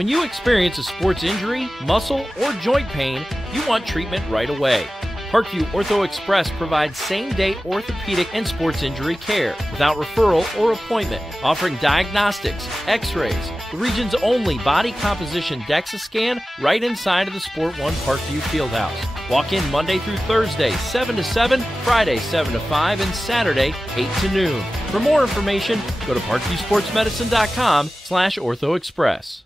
When you experience a sports injury, muscle, or joint pain, you want treatment right away. Parkview Ortho Express provides same-day orthopedic and sports injury care without referral or appointment, offering diagnostics, x-rays, the region's only body composition DEXA scan right inside of the Sport One Parkview Fieldhouse. Walk in Monday through Thursday, 7 to 7, Friday, 7 to 5, and Saturday, 8 to noon. For more information, go to parkviewsportsmedicine.com/orthoexpress.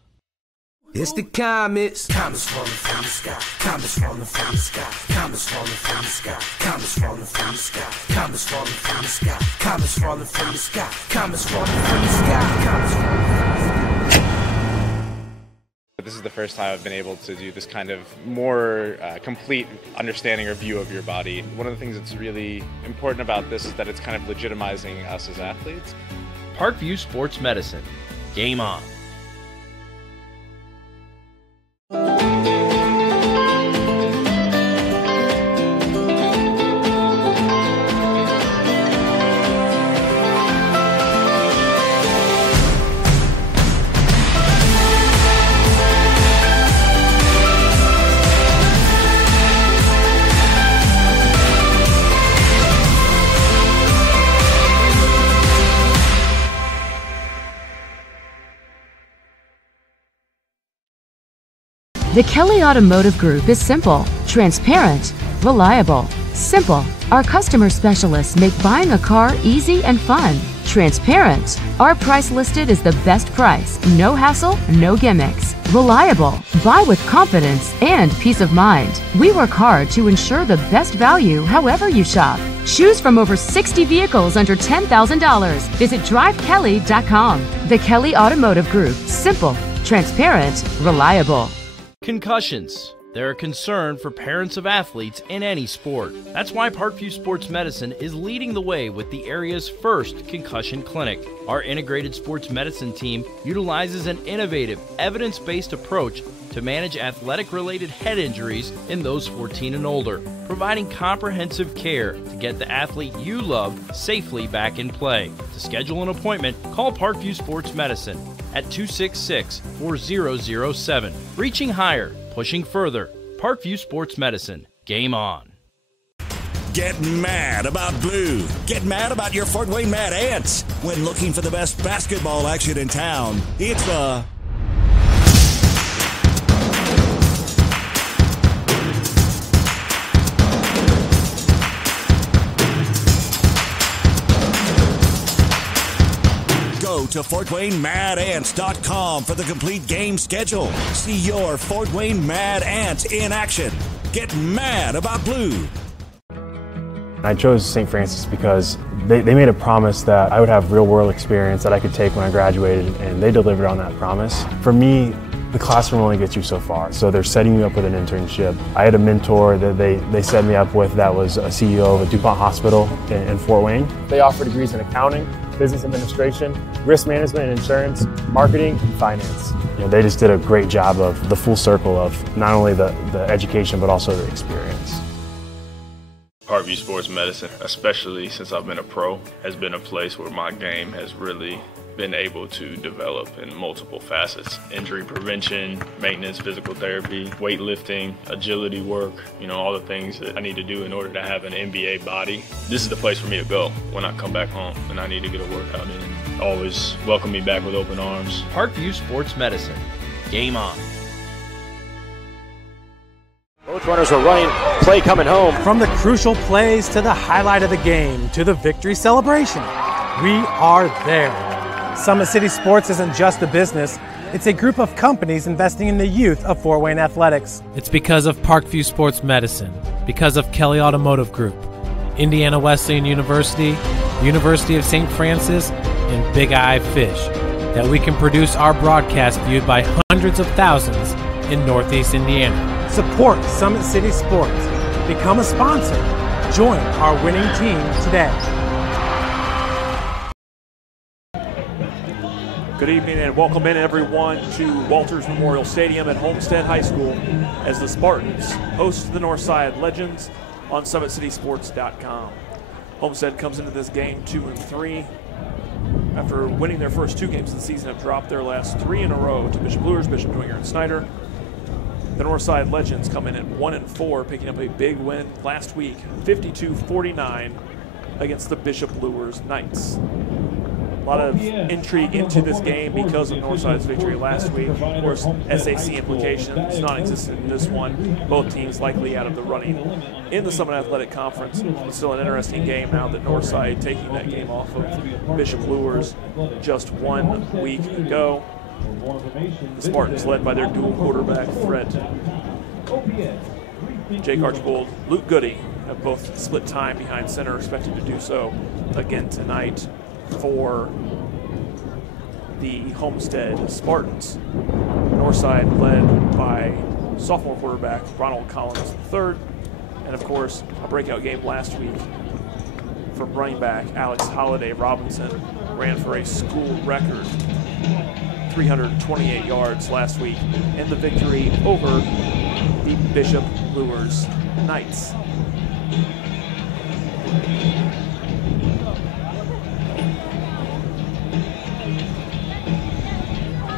It's the comets. Comets falling from the sky. Comets falling from the sky. Comets falling from the sky. Comets falling from the sky. Comets falling from the sky. Comets falling from the sky. Comets falling from the sky. Comets falling from the sky. This is the first time I've been able to do this kind of more complete understanding or view of your body. One of the things that's really important about this is that it's kind of legitimizing us as athletes. Parkview Sports Medicine. Game on. The Kelly Automotive Group is simple, transparent, reliable. Simple. Our customer specialists make buying a car easy and fun. Transparent. Our price listed is the best price. No hassle, no gimmicks. Reliable. Buy with confidence and peace of mind. We work hard to ensure the best value however you shop. Choose from over 60 vehicles under $10,000. Visit drivekelly.com. The Kelly Automotive Group. Simple, transparent, reliable. Concussions. They're a concern for parents of athletes in any sport. That's why Parkview Sports Medicine is leading the way with the area's first concussion clinic. Our integrated sports medicine team utilizes an innovative, evidence-based approach to manage athletic-related head injuries in those 14 and older, providing comprehensive care to get the athlete you love safely back in play. To schedule an appointment, call Parkview Sports Medicine at 266-4007. Reaching higher, pushing further. Parkview Sports Medicine. Game on. Get mad about blue. Get mad about your Fort Wayne Mad Ants. When looking for the best basketball action in town, it's the Go to FortWayneMadAnts.com for the complete game schedule. See your Fort Wayne Mad Ants in action. Get mad about blue. I chose St. Francis because they made a promise that I would have real-world experience that I could take when I graduated, and they delivered on that promise. For me, the classroom only gets you so far, so they're setting you up with an internship. I had a mentor that they set me up with that was a CEO of a DuPont hospital in Fort Wayne. They offer degrees in accounting, business administration, risk management and insurance, marketing, and finance. They just did a great job of the full circle of not only the education but also the experience. Parkview Sports Medicine, especially since I've been a pro, has been a place where my game has really been able to develop in multiple facets. Injury prevention, maintenance, physical therapy, weightlifting, agility work, all the things that I need to do in order to have an NBA body. This is the place for me to go when I come back home and I need to get a workout in. Always welcome me back with open arms. Parkview Sports Medicine. Game on. Both runners are running, play coming home. From the crucial plays to the highlight of the game to the victory celebration, we are there. Summit City Sports isn't just a business, it's a group of companies investing in the youth of Fort Wayne athletics. It's because of Parkview Sports Medicine, because of Kelly Automotive Group, Indiana Wesleyan University, University of St. Francis, and Big Eye Fish, that we can produce our broadcast viewed by hundreds of thousands in Northeast Indiana. Support Summit City Sports. Become a sponsor. Join our winning team today. Good evening and welcome in everyone to Walters Memorial Stadium at Homestead High School as the Spartans host the Northside Legends on SummitCitySports.com. Homestead comes into this game 2-3. after winning their first 2 games of the season, have dropped their last 3 in a row to Bishop Luers, Bishop Dwinger, and Snyder. The Northside Legends come in at 1-4, picking up a big win last week, 52-49 against the Bishop Luers Knights. A lot of intrigue into this game because of Northside's victory last week. Of course, SAC implications non-existent in this one. Both teams likely out of the running in the Summit Athletic Conference. It's still an interesting game now that Northside taking that game off of Bishop Luers just 1 week ago. The Spartans led by their dual quarterback threat. Jake Archbold, Luke Goody have both split time behind center, expected to do so again tonight for the Homestead Spartans. Northside led by sophomore quarterback Ronald Collins III, and of course a breakout game last week from running back Alex Holiday Robinson. Ran for a school record 328 yards last week in the victory over the Bishop Luers Knights.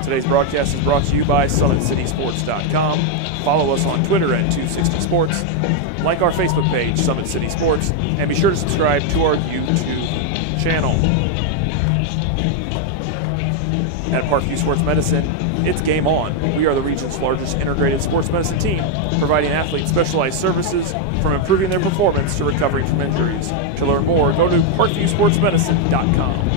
Today's broadcast is brought to you by SummitCitySports.com. Follow us on Twitter at 260sports. Like our Facebook page, Summit City Sports, and be sure to subscribe to our YouTube channel. At Parkview Sports Medicine, it's game on. We are the region's largest integrated sports medicine team, providing athletes specialized services from improving their performance to recovering from injuries. To learn more, go to parkviewsportsmedicine.com.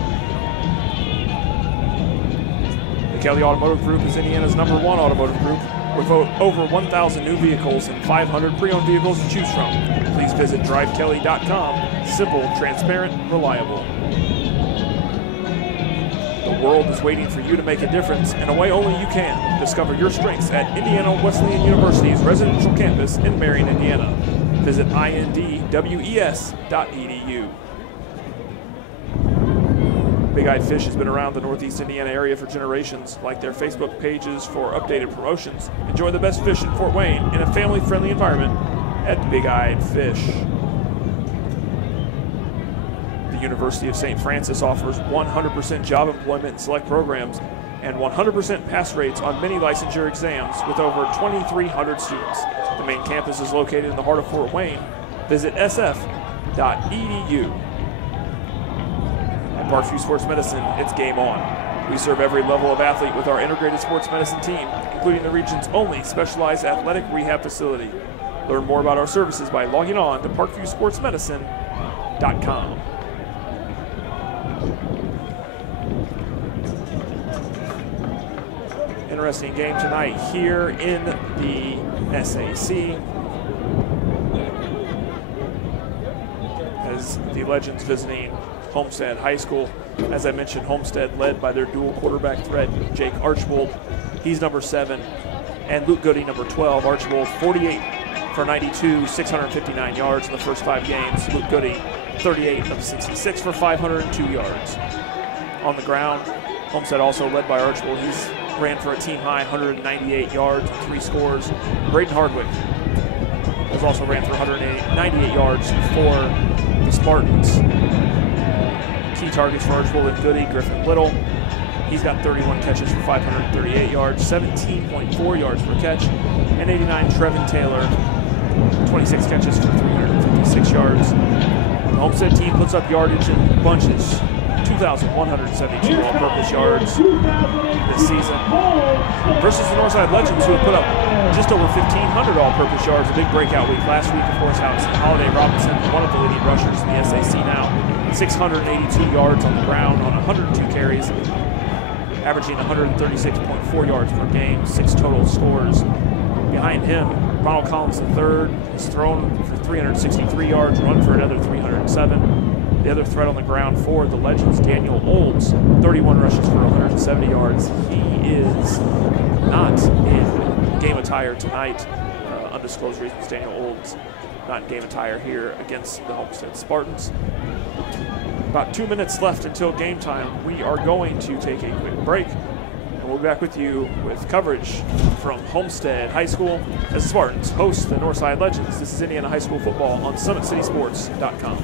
The Kelly Automotive Group is Indiana's #1 automotive group with over 1,000 new vehicles and 500 pre-owned vehicles to choose from. Please visit drivekelly.com. Simple, transparent, reliable. The world is waiting for you to make a difference in a way only you can. Discover your strengths at Indiana Wesleyan University's residential campus in Marion, Indiana. Visit indwes.edu. Big Eyed Fish has been around the Northeast Indiana area for generations. Like their Facebook pages for updated promotions. Enjoy the best fish in Fort Wayne in a family-friendly environment at Big Eyed Fish. The University of St. Francis offers 100% job employment in select programs and 100% pass rates on many licensure exams with over 2,300 students. The main campus is located in the heart of Fort Wayne. Visit sf.edu. At Parkview Sports Medicine, it's game on. We serve every level of athlete with our integrated sports medicine team, including the region's only specialized athletic rehab facility. Learn more about our services by logging on to parkviewsportsmedicine.com. Interesting game tonight here in the SAC as the Legends visiting Homestead High School. As I mentioned, Homestead led by their dual quarterback threat, Jake Archbold. He's #7, and Luke Goody, #12. Archbold, 48 for 92, 659 yards in the first 5 games. Luke Goody, 38 of 66 for 502 yards. On the ground, Homestead also led by Archbold. He's ran for a team-high 198 yards and 3 scores. Braden Hardwick has also ran for 198 yards for the Spartans. Key targets for Archbold and Goody, Griffin Little. He's got 31 catches for 538 yards, 17.4 yards per catch, and 89 Trevin Taylor, 26 catches for 356 yards. The Homestead team puts up yardage in bunches, 2,172 all-purpose yards this season versus the Northside Legends, who have put up just over 1,500 all-purpose yards. A big breakout week last week, of course. Alex Holiday Robinson, one of the leading rushers in the SAC now, 682 yards on the ground on 102 carries, averaging 136.4 yards per game, 6 total scores. Behind him, Ronald Collins III has thrown for 363 yards, run for another 307. The other threat on the ground for the Legends, Daniel Olds, 31 rushes for 170 yards. He is not in game attire tonight. Undisclosed reasons, Daniel Olds not in game attire here against the Homestead Spartans. About 2 minutes left until game time. We are going to take a quick break, and we'll be back with you with coverage from Homestead High School as the Spartans host the Northside Legends. This is Indiana High School football on SummitCitySports.com.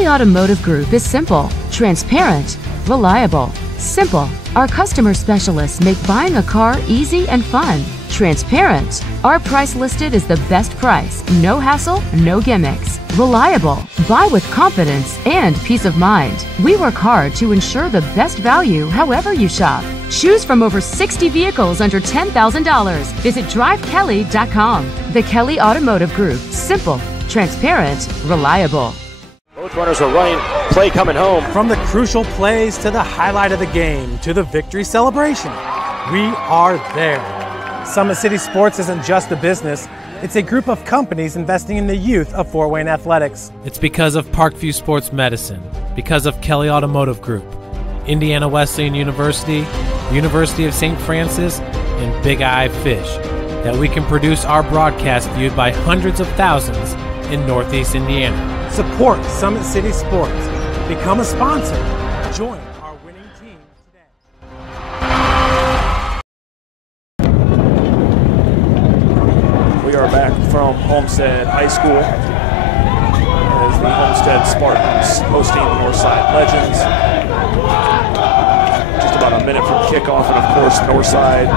Kelly Automotive Group is simple, transparent, reliable. Simple. Our customer specialists make buying a car easy and fun. Transparent. Our price listed is the best price. No hassle, no gimmicks. Reliable. Buy with confidence and peace of mind. We work hard to ensure the best value however you shop. Choose from over 60 vehicles under $10,000. Visit drivekelly.com. The Kelly Automotive Group. Simple, transparent, reliable. Both runners are running. Play coming home. From the crucial plays to the highlight of the game to the victory celebration, we are there. Summit City Sports isn't just a business, it's a group of companies investing in the youth of Fort Wayne athletics. It's because of Parkview Sports Medicine, because of Kelly Automotive Group, Indiana Wesleyan University, University of St. Francis, and Big Eye Fish, that we can produce our broadcast viewed by hundreds of thousands in Northeast Indiana. Support Summit City Sports. Become a sponsor. Join our winning team today. We are back from Homestead High School as the Homestead Spartans hosting the Northside Legends. Just about a minute from kickoff, and of course Northside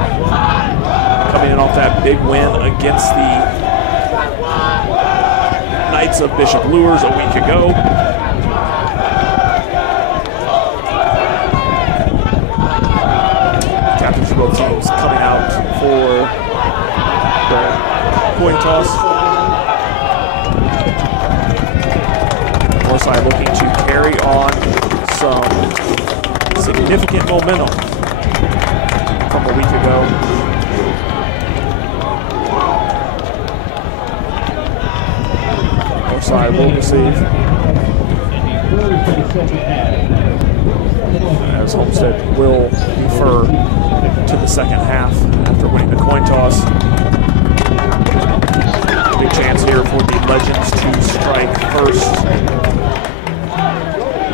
coming in off that big win against the Knights of Bishop Lures a week ago. Captains of both teams coming out for the coin toss. Northside looking to carry on some significant momentum from a week ago. Northside will receive as Homestead will defer to the second half after winning the coin toss. Big chance here for the Legends to strike first.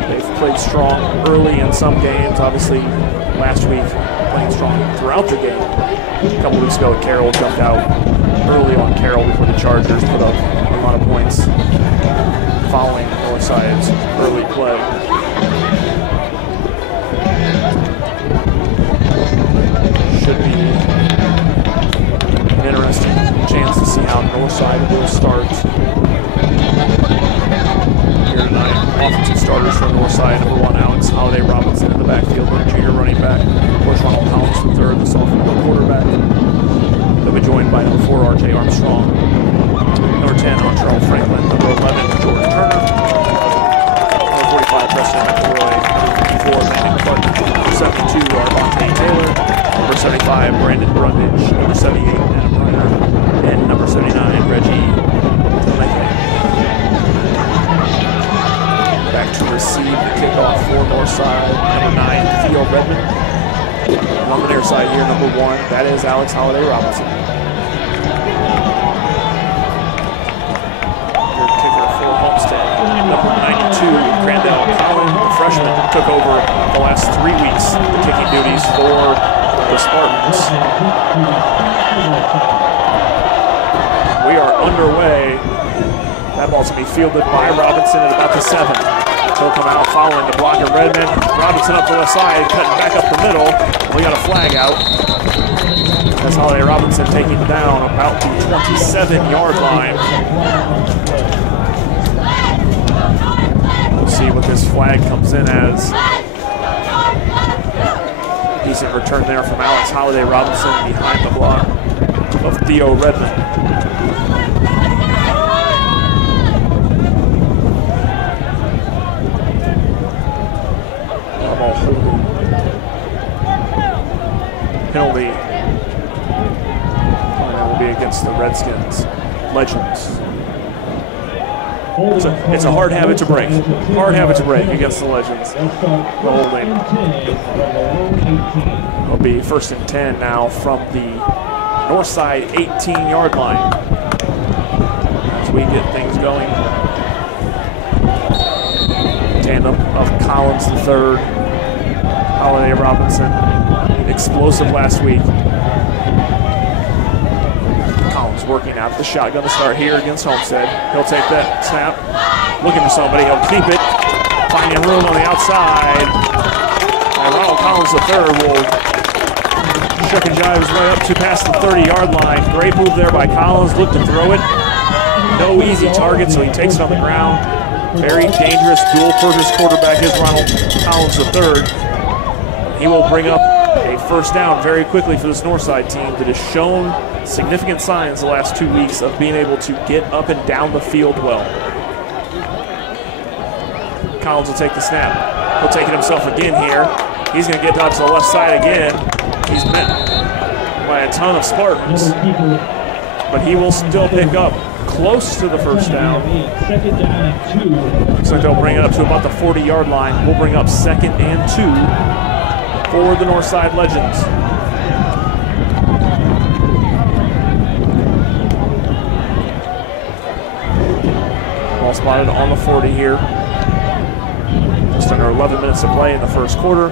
They've played strong early in some games, obviously last week playing strong throughout the game. A couple weeks ago Carroll jumped out early on Carroll before the Chargers put up a lot of points following Northside's early play. Should be an interesting chance to see how Northside will start here tonight. Offensive starters for Northside: number 1, Alex Holiday Robinson in the backfield, the junior running back. Of course, Ronald Collins III, the sophomore quarterback. They'll be joined by number 4, R.J. Armstrong, number 10, Charles Franklin, number 11, George Turner, number 45, Preston McElroy, number 54, Manny McCartney, number 72, Arvante Taylor, number 75, Brandon Brundage, number 78, Adam Reiner, and number 79, Reggie Lemke. Back to receive the kickoff for Northside, number 9, Theo Redmond. On the near side here, number 1, that is Alex Holiday Robinson. Your kicker for Homestead, number 92, Crandell Collin, the freshman, took over the last 3 weeks the kicking duties for the Spartans. We are underway. That ball's going to be fielded by Robinson at about the 7. He'll come out following the block of Redmond. Robinson up the left side, cutting back up the middle. We got a flag out. That's Holiday Robinson taking down about the 27-yard line. We'll see what this flag comes in as. Decent return there from Alex Holiday Robinson behind the block of Theo Redmond. Penalty will be against the Redskins. Legends. It's a hard habit to break. Hard habit to break against the Legends. The holding. It'll be 1st and 10 now from the Northside 18-yard line. As we get things going. Tandem of Collins III, Holiday Robinson. Explosive last week. Collins working out the shotgun to start here against Homestead. He'll take that snap. looking for somebody. He'll keep it. Finding room on the outside. And Ronald Collins III will shuck and jive his way up to past the 30-yard line. Great move there by Collins. Looked to throw it. No easy target, so he takes it on the ground. Very dangerous dual-purpose quarterback is Ronald Collins III. He will bring up a first down very quickly for this Northside team that has shown significant signs the last 2 weeks of being able to get up and down the field well. Collins will take the snap. He'll take it himself again here. He's going to get out to the left side again. He's met by a ton of Spartans, but he will still pick up close to the first down. Looks like they'll bring it up to about the 40-yard line. We'll bring up 2nd and 2 for the Northside Legends. Ball spotted on the 40 here. Just under 11 minutes to play in the first quarter.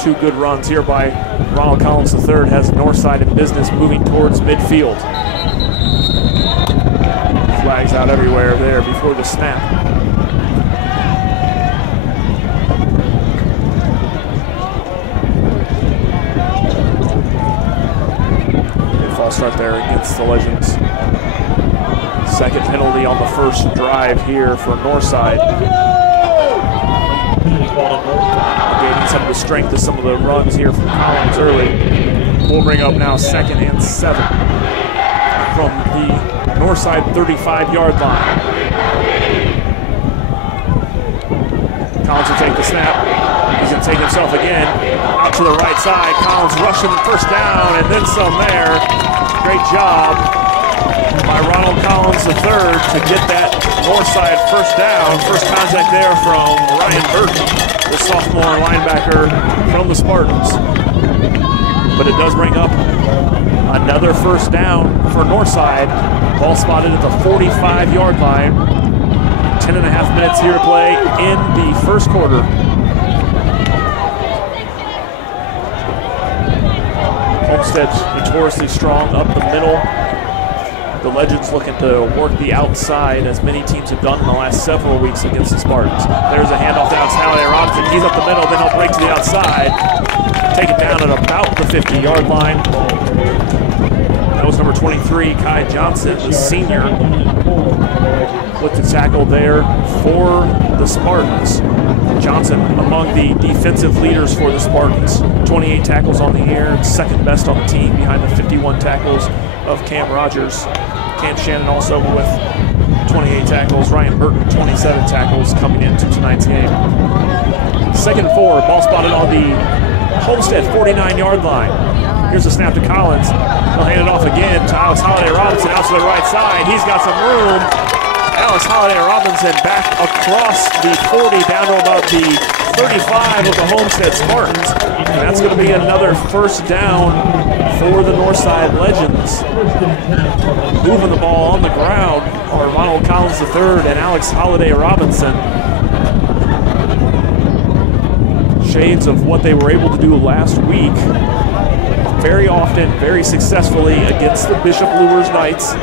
2 good runs here by Ronald Collins III has Northside in business moving towards midfield. Flags out everywhere there before the snap. Good false start there against the Legends. Second penalty on the first drive here for Northside. Gaining some of the strength of some of the runs here from Collins early. We'll bring up now 2nd and 7 from the Northside 35-yard line. Collins will take the snap. He's going to take himself again. Out to the right side. Collins rushing first down and then some there. Great job by Ronald Collins III to get that Northside first down. First contact there from Ryan Burton, the sophomore linebacker from the Spartans. But it does bring up another first down for Northside. Ball spotted at the 45-yard line. 10.5 minutes here to play in the first quarter. Homestead's notoriously strong up the middle. The Legends looking to work the outside, as many teams have done in the last several weeks against the Spartans. There's a handoff down to Halliday Robinson. He's up the middle, then he'll break to the outside. Take it down at about the 50-yard line. That was number 23, Kai Johnson, the senior, with the tackle there for the Spartans. Johnson among the defensive leaders for the Spartans. 28 tackles on the year, second best on the team behind the 51 tackles of Cam Rogers. Cam Shannon also with 28 tackles. Ryan Burton, 27 tackles coming into tonight's game. 2nd and 4, ball spotted on the Homestead 49-yard line. Here's a snap to Collins. He'll hand it off again to Alex Halliday Robinson out to the right side. He's got some room. Alex Halliday Robinson back across the 40 down to about the 35 of the Homestead Spartans. And that's going to be another first down for the Northside Legends. Moving the ball on the ground are Ronald Collins III and Alex Halliday Robinson. Shades of what they were able to do last week. Very often, very successfully against the Bishop Lures Knights.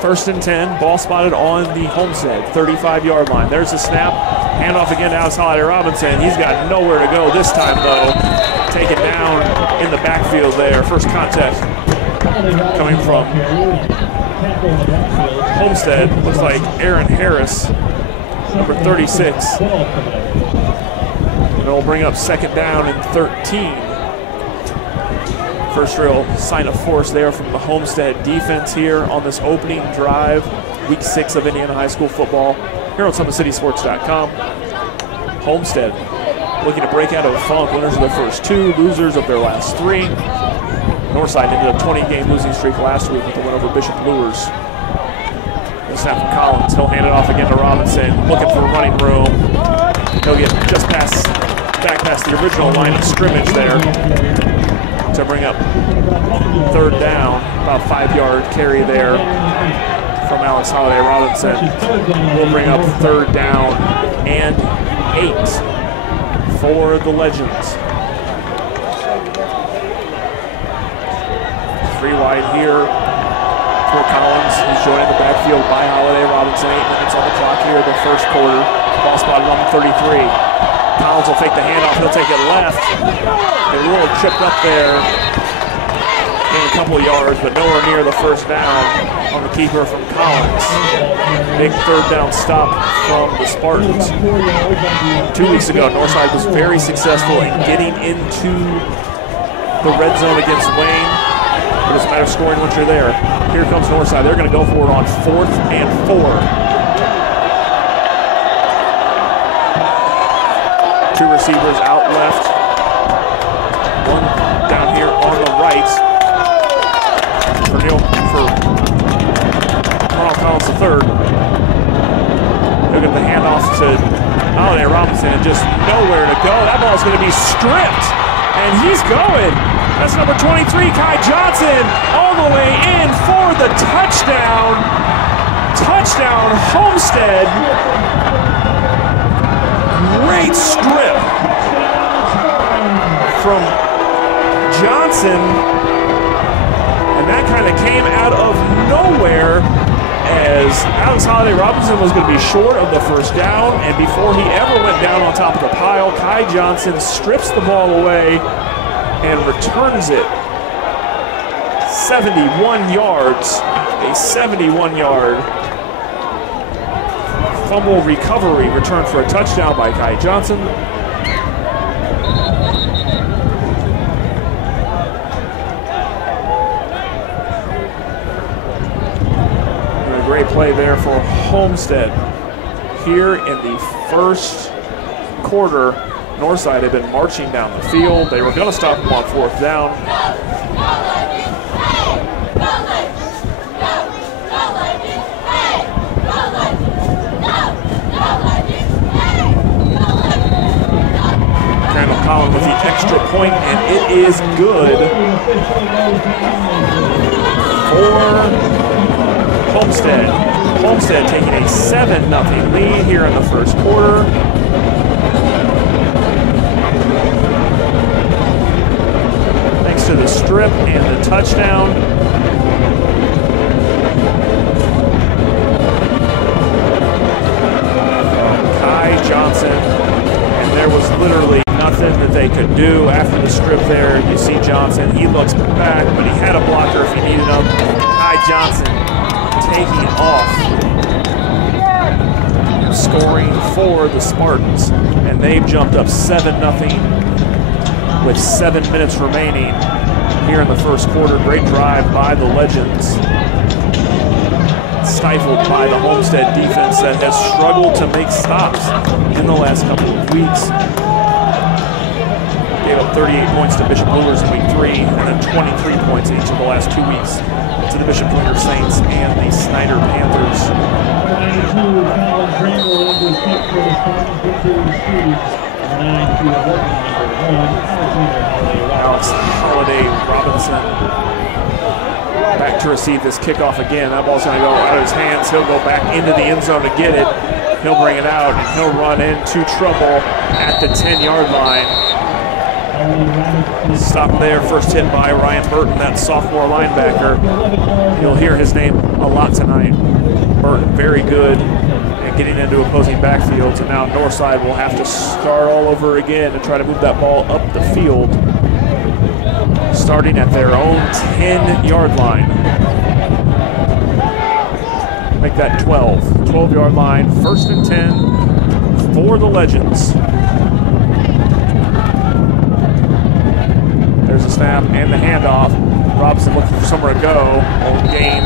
1st and 10, ball spotted on the Homestead 35-yard line. There's the snap. Handoff again to Alex Halliday Robinson. He's got nowhere to go this time, though. Taken down in the backfield there. First contact coming from Homestead. Looks like Aaron Harris, number 36. And it'll bring up 2nd down and 13. First real sign of force there from the Homestead defense here on this opening drive, week 6 of Indiana high school football, here on SummitCitySports.com. Homestead looking to break out of the funk, winners of their first 2, losers of their last 3. Northside ended a 20-game losing streak last week with the win over Bishop Lures. The snap from Collins. He'll hand it off again to Robinson, looking for running room. He'll get just back past the original line of scrimmage there to bring up 3rd down, about 5-yard carry there from Alex Halliday Robinson. We'll bring up 3rd down and 8 for the Legends. 3 wide here for Collins. He's joining the backfield by Holiday Robinson. 8 minutes on the clock here, the first quarter. Ball spotted on the 33. Collins will fake the handoff. He'll take it left. They're a little tripped up there. Gain a couple of yards, but nowhere near the first down on the keeper from Collins. Big third down stop from the Spartans. 2 weeks ago, Northside was very successful in getting into the red zone against Wayne. It doesn't matter scoring once you're there. Here comes Northside. They're going to go for it on 4th and 4. 2 receivers out left. 1 down here on the right. For Ronald Collins III. They'll get the handoff to Holiday Robinson and just nowhere to go. That ball is going to be stripped, and he's going. That's number 23, Kai Johnson, all the way in for the touchdown. Touchdown, Homestead. Great strip from Johnson. And that kind of came out of nowhere as Alex Holiday Robinson was going to be short of the first down. And before he ever went down on top of the pile, Kai Johnson strips the ball away and returns it 71 yards, a 71-yard fumble recovery return for a touchdown by Kai Johnson. And a great play there for Homestead. Here in the first quarter, Northside had been marching down the field. They were going to stop them on 4th down. Randall Collins with the extra point, and it is good for Homestead. Homestead taking a 7-0 lead here in the first quarter. Thanks to the strip and the touchdown. Kai Johnson, and there was literally nothing that they could do after the strip there. You see Johnson, he looks back, but he had a blocker if he needed him. Kai Johnson taking off, scoring for the Spartans, and they've jumped up 7-0 with 7 minutes remaining here in the first quarter. Great drive by the Legends, stifled by the Homestead defense that has struggled to make stops in the last couple of weeks. Gave up 38 points to Bishop Brewers in week 3, and then 23 points in each of the last 2 weeks to the Bishop Winter Saints and the Snyder Panthers. Alex Holiday Robinson back to receive this kickoff again. That ball's going to go out of his hands. He'll go back into the end zone to get it. He'll bring it out, and he'll run into trouble at the 10-yard line. Stop there, first hit by Ryan Burton, that sophomore linebacker. You'll hear his name a lot tonight. Burton, very good at getting into opposing backfields, and now Northside will have to start all over again and try to move that ball up the field, starting at their own 10-yard line. Make that 12-yard line, 1st and 10 for the Legends. There's a snap and the handoff. Robinson looking for somewhere to go. Will gain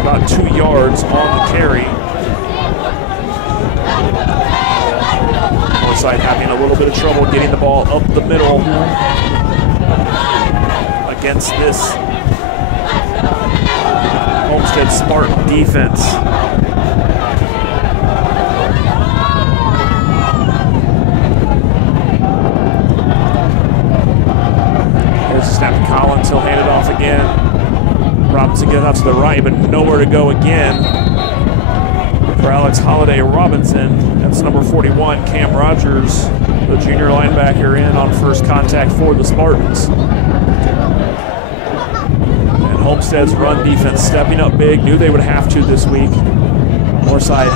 about 2 yards on the carry. Northside having a little bit of trouble getting the ball up the middle against this Homestead Spartan defense. Snap to Collins, he'll hand it off again. Robinson getting out to the right, but nowhere to go again for Alex Holiday Robinson. That's number 41, Cam Rogers, the junior linebacker, in on first contact for the Spartans. And Homestead's run defense stepping up big. Knew they would have to this week. Northside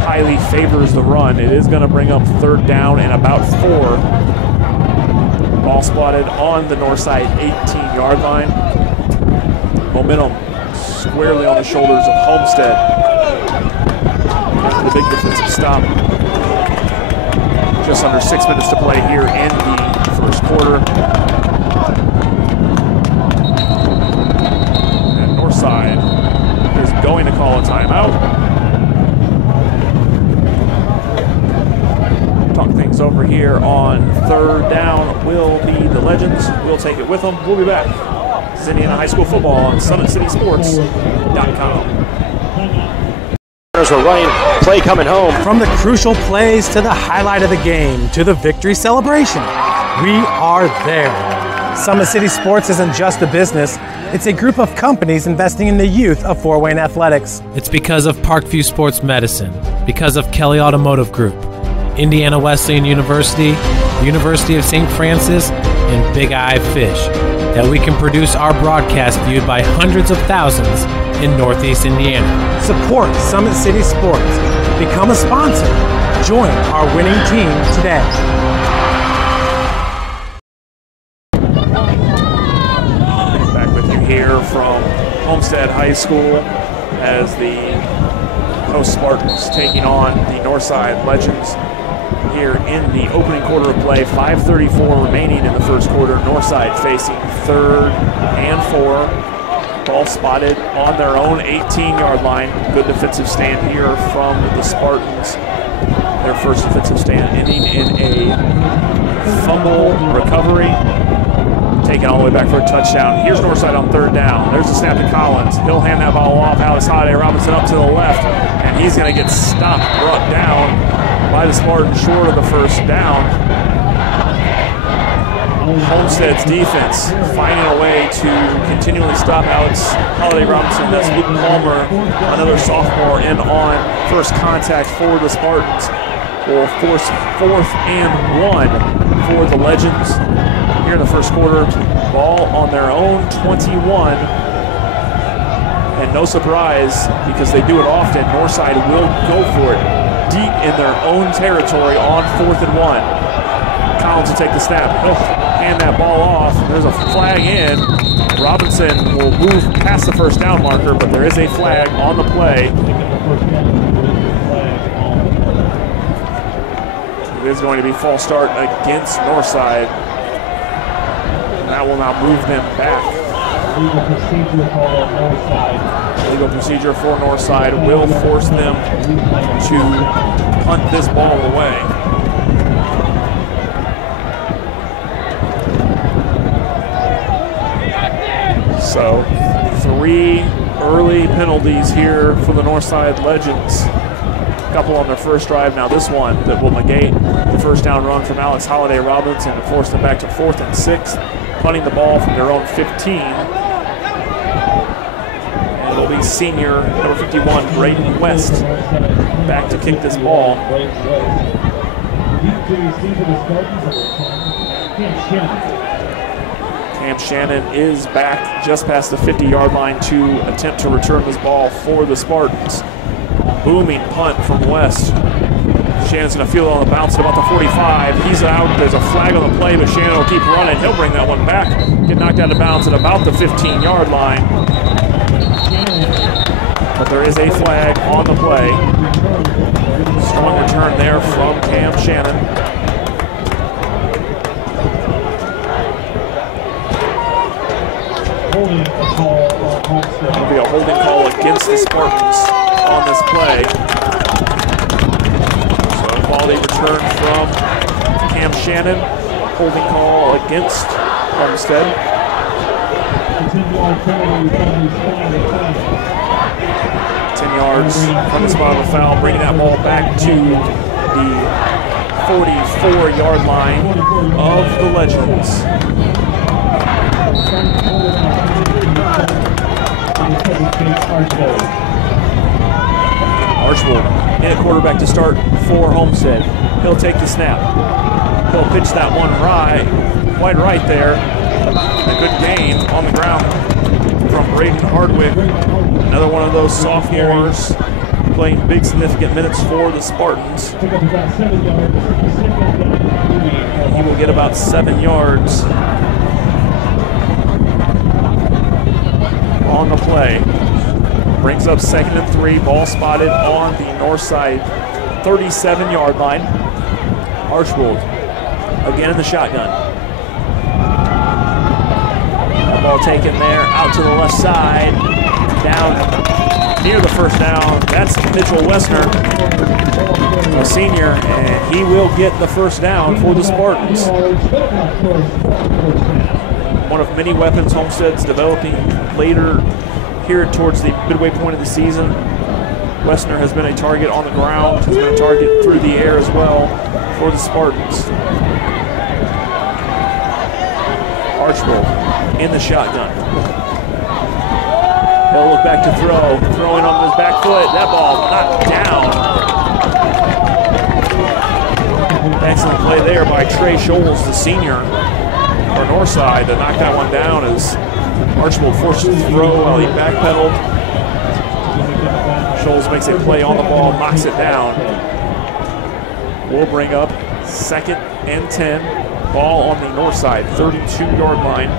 highly favors the run. It is going to bring up 3rd down and about 4. Ball spotted on the Northside 18-yard line. Momentum squarely on the shoulders of Homestead. After the big defensive stop. Just under 6 minutes to play here in the first quarter. And Northside is going to call a timeout. Talk things over here on 3rd down will be the Legends. We'll take it with them. We'll be back. This is Indiana High School football on SummitCitySports.com. Are running, play coming home. From the crucial plays to the highlight of the game to the victory celebration, we are there. Summit City Sports isn't just a business, it's a group of companies investing in the youth of Fort Wayne athletics. It's because of Parkview Sports Medicine, because of Kelly Automotive Group, Indiana Wesleyan University, University of St. Francis, and Big Eye Fish, that we can produce our broadcast viewed by hundreds of thousands in Northeast Indiana. Support Summit City Sports. Become a sponsor. Join our winning team today. Back with you here from Homestead High School as the host Spartans taking on the Northside Legends here in the opening quarter of play. 5:34 remaining in the first quarter. Northside facing 3rd and 4. Ball spotted on their own 18-yard line. Good defensive stand here from the Spartans. Their first defensive stand ending in a fumble recovery. Taken all the way back for a touchdown. Here's Northside on 3rd down. There's the snap to Collins. He'll hand that ball off. Alex Holiday Robinson up to the left. And he's going to get stopped, brought down by the Spartans short of the first down. Homestead's defense finding a way to continually stop Alex Holiday Robinson. That's Luke Palmer, another sophomore, in on first contact for the Spartans. Will force 4th and 1 for the Legends here in the first quarter. Ball on their own 21. And no surprise, because they do it often, Northside will go for it deep in their own territory on 4th and 1. Collins will take the snap. He'll hand that ball off. There's a flag in. Robinson will move past the first down marker, but there is a flag on the play. It is going to be false start against Northside. And that will now move them back. Legal procedure for Northside will force them to punt this ball away. So 3 early penalties here for the Northside Legends. A couple on their first drive. Now this one that will negate the first down run from Alex Holiday Robinson and force them back to 4th and 6, punting the ball from their own 15. And it'll be senior number 51, Braden West, back to kick this ball. Cam Shannon is back just past the 50-yard line to attempt to return this ball for the Spartans. Booming punt from West. Shannon's going to feel it on the bounce at about the 45. He's out. There's a flag on the play, but Shannon will keep running. He'll bring that one back. Get knocked out of bounds at about the 15-yard line. But there is a flag on the play. Strong return there from Cam Shannon. It'll be a holding call against the Spartans on this play. So a quality return from Cam Shannon. Holding call against Homestead. 10 yards from the spot of the foul, bringing that ball back to the 44-yard line of the Legends. Archbold in at quarterback to start for Homestead. He'll take the snap. He'll pitch that one right, quite right there. A good gain on the ground from Braden Hardwick, another one of those sophomores playing big significant minutes for the Spartans. He will get about 7 yards on the play. Brings up 2nd and 3, ball spotted on the Northside 37-yard line. Archbold again in the shotgun. That ball taken there, out to the left side, down near the first down. That's Mitchell Wessner, a senior, and he will get the first down for the Spartans. One of many weapons Homestead's developing later here towards the midway point of the season. Wessner has been a target on the ground, has been a target through the air as well for the Spartans. Archbold in the shotgun. He'll look back to throw, throwing on his back foot. That ball knocked down. Excellent play there by Trey Scholes, the senior for Northside, to knock that one down as Archbold forced to throw while he backpedaled. Scholes makes a play on the ball, knocks it down. We'll bring up 2nd and 10. Ball on the Northside 32-yard line.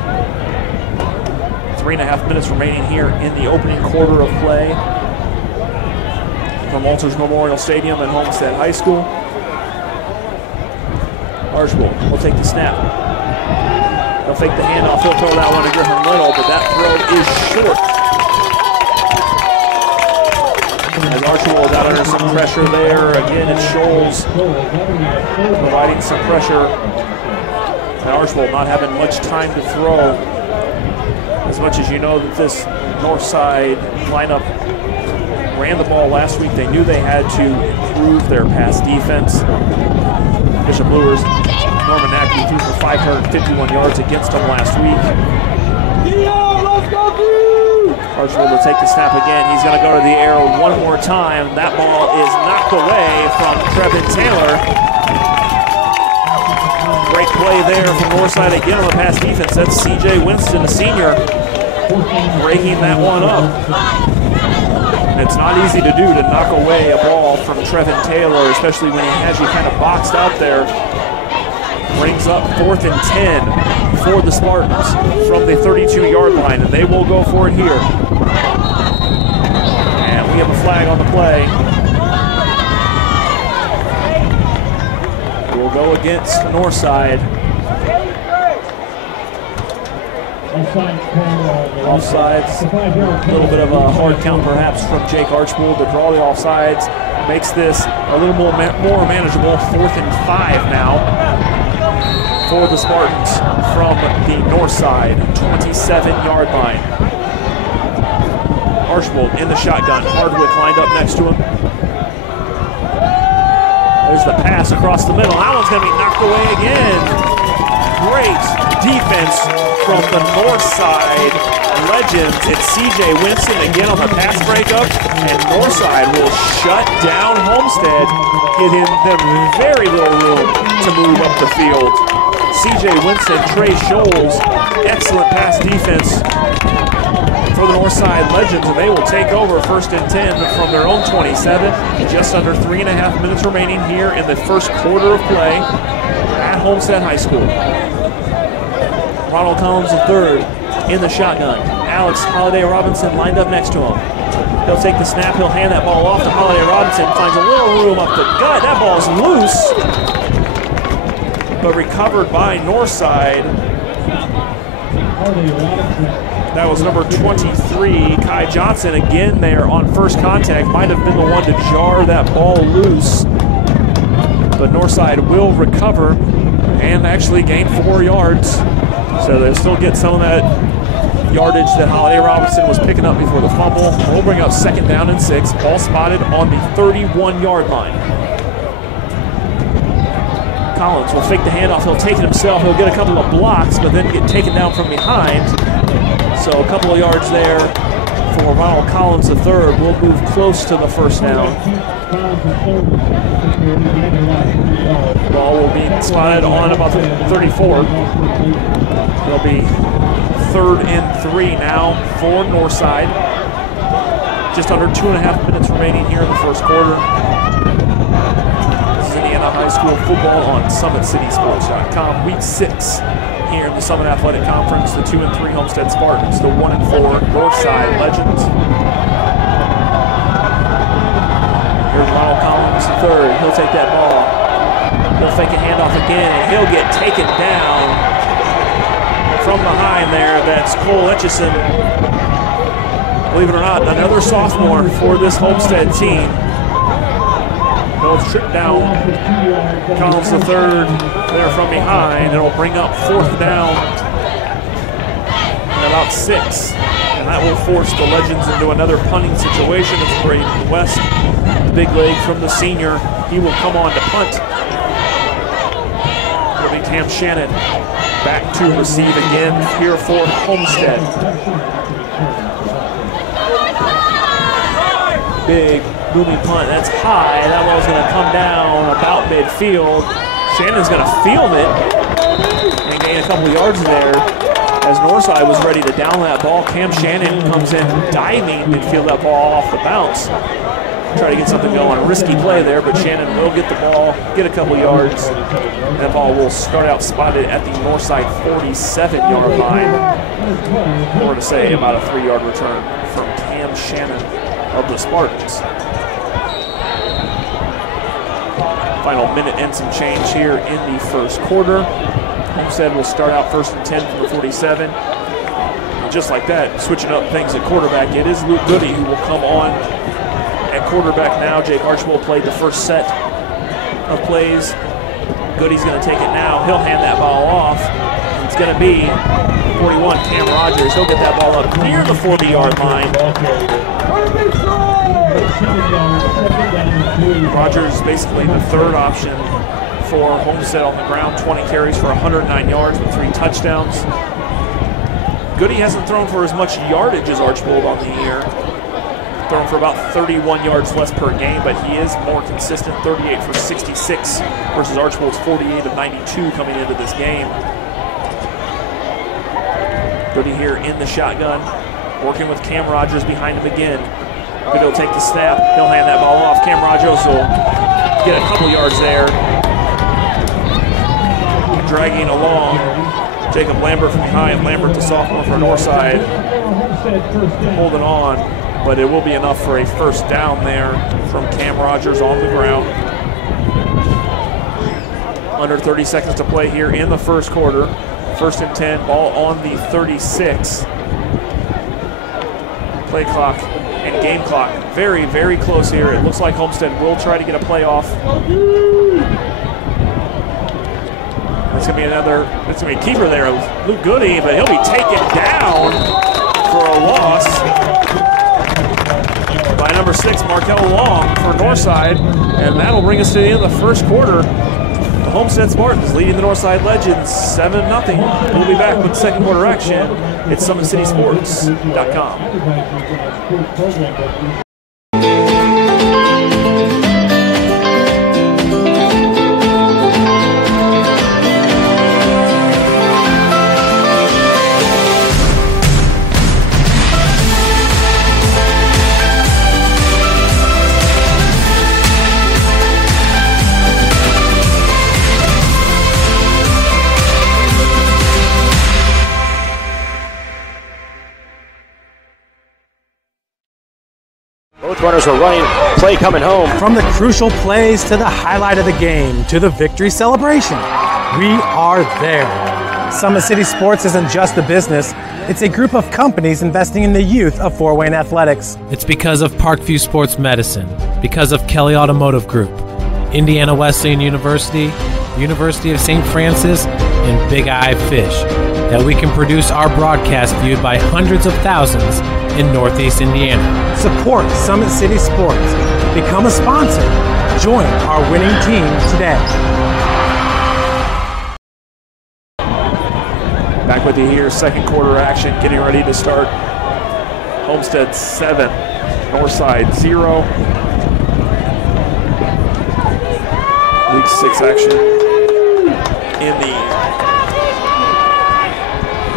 3.5 minutes remaining here in the opening quarter of play from Walters Memorial Stadium and Homestead High School. Archbold will take the snap. He'll fake the handoff. He'll throw that one to Griffin Little, but that throw is short. As Archbold got under some pressure there. Again, it's Scholes providing some pressure. And Archbold not having much time to throw. As much as you know that this Northside lineup ran the ball last week, they knew they had to improve their pass defense. Bishop Lures, Norman Nackey threw for 551 yards against them last week. Archbold will take the snap again. He's going to go to the air one more time. That ball is knocked away from Trevin Taylor. Great play there from Northside again on the pass defense. That's C.J. Winston, a senior, breaking that one up. And it's not easy to do, to knock away a ball from Trevin Taylor, especially when he has you kind of boxed out there. Brings up 4th and 10 for the Spartans from the 32-yard line, and they will go for it here. And we have a flag on the play. We'll go against Northside. Offsides, a little bit of a hard count perhaps from Jake Archbold to draw the offsides. Makes this a little more manageable. 4th and 5 now for the Spartans from the Northside 27-yard line. Archbold in the shotgun. Hardwick lined up next to him. There's the pass across the middle. That one's going to be knocked away again. Great defense from the Northside legends. It's C.J. Winston again on the pass breakup, and Northside will shut down Homestead, giving them very little room to move up the field. C.J. Winston, Trey Scholes, excellent pass defense for the Northside legends, and they will take over 1st and 10 from their own 27. Just under 3.5 minutes remaining here in the first quarter of play at Homestead High School. Ronald Collins III in the shotgun. Alex Holiday Robinson lined up next to him. He'll take the snap. He'll hand that ball off to Holiday Robinson. Finds a little room up the gut. That ball's loose, but recovered by Northside. That was number 23, Kai Johnson, again there on first contact. Might have been the one to jar that ball loose. But Northside will recover and actually gain 4 yards. So they'll still get some of that yardage that Holiday Robinson was picking up before the fumble. We'll bring up 2nd down and 6. Ball spotted on the 31-yard line. Collins will fake the handoff. He'll take it himself. He'll get a couple of blocks, but then get taken down from behind. So a couple of yards there for Ronald Collins III. We'll move close to the first down. Ball will be spotted on about the 34. It'll be 3rd and 3 now for Northside. Just under 2.5 minutes remaining here in the first quarter. This is Indiana High School football on SummitCitySports.com. Week 6 here in the Summit Athletic Conference. The 2 and 3 Homestead Spartans, the 1 and 4 Northside Legends. Here's Ronald Collins, 3rd. He'll take that ball. He'll fake a handoff again, and he'll get taken down from behind there. That's Cole Etchison. Believe it or not, another sophomore for this Homestead team. He'll trip down Collins, the 3rd, there from behind. It'll bring up 4th down and about 6. And that will force the Legends into another punting situation. It's Braden West, the big leg from the senior. He will come on to punt. It'll be Cam Shannon back to receive again here for Homestead. Big booming punt. That's high. That ball's going to come down about midfield. Shannon's going to field it and gain a couple yards there. As Northside was ready to down that ball, Cam Shannon comes in diving and field that ball off the bounce. Try to get something going. A risky play there, but Shannon will get the ball, get a couple yards. And that ball will start out spotted at the Northside 47-yard line. Or to say, about a 3-yard return from Cam Shannon of the Spartans. Final minute and some change here in the first quarter. Homestead will start out 1st and 10 from the 47. And just like that, switching up things at quarterback, it is Luke Goody who will come on at quarterback now. Jake Archibald played the first set of plays. Goody's going to take it now. He'll hand that ball off. It's going to be 41, Cam Rogers. He'll get that ball up near the 40-yard line. Rogers is basically the 3rd option for Homestead on the ground. 20 carries for 109 yards with 3 touchdowns. Goody hasn't thrown for as much yardage as Archibald on the year. Thrown for about 31 yards less per game, but he is more consistent, 38 for 66 versus Archibald's 48 of 92 coming into this game. Goody here in the shotgun, working with Cam Rogers behind him again. Goody will take the snap. He'll hand that ball off. Cam Rogers will get a couple yards there. Dragging along Jacob Lambert from behind. Lambert, the sophomore for Northside, holding on, but it will be enough for a 1st down there from Cam Rogers on the ground. Under 30 seconds to play here in the first quarter. 1st and 10, ball on the 36. Play clock and game clock very, very close here. It looks like Homestead will try to get a play off. It's going to be it's going to be a keeper there, Luke Goody, but he'll be taken down for a loss by number 6, Markel Long for Northside, and that'll bring us to the end of the first quarter. The Homestead Spartans leading the Northside Legends 7-0. We'll be back with second quarter action. It's SummitCitySports.com. Both runners are running, play coming home. From the crucial plays to the highlight of the game to the victory celebration, we are there. Summit City Sports isn't just a business, it's a group of companies investing in the youth of Fort Wayne athletics. It's because of Parkview Sports Medicine, because of Kelly Automotive Group, Indiana Wesleyan University, University of St. Francis, and Big Eye Fish, that we can produce our broadcast viewed by hundreds of thousands in Northeast Indiana. Support Summit City Sports. Become a sponsor. Join our winning team today. Back with you here, second quarter action, getting ready to start. Homestead 7, Northside 0. Week 6 action. in the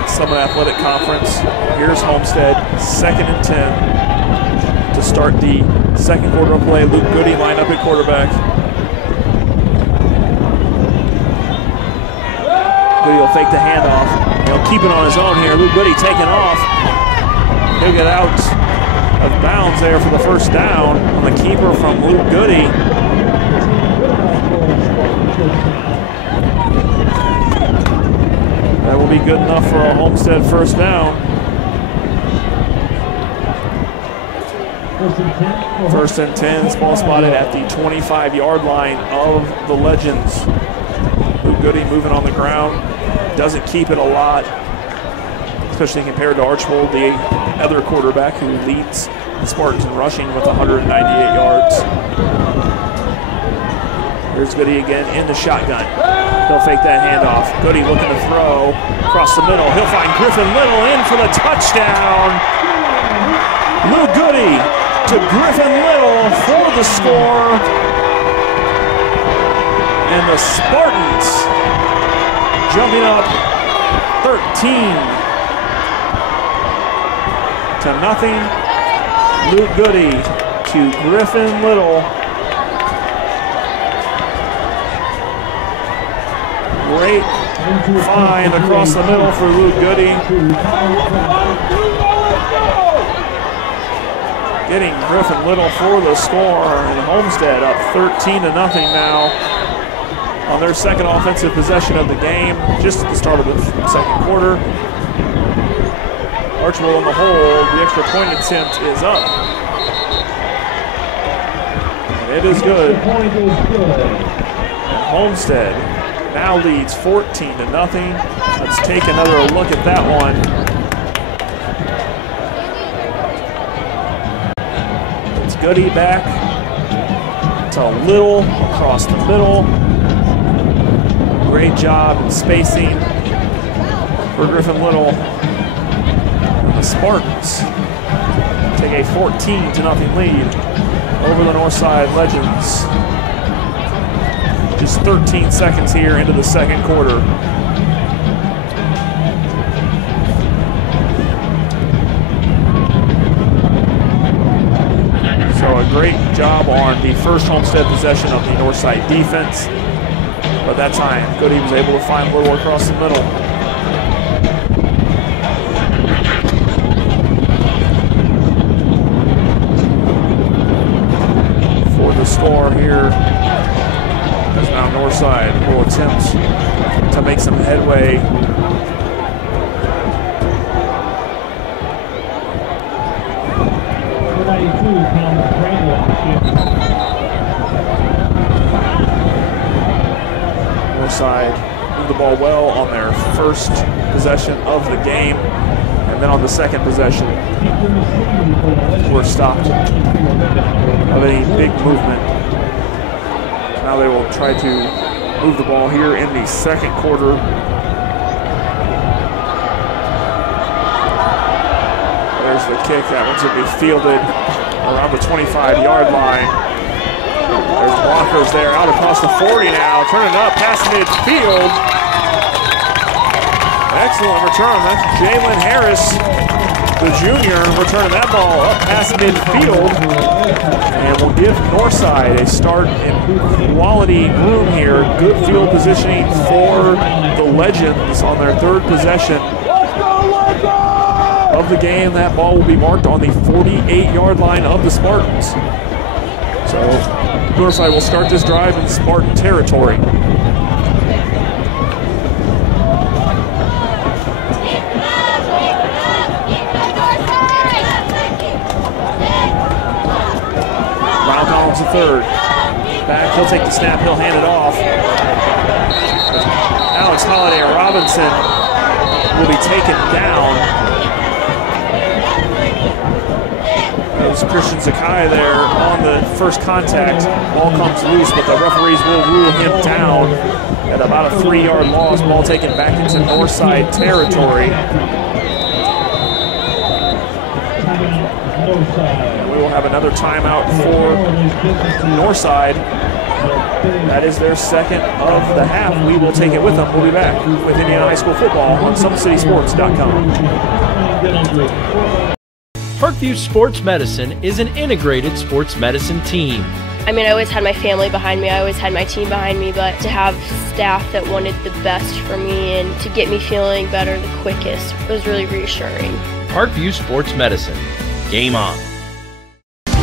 Summit Athletic Conference. Here's Homestead, 2nd and 10 to start the second quarter of play. Luke Goody lined up at quarterback. Goody will fake the handoff. He'll keep it on his own here. Luke Goody taking off. He'll get out of bounds there for the first down on the keeper from Luke Goody. That will be good enough for a Homestead first down. First and 10, ball spotted at the 25-yard line of the Legends. Luke Goody moving on the ground, doesn't keep it a lot, especially compared to Archbold, the other quarterback who leads the Spartans in rushing with 198 yards. Here's Goody again in the shotgun. He'll fake that handoff. Goody looking to throw across the middle. He'll find Griffin Little in for the touchdown. Luke Goody to Griffin Little for the score. And the Spartans jumping up 13-0. Luke Goody to Griffin Little. Great find across the middle for Luke Goody. Getting Griffin Little for the score, and Homestead up 13-0 now on their second offensive possession of the game, just at the start of the second quarter. Archbold on the hold, the extra point attempt is up. And it is good. And Homestead now leads 14-0. Let's take another look at that one. It's Goody back to Little across the middle. Great job in spacing for Griffin Little. The Spartans take a 14-0 lead over the Northside Legends. Just 13 seconds here into the second quarter. So a great job on the first Homestead possession of the Northside defense. But that time, Goody was able to find Little across the middle. For the score here is now Northside will attempt to make some headway. Northside moved the ball well on their first possession of the game, and then on the second possession were stopped of any big movement. Now they will try to move the ball here in the second quarter. There's the kick. That one's going to be fielded around the 25-yard line. There's blockers there, out across the 40 now, turning up past midfield. Excellent return. That's Jalen Harris, the junior, returning that ball up past midfield. And will give Northside a start in quality room here. Good field positioning for the Legends on their third possession of the game. That ball will be marked on the 48-yard line of the Spartans. So Northside will start this drive in Spartan territory. Brown Collins the third. Back, he'll take the snap, he'll hand it off. Alex Holiday Robinson will be taken down. There's Christian Zakai there on the first contact. Ball comes loose, but the referees will rule him down at about a 3-yard loss. Ball taken back into Northside territory. And we will have another timeout for Northside. That is their second of the half. We will take it with them. We'll be back with Indiana High School football on SummitCitySports.com. Parkview Sports Medicine is an integrated sports medicine team. I mean, I always had my family behind me. I always had my team behind me, but to have staff that wanted the best for me and to get me feeling better the quickest was really reassuring. Parkview Sports Medicine. Game on.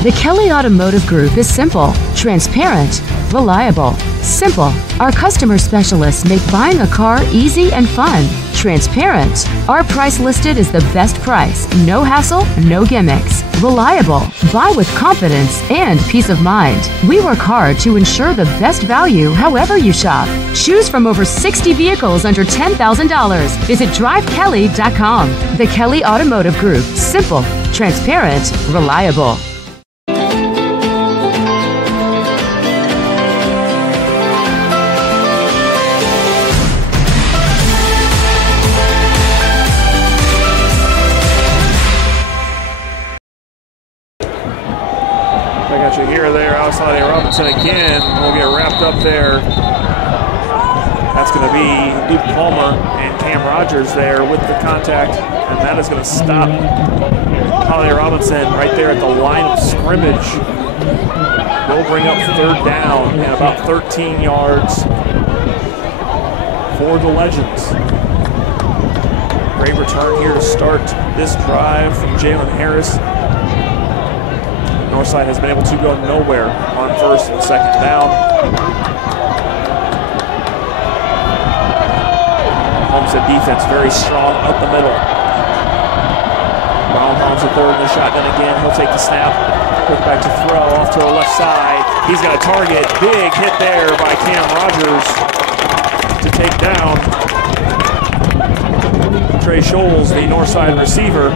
The Kelly Automotive Group is simple, transparent, reliable. Simple. Our customer specialists make buying a car easy and fun. Transparent. Our price listed is the best price. No hassle, no gimmicks. Reliable. Buy with confidence and peace of mind. We work hard to ensure the best value however you shop. Choose from over 60 vehicles under $10,000. Visit drivekelly.com. The Kelly Automotive Group. Simple, transparent, reliable. Robinson again will get wrapped up there. That's going to be Luke Palmer and Cam Rogers there with the contact, and that is going to stop Holly Robinson right there at the line of scrimmage. We'll bring up third down and about 13 yards for the Legends. Great return here to start this drive from Jalen Harris. Northside has been able to go nowhere on first and second down. Homestead defense very strong up the middle. Brown on to third in the shotgun again. He'll take the snap. Quick back to throw off to the left side. He's got a target. Big hit there by Cam Rogers to take down Trey Scholes, the Northside receiver.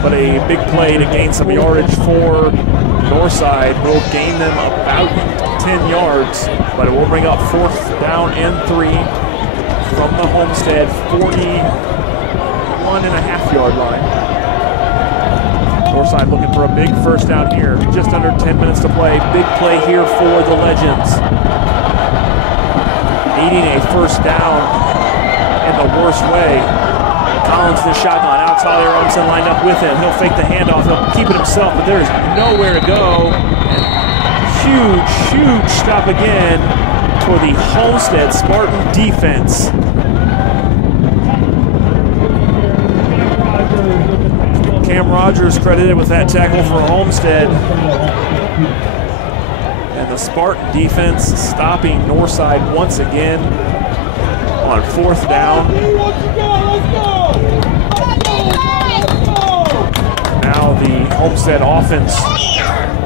But a big play to gain some yardage for Northside will gain them about 10 yards, but it will bring up fourth down and 3 from the Homestead 41.5-yard line. Northside looking for a big first down here. Just under 10 minutes to play. Big play here for the Legends. Needing a first down in the worst way. Collins the shotgun. Holly Robinson lined up with him. He'll fake the handoff. He'll keep it himself, but there's nowhere to go. And huge stop again for the Homestead Spartan defense. Cam Rogers credited with that tackle for Homestead. And the Spartan defense stopping Northside once again on fourth down. Now the Homestead offense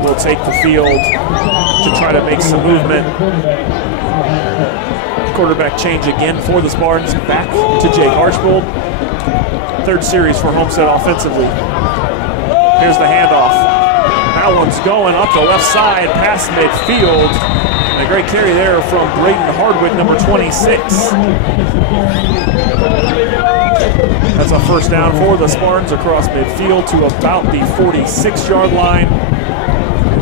will take the field to try to make some movement. Quarterback change again for the Spartans. Back to Jake Archbold. Third series for Homestead offensively. Here's the handoff. That one's going up the left side past midfield. And a great carry there from Braden Hardwick, number 26. That's a first down for the Spartans across midfield to about the 46-yard line.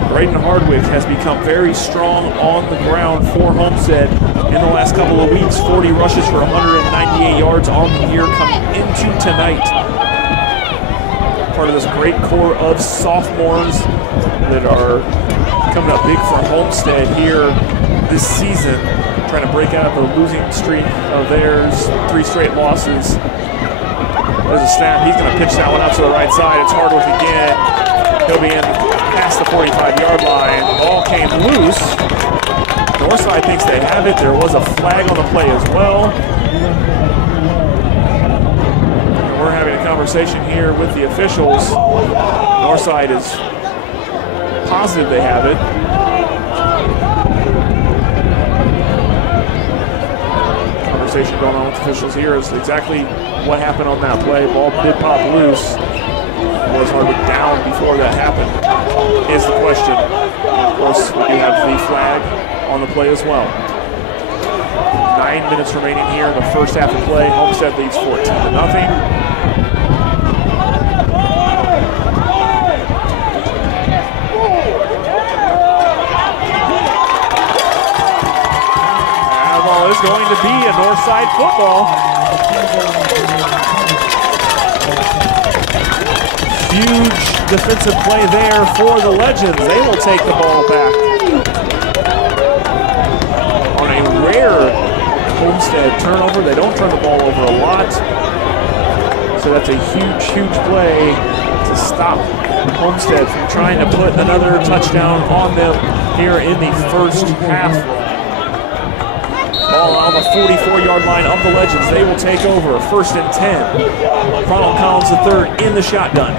Braden Hardwick has become very strong on the ground for Homestead in the last couple of weeks. 40 rushes for 198 yards on the year coming into tonight. Part of this great core of sophomores that are coming up big for Homestead here this season, trying to break out of the losing streak of theirs, 3 straight losses. There's a snap. He's going to pitch that one out to the right side. It's Hardwick again. He'll be in past the 45-yard line. Ball came loose. Northside thinks they have it. There was a flag on the play as well. And we're having a conversation here with the officials. Northside is positive they have it. Conversation going on with officials here is exactly what happened on that play. Ball did pop loose. Was Hardwick down before that happened is the question. Of course, we do have the flag on the play as well. 9 minutes remaining here in the first half of play. Homestead leads 14-0. to be a Northside football. Huge defensive play there for the Legends. They will take the ball back. On a rare Homestead turnover, they don't turn the ball over a lot. So that's a huge, huge play to stop Homestead from trying to put another touchdown on them here in the first half. Ball on the 44-yard line of the Legends. They will take over. 1st and 10. Ronald Collins III in the shotgun.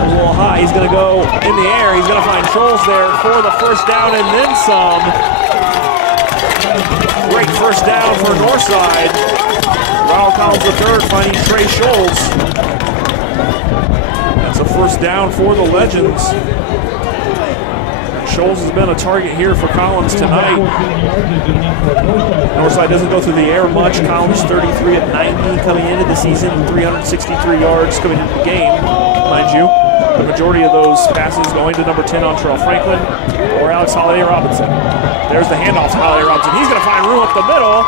A little high. He's going to go in the air. He's going to find Scholes there for the first down and then some. Great first down for Northside. Ronald Collins III finding Trey Scholes. That's a first down for the Legends. Scholes has been a target here for Collins tonight. Northside doesn't go through the air much. Collins 33 at 90 coming into the season, 363 yards coming into the game, mind you. The majority of those passes going to number 10 on Terrell Franklin or Alex Holiday Robinson. There's the handoff to Holiday Robinson. He's going to find room up the middle,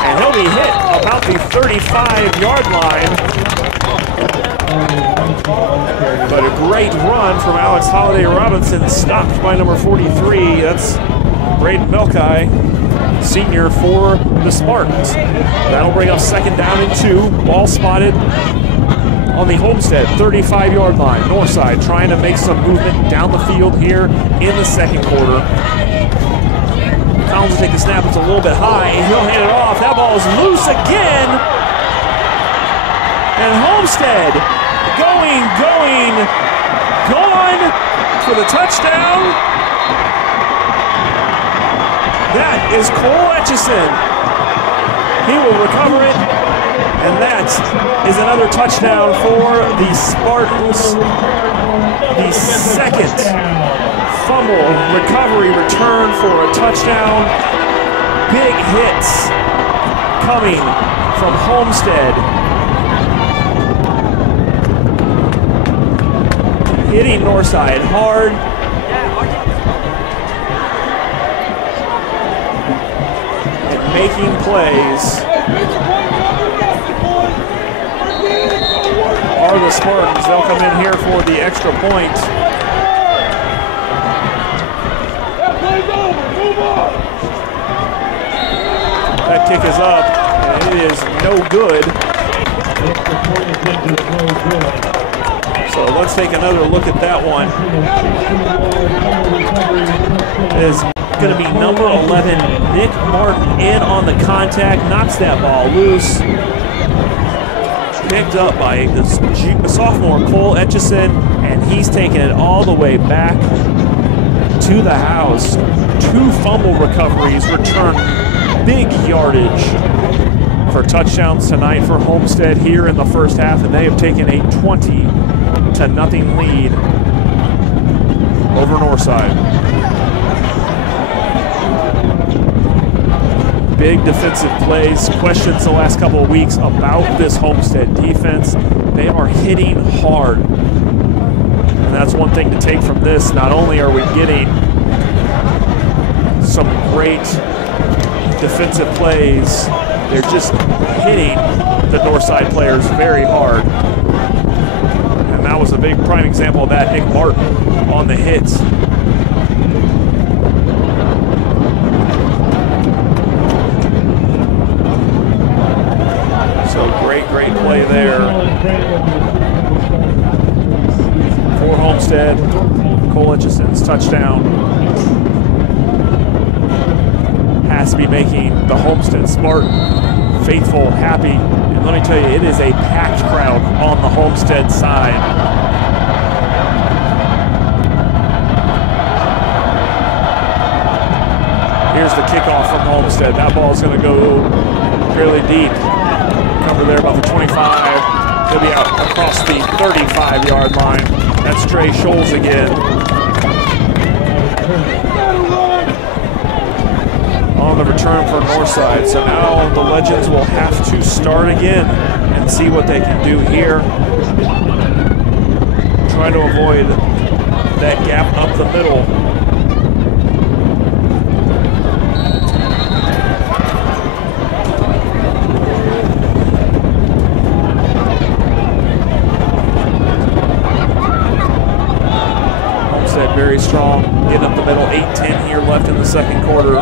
and he'll be hit about the 35-yard line. But a great run from Alex Holiday Robinson, stopped by number 43. That's Braden Melkai, senior for the Spartans. That'll bring up 2nd down and 2. Ball spotted on the Homestead 35-yard line. Northside trying to make some movement down the field here in the second quarter. Collins will take the snap. It's a little bit high. He'll hand it off. That ball is loose again. And Homestead going, gone for the touchdown. That is Cole Etchison. He will recover it, and that is another touchdown for the Spartans. The 2nd fumble recovery return for a touchdown. Big hits coming from Homestead. Hitting Northside hard. And making plays are the Spartans. They'll come in here for the extra point. That kick is up, and it is no good. So let's take another look at that one. It is going to be number 11, Nick Martin, in on the contact, knocks that ball loose. Picked up by the sophomore Cole Etchison, and he's taking it all the way back to the house. 2 fumble recoveries return big yardage for touchdowns tonight for Homestead here in the first half, and they have taken a 20-0 lead over Northside. Big defensive plays. Questions the last couple of weeks about this Homestead defense. They are hitting hard, and that's one thing to take from this. Not only are we getting some great defensive plays, they're just hitting the Northside players very hard. And that was a big prime example of that. Nick Martin on the hits. So great play there for Homestead. Cole Etchison's touchdown has to be making the Homestead Spartan faithful happy. And let me tell you, it is a packed crowd on the Homestead side. Here's the kickoff from Homestead. That ball is going to go fairly deep. Cover there about the 25. He'll be out across the 35-yard line. That's Trey Scholes again. On the return for Northside. So now the Legends will have to start again and see what they can do here. Try to avoid that gap up the middle. second quarter.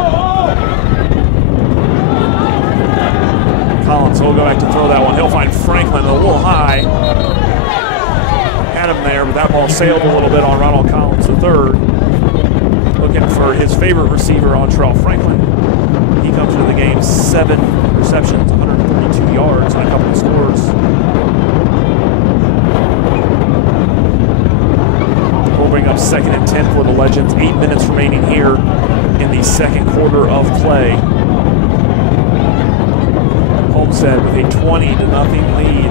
Collins will go back to throw that one. He'll find Franklin a little high. Had him there, but that ball sailed a little bit on Ronald Collins III. Looking for his favorite receiver on Terrell Franklin. He comes into the game 7 receptions, 132 yards, and a couple of scores. We'll bring up 2nd and 10 for the Legends. 8 minutes remaining here in the second quarter of play. Homestead with a 20-0 lead.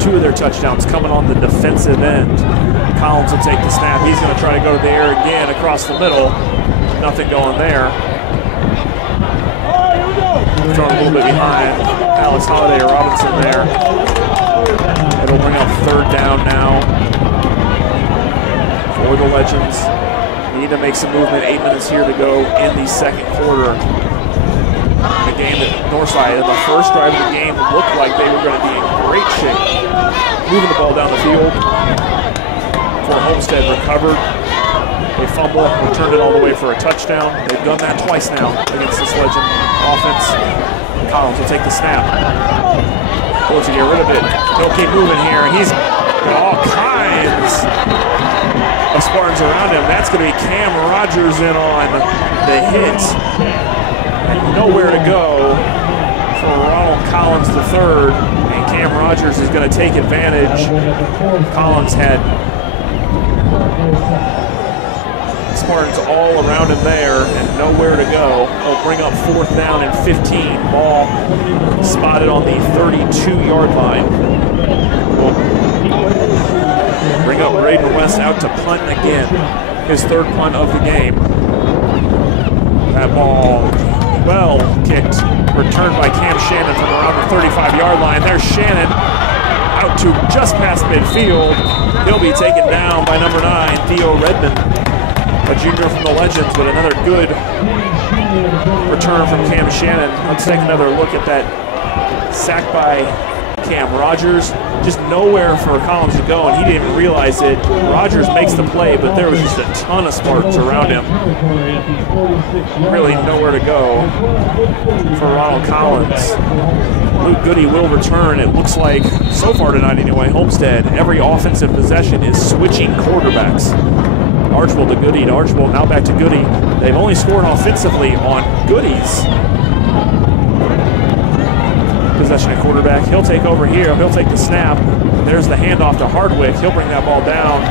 2 of their touchdowns coming on the defensive end. Collins will take the snap. He's going to try to go to the air again across the middle. Nothing going there. Thrown a little bit behind Alex Holiday or Robinson there. It'll bring up 3rd down now for the Legends. Need to make some movement. 8 minutes here to go in the second quarter. The game at Northside in the first drive of the game looked like they were going to be in great shape. Moving the ball down the field. For Homestead recovered. They fumble, returned it all the way for a touchdown. They've done that twice now against this Legend offense. Collins will take the snap. Goes to get rid of it. He'll keep moving here. He's got all kinds of Spartans around him. That's going to be Cam Rogers in on the hit. And nowhere to go for Ronald Collins III. And Cam Rogers is going to take advantage. Collins had Spartans all around him there and nowhere to go. He'll bring up 4th down and 15. Ball spotted on the 32-yard line. Bring up Braden West out to punt again. His 3rd punt of the game. That ball well kicked. Returned by Cam Shannon from around the 35-yard line. There's Shannon out to just past midfield. He'll be taken down by number 9, Theo Redmond. A junior from the Legends, but another good return from Cam Shannon. Let's take another look at that sack by Cam Rogers. Just nowhere for Collins to go, and he didn't realize it. Rogers makes the play, but there was just a ton of Spartans around him. Really nowhere to go for Ronald Collins. Luke Goody will return. It looks like, so far tonight anyway, Homestead, every offensive possession is switching quarterbacks. Archibald to Goody to Archibald, now back to Goody. They've only scored offensively on Goody's possession at quarterback. He'll take over here. He'll take the snap. There's the handoff to Hardwick. He'll bring that ball down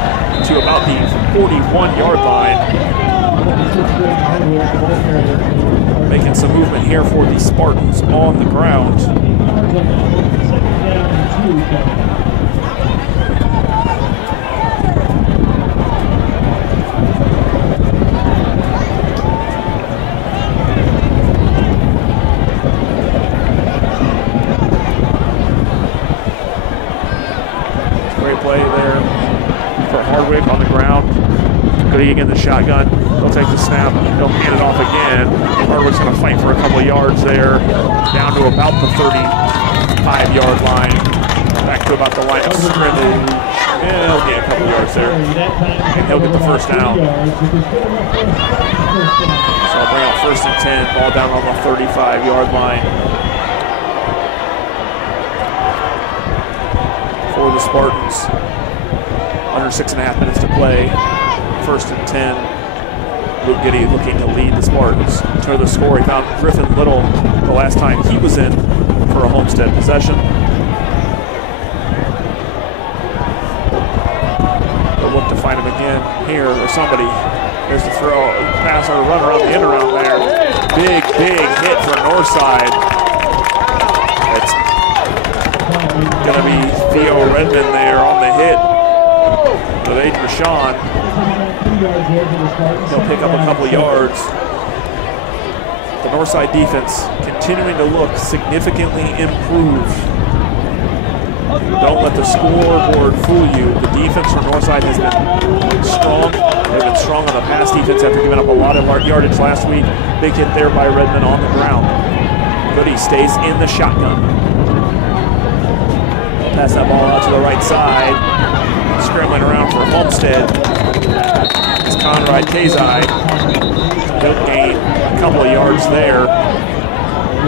to about the 41-yard line. Making some movement here for the Spartans on the ground. Play there for Hardwick on the ground. Goody again, the shotgun. He'll take the snap. He'll hand it off again. Hardwick's going to fight for a couple of yards there. Down to about the 35-yard line. Back to about the line of scrimmage. Yeah, he'll get a couple of yards there. And he'll get the 1st down. So I'll bring out 1st and 10. Ball down on the 35-yard line. For the Spartans. Under 6.5 minutes to play. 1st and 10. Luke Giddy looking to lead the Spartans to the score. He found Griffin Little the last time he was in for a Homestead possession. They'll look to find him again here or somebody. There's the throw, pass or run around the end around there. Big hit for Northside. It's going to be Theo Redmond there on the hit with Aiden Rashawn. He'll pick up a couple of yards. The Northside defense continuing to look significantly improved. Don't let the scoreboard fool you. The defense for Northside has been strong. They've been strong on the pass defense after giving up a lot of yardage last week. Big hit there by Redmond on the ground. Goody stays in the shotgun. Pass that ball out to the right side. Scrambling around for Homestead. It's Conrad Kazai. He'll gain a couple of yards there.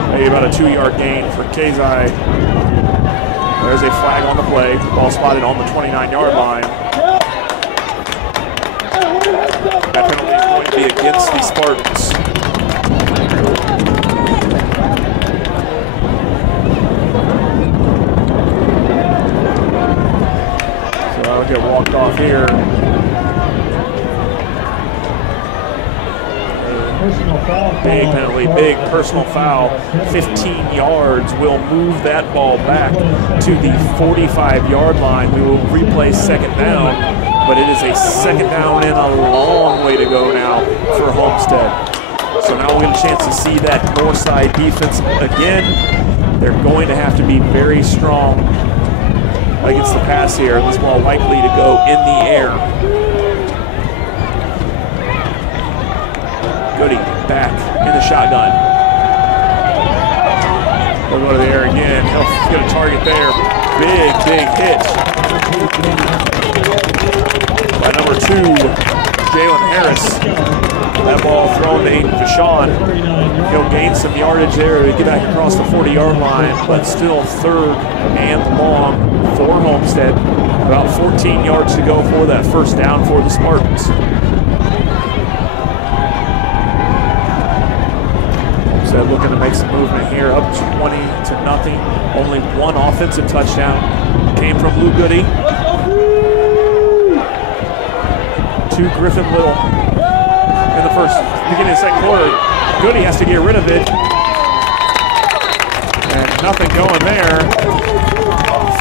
Maybe about a 2-yard gain for Kazai. There's a flag on the play. Ball spotted on the 29-yard line. That penalty is going to be against the Spartans. So that'll get walked off here. Big penalty, big personal foul. 15 yards will move that ball back to the 45-yard line. We will replay second down, but it is a second down and a long way to go now for Homestead. So now we get a chance to see that Northside defense again. They're going to have to be very strong against the pass here. This ball likely to go in the air. Goody back in the shotgun. He'll go to the air again. He'll get a target there. Big, big hit by number 2, Jalen Harris. That ball thrown to Aiden Vachon. He'll gain some yardage there to get back across the 40-yard line, but still third and long for Homestead. About 14 yards to go for that first down for the Spartans. Homestead looking to make some movement here, up 20-0. Only one offensive touchdown came from Lou Goody to Griffin Little in the beginning of the second quarter. Goody has to get rid of it. And nothing going there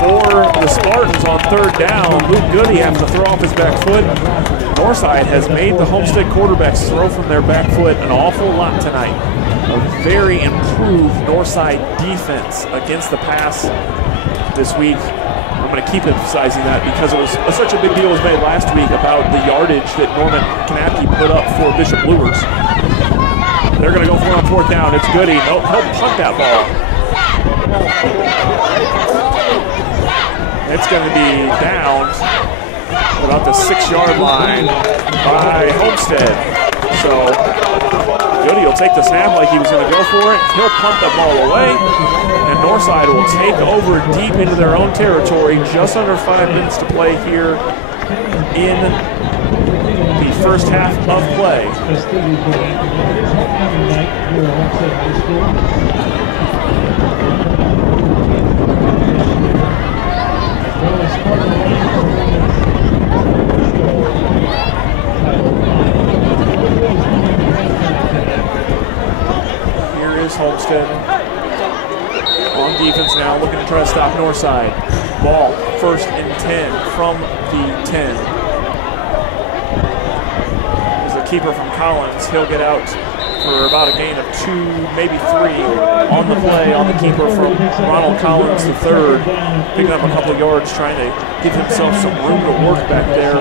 for the Spartans on third down. Luke Goody having to throw off his back foot. Northside has made the Homestead quarterbacks throw from their back foot an awful lot tonight. A very improved Northside defense against the pass this week. I'm going to keep emphasizing that because it was such a big deal was made last week about the yardage that Norman Kanapke put up for Bishop Luers. They're going to go for it on fourth down. It's Goody. He'll punt that ball. It's going to be down about the 6-yard line by Homestead. So Goody will take the snap like he was going to go for it. He'll punt the ball away, and Northside will take over deep into their own territory. Just under 5 minutes to play here in the first half of play. Homestead on defense now, looking to try to stop Northside. Ball first and 10 from the 10. There's a keeper from Collins. He'll get out for about a gain of 2, maybe 3 on the play on the keeper from Ronald Collins III, picking up a couple of yards, trying to give himself some room to work back there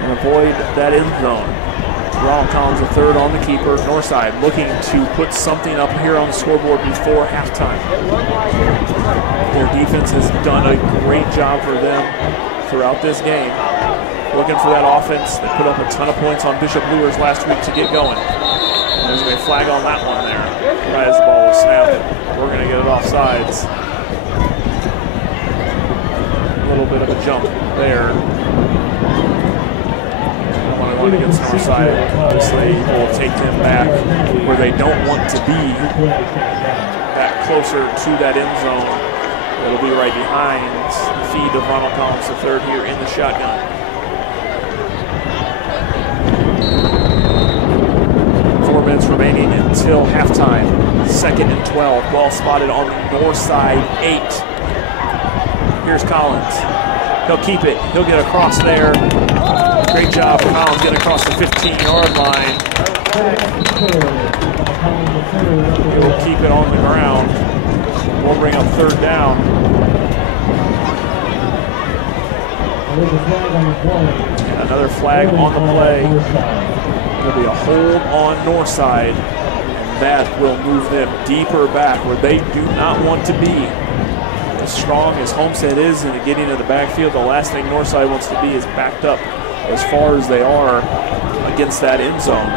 and avoid that end zone. Ronald Collins III on the keeper. Northside looking to put something up here on the scoreboard before halftime. Their defense has done a great job for them throughout this game. Looking for that offense that put up a ton of points on Bishop Luers last week to get going. There's a flag on that one there. Right as the ball was snapped. We're going to get it off sides. A little bit of a jump there. Against Northside, obviously will take them back where they don't want to be, back closer to that end zone. It'll be right behind the feet of Ronald Collins III here in the shotgun. Four minutes remaining until halftime. 2nd and 12. Ball spotted on the Northside 8. Here's Collins. He'll keep it. He'll get across there. Great job, Collins getting across the 15-yard line. He'll keep it on the ground. We'll bring up third down. And another flag on the play. There'll be a hold on Northside. And that will move them deeper back where they do not want to be. As strong as Homestead is in getting to the backfield, the last thing Northside wants to be is backed up as far as they are against that end zone.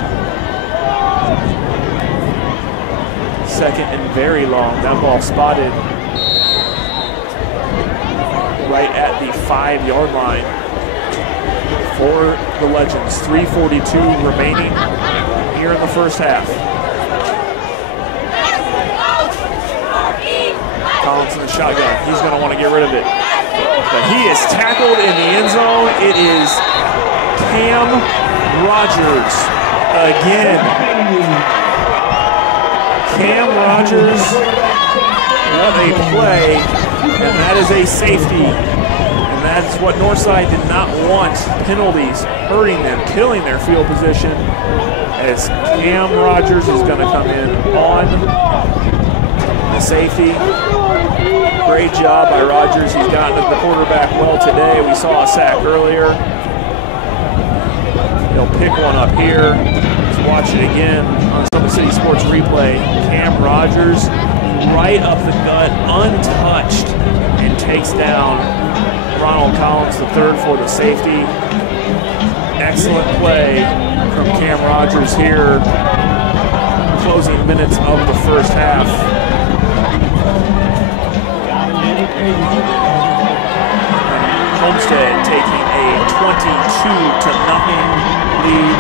Second and very long. That ball spotted right at the 5-yard line for the Legends. 3:42 remaining here in the first half. Collins in the shotgun. He's going to want to get rid of it. But he is tackled in the end zone. It is Cam Rogers again. Cam Rogers, what a play, and that is a safety. And that's what Northside did not want. Penalties hurting them, killing their field position, as Cam Rogers is going to come in on the safety. Great job by Rogers. He's gotten at the quarterback well today. We saw a sack earlier. He'll pick one up here. Let's watch it again on SummitCitySports replay. Cam Rogers right up the gut, untouched, and takes down Ronald Collins III for the safety. Excellent play from Cam Rogers here. Closing minutes of the first half. Homestead taking a 22-0 lead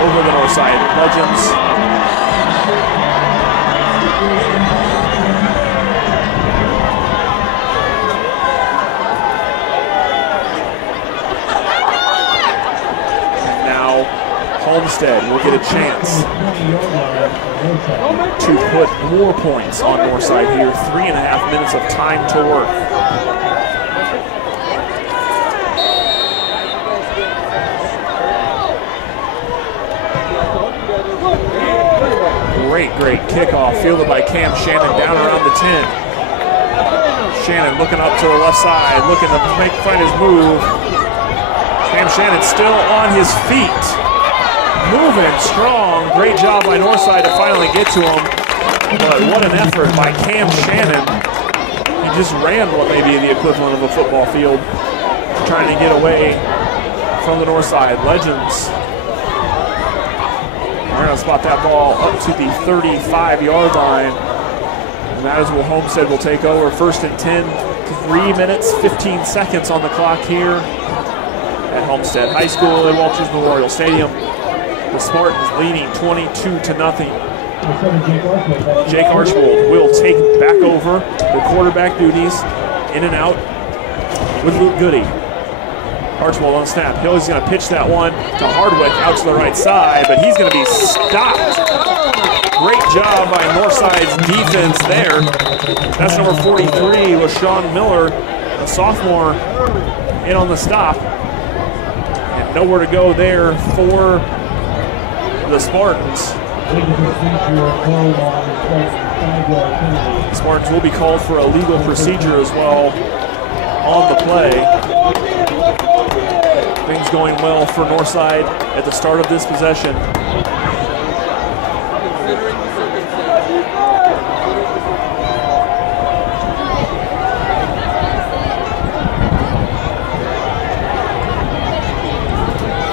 over the Northside Legends. Now Homestead will get a chance to put more points on Northside here. 3.5 minutes of time to work. Great kickoff fielded by Cam Shannon down around the 10. Shannon looking up to the left side, looking to find his move. Cam Shannon still on his feet. Moving strong. Great job by Northside to finally get to him. But what an effort by Cam Shannon. He just ran what may be the equivalent of a football field, trying to get away from the Northside Legends. We're going to spot that ball up to the 35-yard line. And that is where Homestead will take over. 1st and 10, 3 minutes, 15 seconds on the clock here at Homestead High School at Walters Memorial Stadium. The Spartans leading 22-0. Jake Archbold will take back over the quarterback duties, in and out with Luke Goody. Archbold on snap. He's going to pitch that one to Hardwick out to the right side, but he's going to be stopped. Great job by Northside's defense there. That's number 43 was Sean Miller, a sophomore, in on the stop. And nowhere to go there for the Spartans. The Spartans will be called for a legal procedure as well on the play. Things going well for Northside at the start of this possession.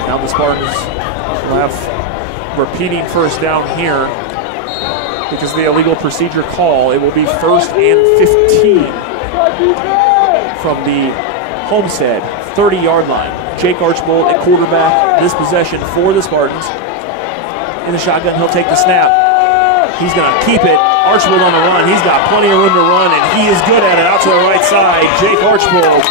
Now the Spartans will have repeating first down here because of the illegal procedure call. It will be 1st and 15 from the Homestead 30-yard line. Jake Archbold at quarterback this possession for the Spartans. In the shotgun, he'll take the snap. He's going to keep it. Archbold on the run. He's got plenty of room to run, and he is good at it out to the right side. Jake Archbold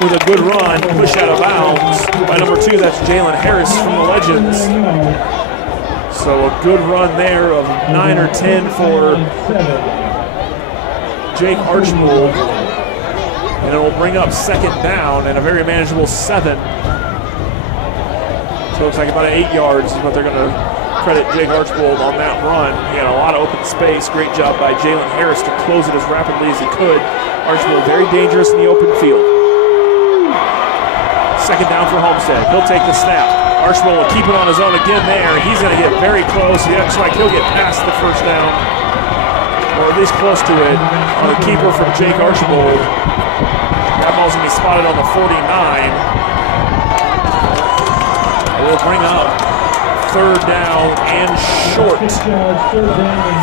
with a good run, push out of bounds by number 2. That's Jalen Harris from the Legends. So a good run there of 9 or 10 for Jake Archbold. And it will bring up 2nd down and a very manageable 7. So it looks like about 8 yards is what they're going to credit Jake Archbold on that run. He had a lot of open space. Great job by Jalen Harris to close it as rapidly as he could. Archbold very dangerous in the open field. 2nd down for Homestead. He'll take the snap. Archbold will keep it on his own again there. He's going to get very close. He looks like he'll get past the 1st down, or at least close to it, on the keeper from Jake Archbold. That ball's going to be spotted on the 49. will bring up third down and short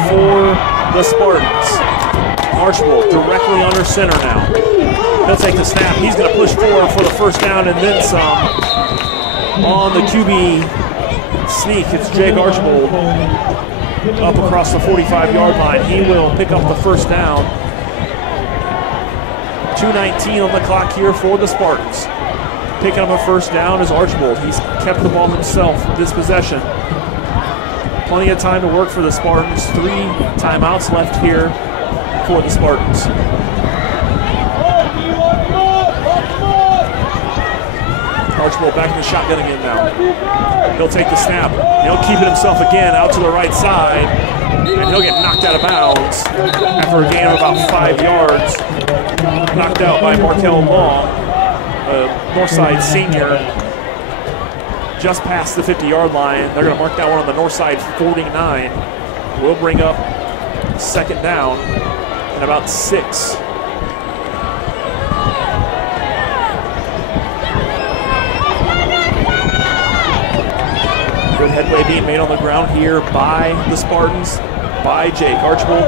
for the Spartans. Archibald directly under center now. He'll take the snap. He's going to push forward for the first down and then some. On the QB sneak, it's Jake Archibald up across the 45-yard line. He will pick up the first down. 2:19 on the clock here for the Spartans. Picking up a first down is Archibald. He's kept the ball himself this possession. Plenty of time to work for the Spartans. 3 timeouts left here for the Spartans. Archibald back in the shotgun again now. He'll take the snap. He'll keep it himself again out to the right side. And he'll get knocked out of bounds after a gain of about 5 yards. Knocked out by Markel Long, Northside senior, just past the 50-yard line. They're going to mark that one on the Northside 49. We'll bring up second down and about 6. Good headway being made on the ground here by the Spartans, by Jake Archibald.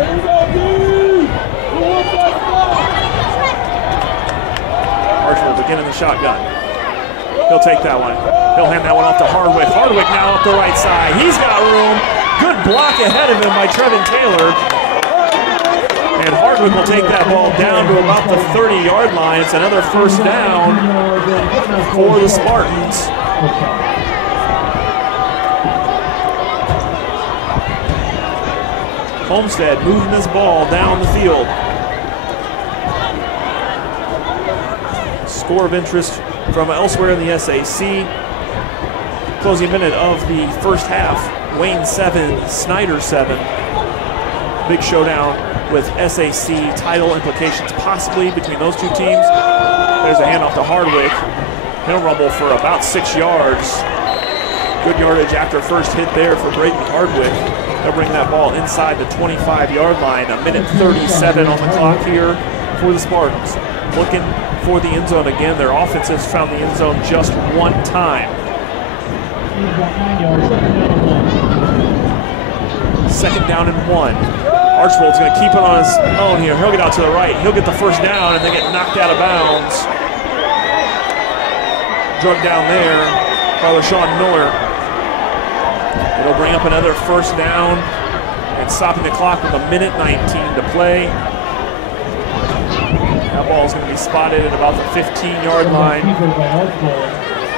Archibald again in the shotgun. He'll take that one. He'll hand that one off to Hardwick. Hardwick now up the right side. He's got room. Good block ahead of him by Trevin Taylor. And Hardwick will take that ball down to about the 30-yard line. It's another first down for the Spartans. Homestead moving this ball down the field. Score of interest from elsewhere in the SAC. Closing minute of the first half. Wayne 7, Snyder 7. Big showdown with SAC title implications possibly between those two teams. There's a handoff to Hardwick. He'll rumble for about 6 yards. Good yardage after first hit there for Brayton Hardwick. They'll bring that ball inside the 25-yard line. 1:37 on the clock here for the Spartans. Looking for the end zone again. Their offense has found the end zone just one time. Second down and 1. Archibald's going to keep it on his own here. He'll get out to the right. He'll get the first down and then get knocked out of bounds. Drugged down there by LaShawn Miller. It'll bring up another first down and stopping the clock with 1:19 to play. That ball is going to be spotted at about the 15-yard line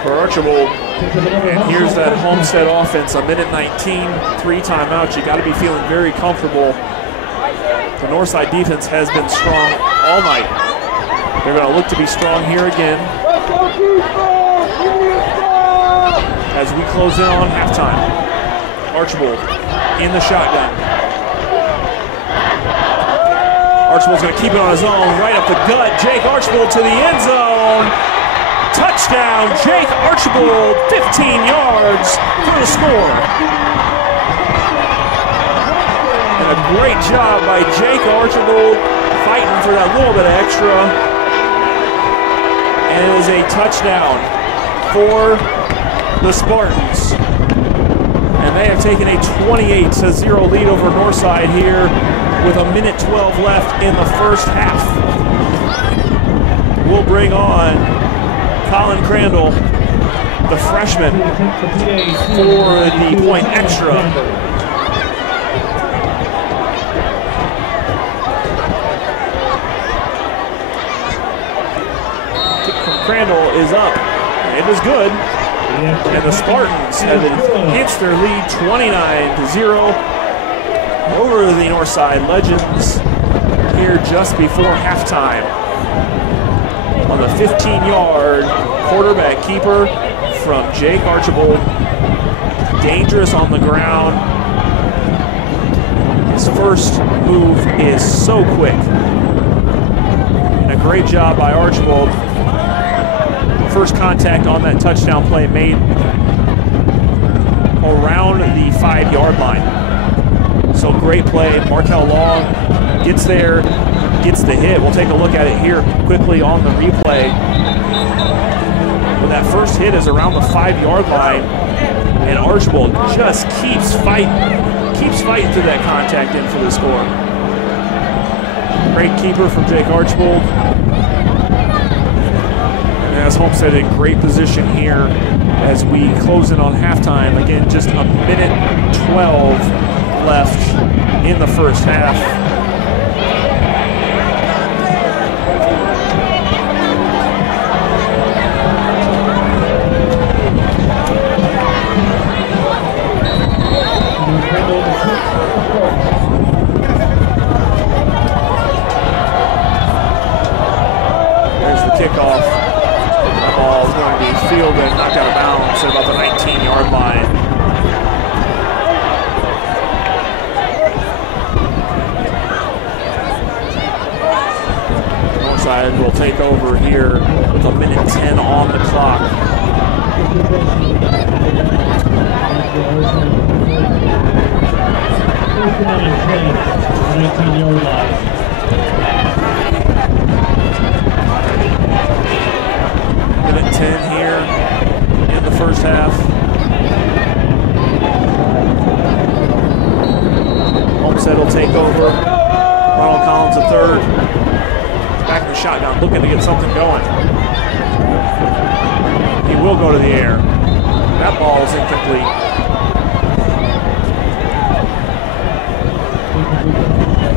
for Archibald. And here's that Homestead offense, 1:19, 3 timeouts. You got to be feeling very comfortable. The Northside defense has been strong all night. They're going to look to be strong here again as we close in on halftime. Archibald in the shotgun. Archibald's going to keep it on his own, right up the gut. Jake Archibald to the end zone. Touchdown, Jake Archibald, 15 yards for the score. And a great job by Jake Archibald, fighting for that little bit of extra. And it is a touchdown for the Spartans. And they have taken a 28-0 lead over Northside here with 1:12 left in the first half. We'll bring on Colin Crandall, the freshman, for the point extra. Kick from Crandall is up. It is good. And the Spartans have enhanced their lead 29-0 over the Northside Legends here just before halftime. On the 15-yard quarterback keeper from Jake Archibald. Dangerous on the ground. His first move is so quick. And a great job by Archibald. First contact on that touchdown play made around the 5-yard line. So great play. Markel Long gets there, gets the hit. We'll take a look at it here quickly on the replay. When that first hit is around the 5-yard line, and Archibald just keeps fighting through that contact in for the score. Great keeper from Jake Archibald. And as Homestead in great position here as we close in on halftime. Again, just a minute 12 left in the first half. Kickoff. That ball is going to be fielded, knocked out of bounds at about the 19-yard line. Northside will take over here with a minute 10 on the clock. Minute 10 here in the first half. Homestead will take over. Ronald Collins at third. Back in the shotgun, looking to get something going. He will go to the air. That ball is incomplete.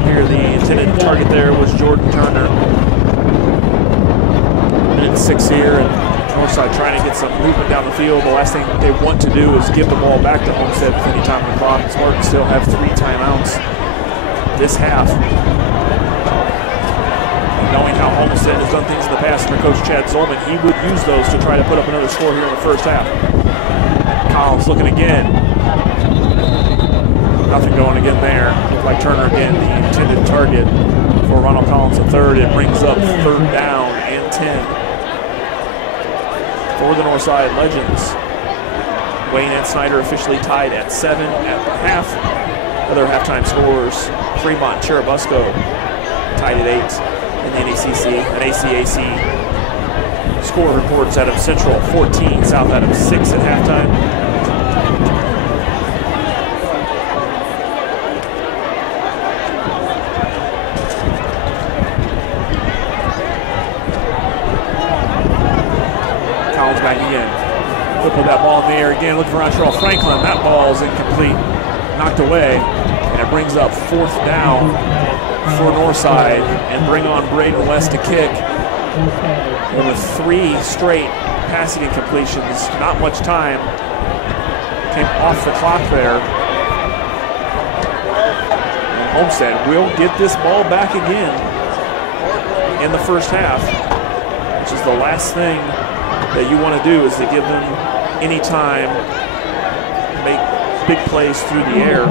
Here the intended target there was Jordan Turner. Minute 6 here, and Northside trying to get some movement down the field. The last thing they want to do is give the ball back to Homestead with any time on the clock. Spartans still have 3 timeouts this half. And knowing how Homestead has done things in the past under Coach Chad Zolman, he would use those to try to put up another score here in the first half. Collins looking again. Nothing going again there. Looked like Turner again, the intended target for Ronald Collins at third. It brings up third down and 10 for the Northside Legends. Wayne and Snyder officially tied at 7 at the half. Other halftime scores, Fremont Cherubusco tied at 8 in the NACC. An ACAC score reports Adams Central 14, South Adams 6 at halftime. Back again. Look at that ball in the air again. Looking for Antrell Franklin. That ball is incomplete. Knocked away. And it brings up 4th down for Northside and bring on Braden West to kick. And with 3 straight passing incompletions, not much time came off the clock there. And Homestead will get this ball back again in the first half, which is the last thing that you want to do, is to give them any time, make big plays through the air.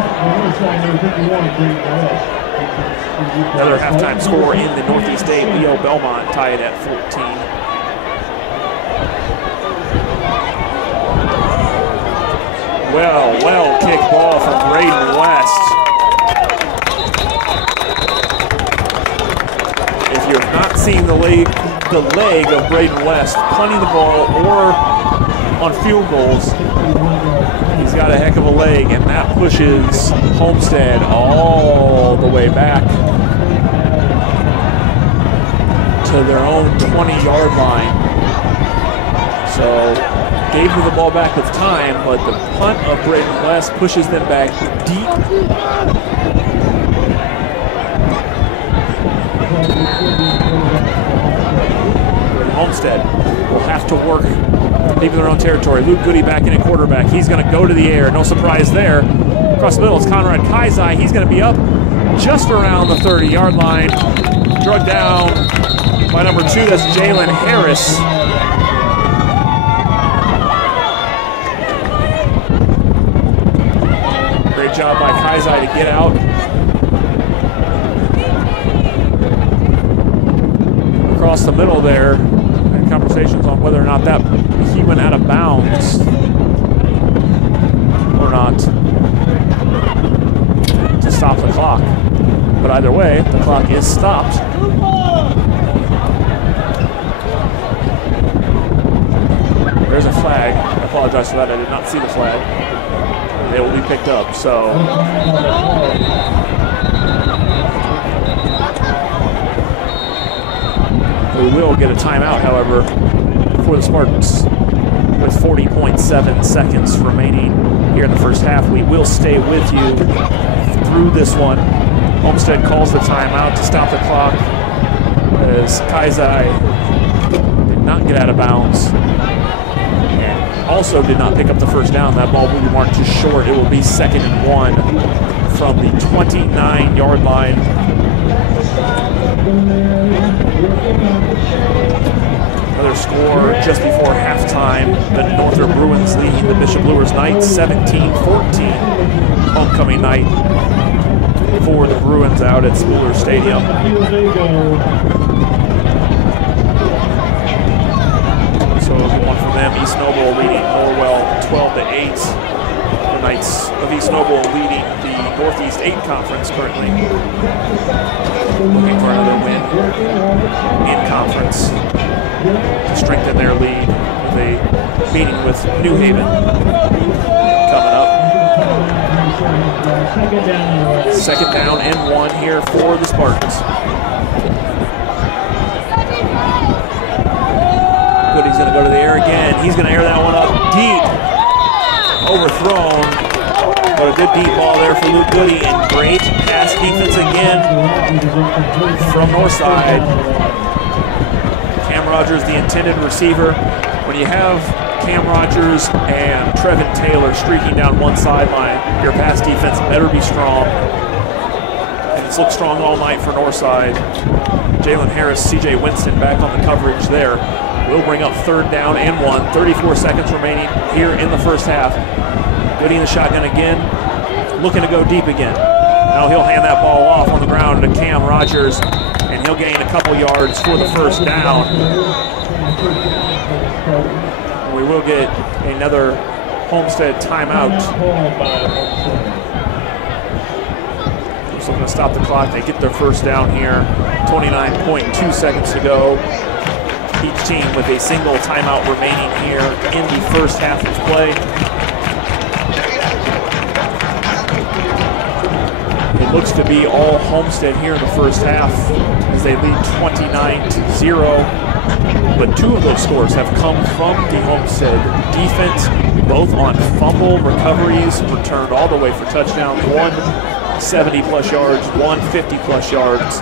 Another halftime score in the Northeast 8, Leo Belmont tied at 14. Well kicked ball from Braden West. If you have not seen the leg of Braden West punting the ball or on field goals, he's got a heck of a leg, and that pushes Homestead all the way back to their own 20-yard line. So gave them the ball back with time, but the punt of Braden West pushes them back deep. Homestead will have to work deep in their own territory. Luke Goody back in at quarterback. He's going to go to the air. No surprise there. Across the middle, it's Conrad Kaizai. He's going to be up just around the 30-yard line. Drugged down by number 2. That's Jalen Harris. Great job by Kaizai to get out. Across the middle there. Conversations on whether or not that he went out of bounds or not to stop the clock. But either way, the clock is stopped. There's a flag. I apologize for that. I did not see the flag. They will be picked up. So we will get a timeout, however, for the Spartans with 40.7 seconds remaining here in the first half. We will stay with you through this one. Homestead calls the timeout to stop the clock as Kaizai did not get out of bounds and also did not pick up the first down. That ball will be marked just short. It will be 2nd and 1 from the 29-yard line. Another score just before halftime. The Northrop Bruins leading the Bishop Luers Knights 17-14. Homecoming night for the Bruins out at Spooler Stadium. So one from them. East Noble leading Norwell 12-8. The Knights of East Noble leading the Northeast 8 Conference currently. Looking for another win in conference to strengthen their lead with a meeting with New Haven coming up. 2nd down and 1 here for the Spartans. Goody's going to go to the air again. He's going to air that one up deep. Overthrown. But a good deep ball there for Luke Goody, and great pass defense again from Northside. Cam Rogers, the intended receiver. When you have Cam Rogers and Trevin Taylor streaking down one sideline, your pass defense better be strong. And it's looked strong all night for Northside. Jalen Harris, CJ Winston back on the coverage there. We'll bring up 3rd down and 1. 34 seconds remaining here in the first half. Goody in the shotgun again, looking to go deep again. Now he'll hand that ball off on the ground to Cam Rogers, and he'll gain a couple yards for the first down. We will get another Homestead timeout. So going to stop the clock. They get their first down here. 29.2 seconds to go. Each team with a single timeout remaining here in the first half of play. It looks to be all Homestead here in the first half as they lead 29-0. But 2 of those scores have come from the Homestead defense, both on fumble recoveries, returned all the way for touchdowns. 1 70-plus yards, 1 50-plus yards.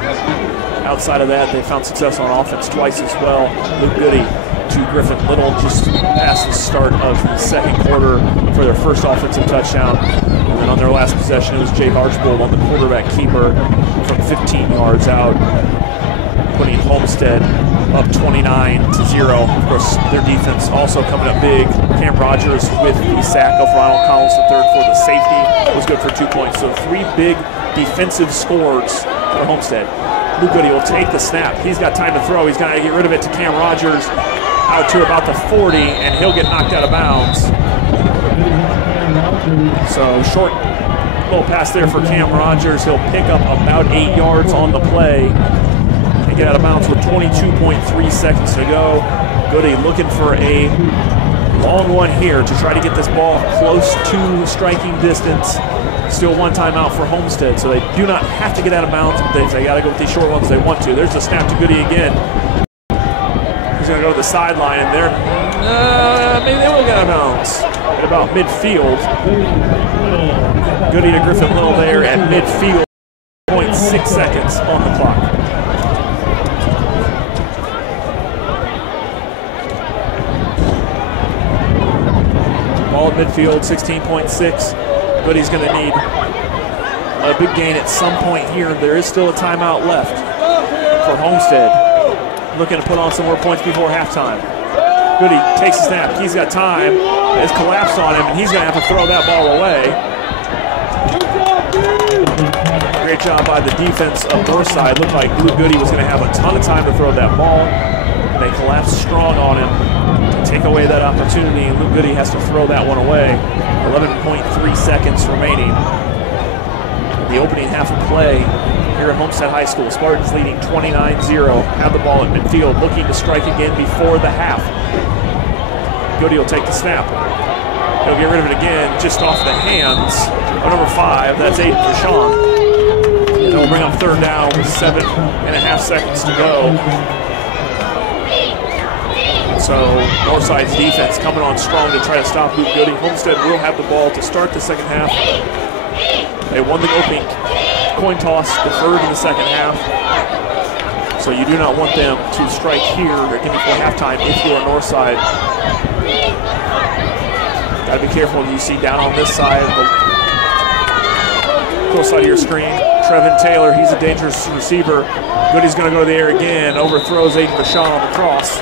Outside of that, they found success on offense twice as well. Luke Goody to Griffin Little just past the start of the second quarter for their first offensive touchdown. And then on their last possession, it was Jake Archbold on the quarterback keeper from 15 yards out, putting Homestead up 29-0. Of course, their defense also coming up big. Cam Rogers with the sack of Ronald Collins III for the safety was good for 2 points. So 3 big defensive scores for Homestead. Luke Goody will take the snap. He's got time to throw. He's got to get rid of it to Cam Rogers out to about the 40, and he'll get knocked out of bounds. So short little pass there for Cam Rogers. He'll pick up about 8 yards on the play and get out of bounds with 22.3 seconds to go. Goody looking for a long one here to try to get this ball close to striking distance. Still 1 timeout for Homestead, so they do not have to get out of bounds, but they got to go with these short ones they want to. There's the snap to Goody again. He's going to go to the sideline, and there, maybe they will get out of bounds at about midfield. Goody to Griffin Little there at midfield. 0.6 seconds on the clock. Ball at midfield, 16.6. Goody's going to need a big gain at some point here. There is still a timeout left for Homestead. Looking to put on some more points before halftime. Goody takes a snap. He's got time. It's collapsed on him, and he's going to have to throw that ball away. Great job by the defense of Northside. Looked like Luke Goody was going to have a ton of time to throw that ball. They collapsed strong on him to take away that opportunity, and Luke Goody has to throw that one away. 11.3 seconds remaining. The opening half of play here at Homestead High School. Spartans leading 29-0. Have the ball at midfield, looking to strike again before the half. Goody will take the snap. He'll get rid of it again, just off the hands of number 5. That's Aiden Vachon. And they'll bring up third down with 7.5 seconds to go. So Northside's defense coming on strong to try to stop Luke Goody. Homestead will have the ball to start the second half. They won the opening coin toss, deferred in the second half. So you do not want them to strike here again before halftime if you are Northside. Got to be careful. You see down on this side, the close side of your screen, Trevin Taylor, he's a dangerous receiver. Goody's going to go to the air again, overthrows Aiden Vachon on the cross.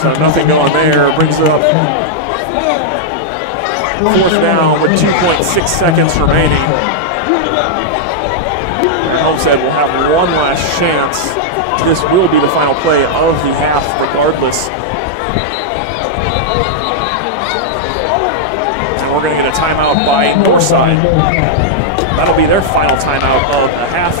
So nothing going there, brings it up. Fourth down with 2.6 seconds remaining. And Homestead will have one last chance. This will be the final play of the half regardless. And we're going to get a timeout by Northside. That'll be their final timeout of the half.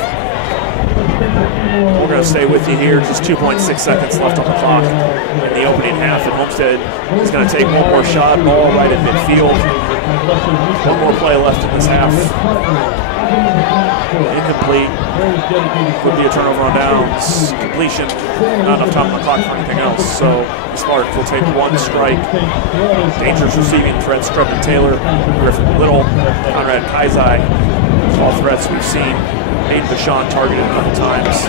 We're going to stay with you here. Just 2.6 seconds left on the clock in the opening half. And Homestead is going to take one more shot, ball right at midfield. One more play left in this half. Incomplete. Could be a turnover on downs. Completion. Not enough time on the clock for anything else. So the Spartans will take one strike. Dangerous receiving threats. Trevin Taylor, Griffin Little, Conrad Kaizai. All threats we've seen. Aiden Vachon targeted a couple times.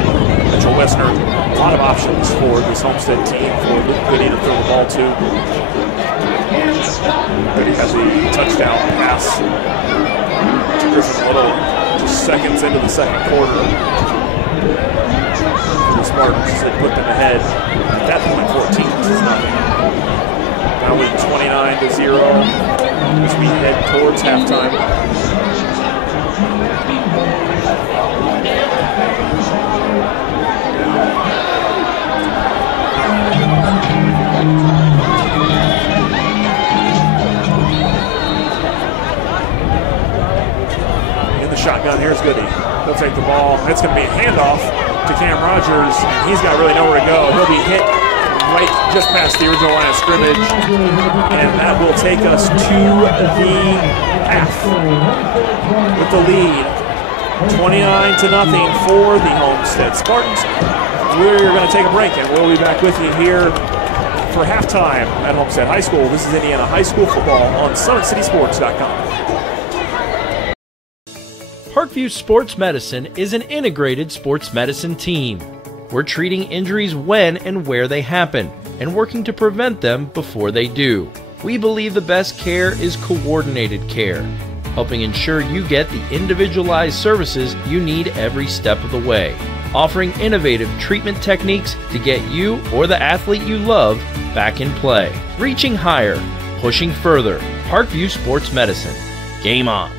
Mitchell Westner, a lot of options for this Homestead team for Luke Goody to throw the ball to. Goody has a touchdown pass to Griffin Little just seconds into the second quarter. The Spartans had put them ahead. At that point, 14 is nothing. Now with 29-0 as we head towards halftime. Shotgun, here's Goody. He'll take the ball. It's going to be a handoff to Cam Rogers. He's got really nowhere to go. He'll be hit right just past the original line of scrimmage. And that will take us to the half with the lead. 29-0 for the Homestead Spartans. We're going to take a break and we'll be back with you here for halftime at Homestead High School. This is Indiana High School football on SummitCitySports.com. Parkview Sports Medicine is an integrated sports medicine team. We're treating injuries when and where they happen and working to prevent them before they do. We believe the best care is coordinated care, helping ensure you get the individualized services you need every step of the way, offering innovative treatment techniques to get you or the athlete you love back in play. Reaching higher, pushing further. Parkview Sports Medicine. Game on.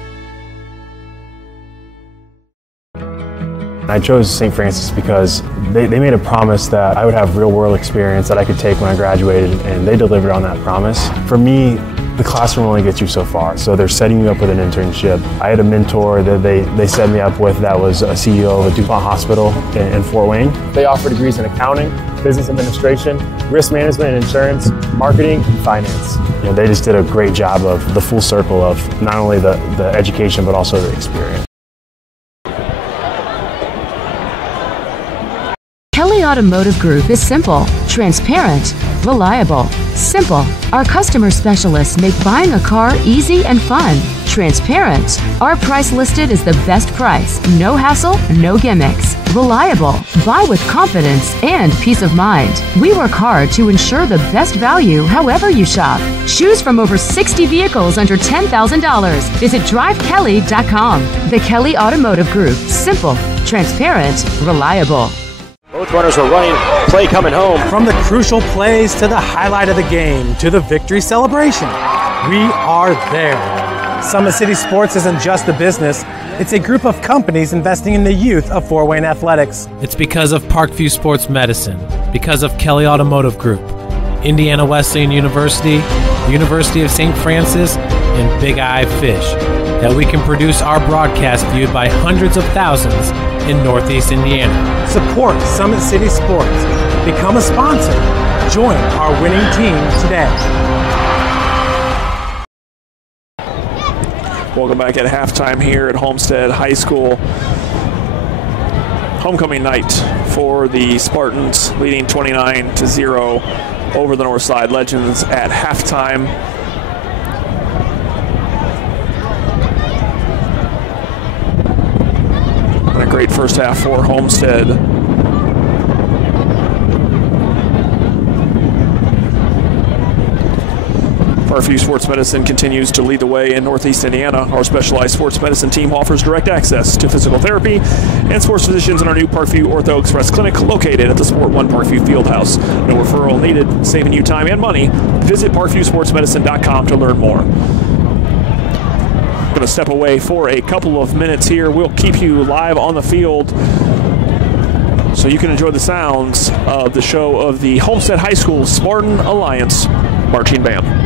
I chose St. Francis because they made a promise that I would have real-world experience that I could take when I graduated, and they delivered on that promise. For me, the classroom only gets you so far, so they're setting you up with an internship. I had a mentor that they set me up with that was a CEO of a DuPont hospital in Fort Wayne. They offer degrees in accounting, business administration, risk management and insurance, marketing, and finance. You know, they just did a great job of the full circle of not only the education, but also the experience. Kelly Automotive Group is simple, transparent, reliable. Simple. Our customer specialists make buying a car easy and fun. Transparent. Our price listed is the best price. No hassle, no gimmicks. Reliable. Buy with confidence and peace of mind. We work hard to ensure the best value however you shop. Choose from over 60 vehicles under $10,000. Visit drivekelly.com. The Kelly Automotive Group. Simple, transparent, reliable. Both runners are running, play coming home. From the crucial plays to the highlight of the game to the victory celebration, we are there. Summit City Sports isn't just a business, it's a group of companies investing in the youth of Fort Wayne athletics. It's because of Parkview Sports Medicine, because of Kelly Automotive Group, Indiana Wesleyan University, University of St. Francis, and Big Eye Fish, that we can produce our broadcast viewed by hundreds of thousands in Northeast Indiana. Support Summit City Sports. Become a sponsor. Join our winning team today. Welcome back at halftime here at Homestead High School. Homecoming night for the Spartans, leading 29-0 over the Northside Legends at halftime. And a great first half for Homestead. Parkview Sports Medicine continues to lead the way in Northeast Indiana. Our specialized sports medicine team offers direct access to physical therapy and sports physicians in our new Parkview Ortho Express Clinic located at the Sport 1 Parkview Fieldhouse. No referral needed, saving you time and money. Visit parkviewsportsmedicine.com to learn more. Going to step away for a couple of minutes here. We'll keep you live on the field so you can enjoy the sounds of the show of the Homestead High School Spartan Alliance Marching Band.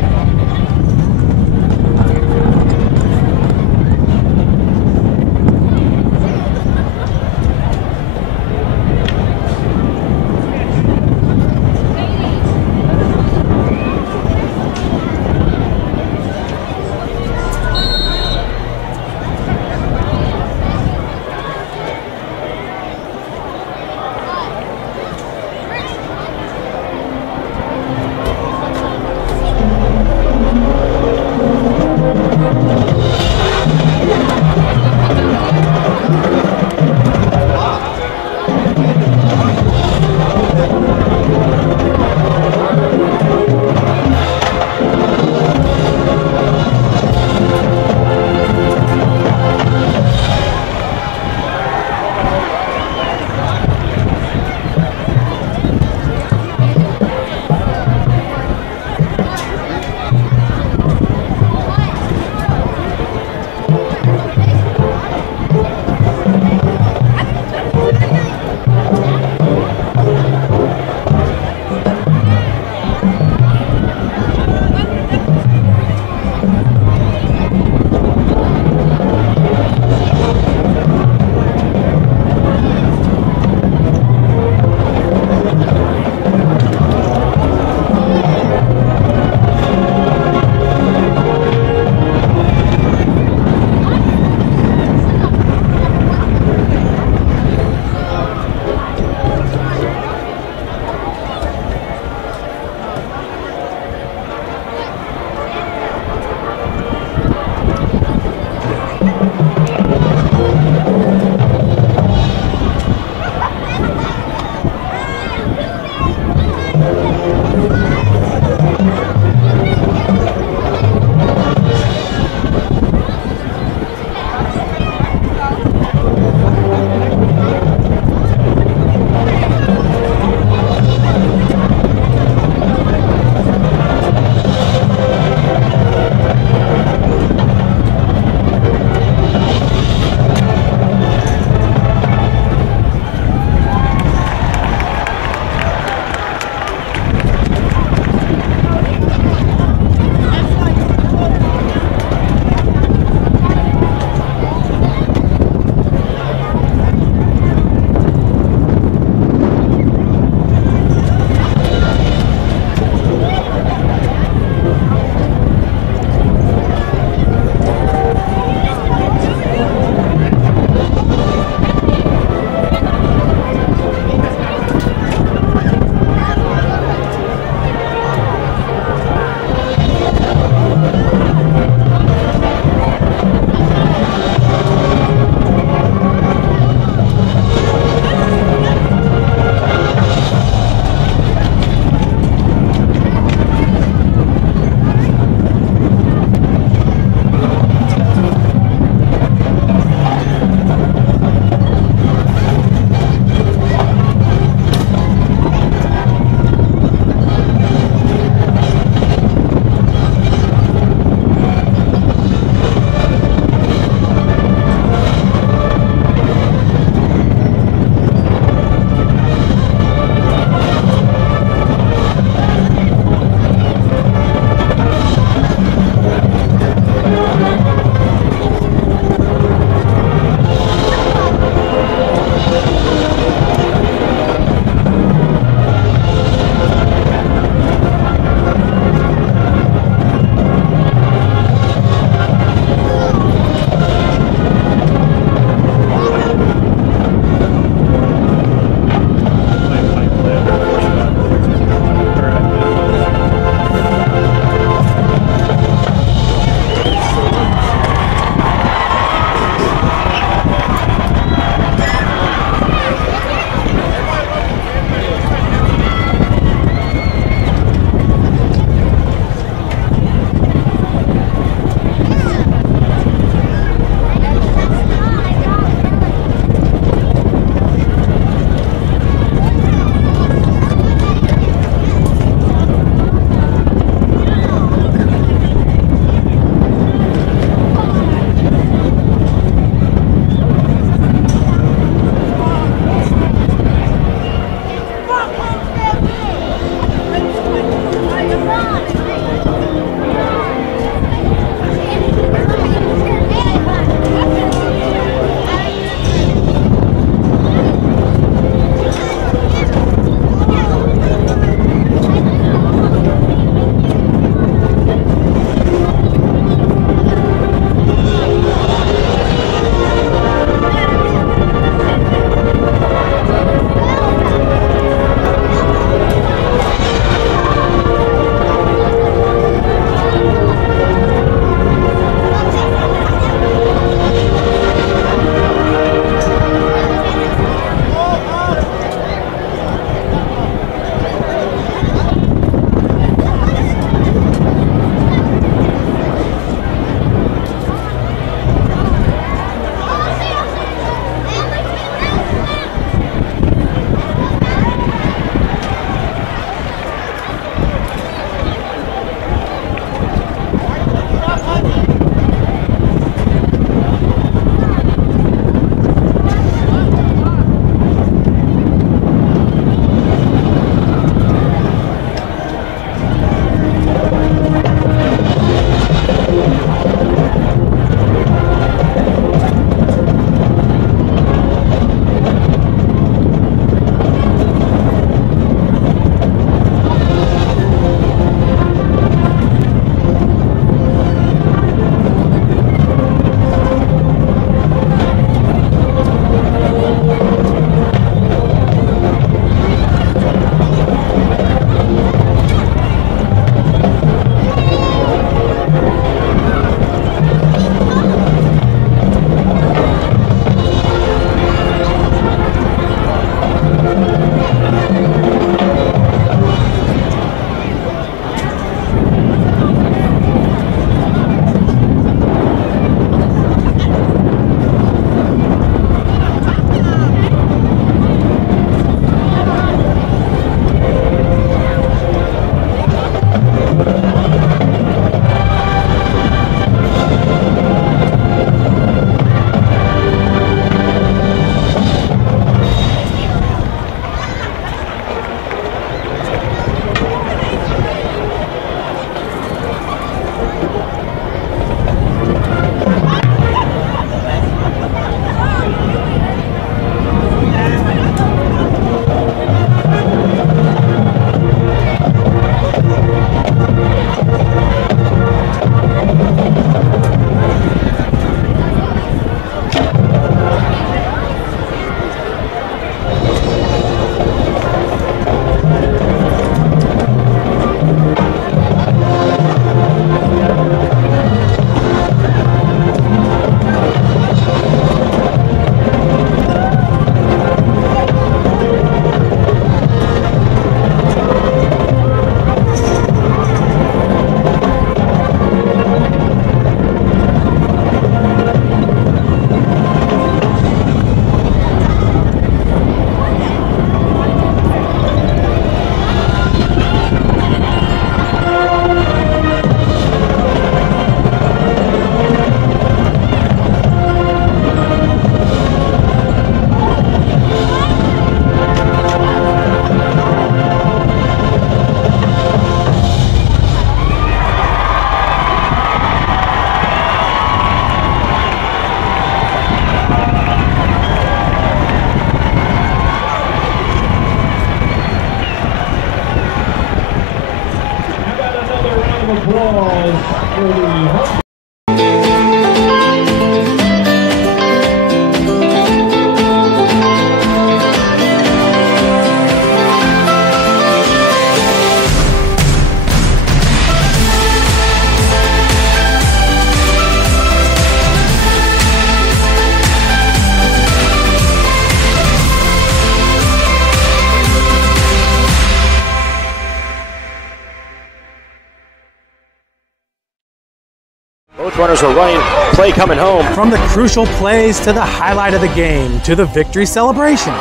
Both runners are running, play coming home. From the crucial plays to the highlight of the game to the victory celebration,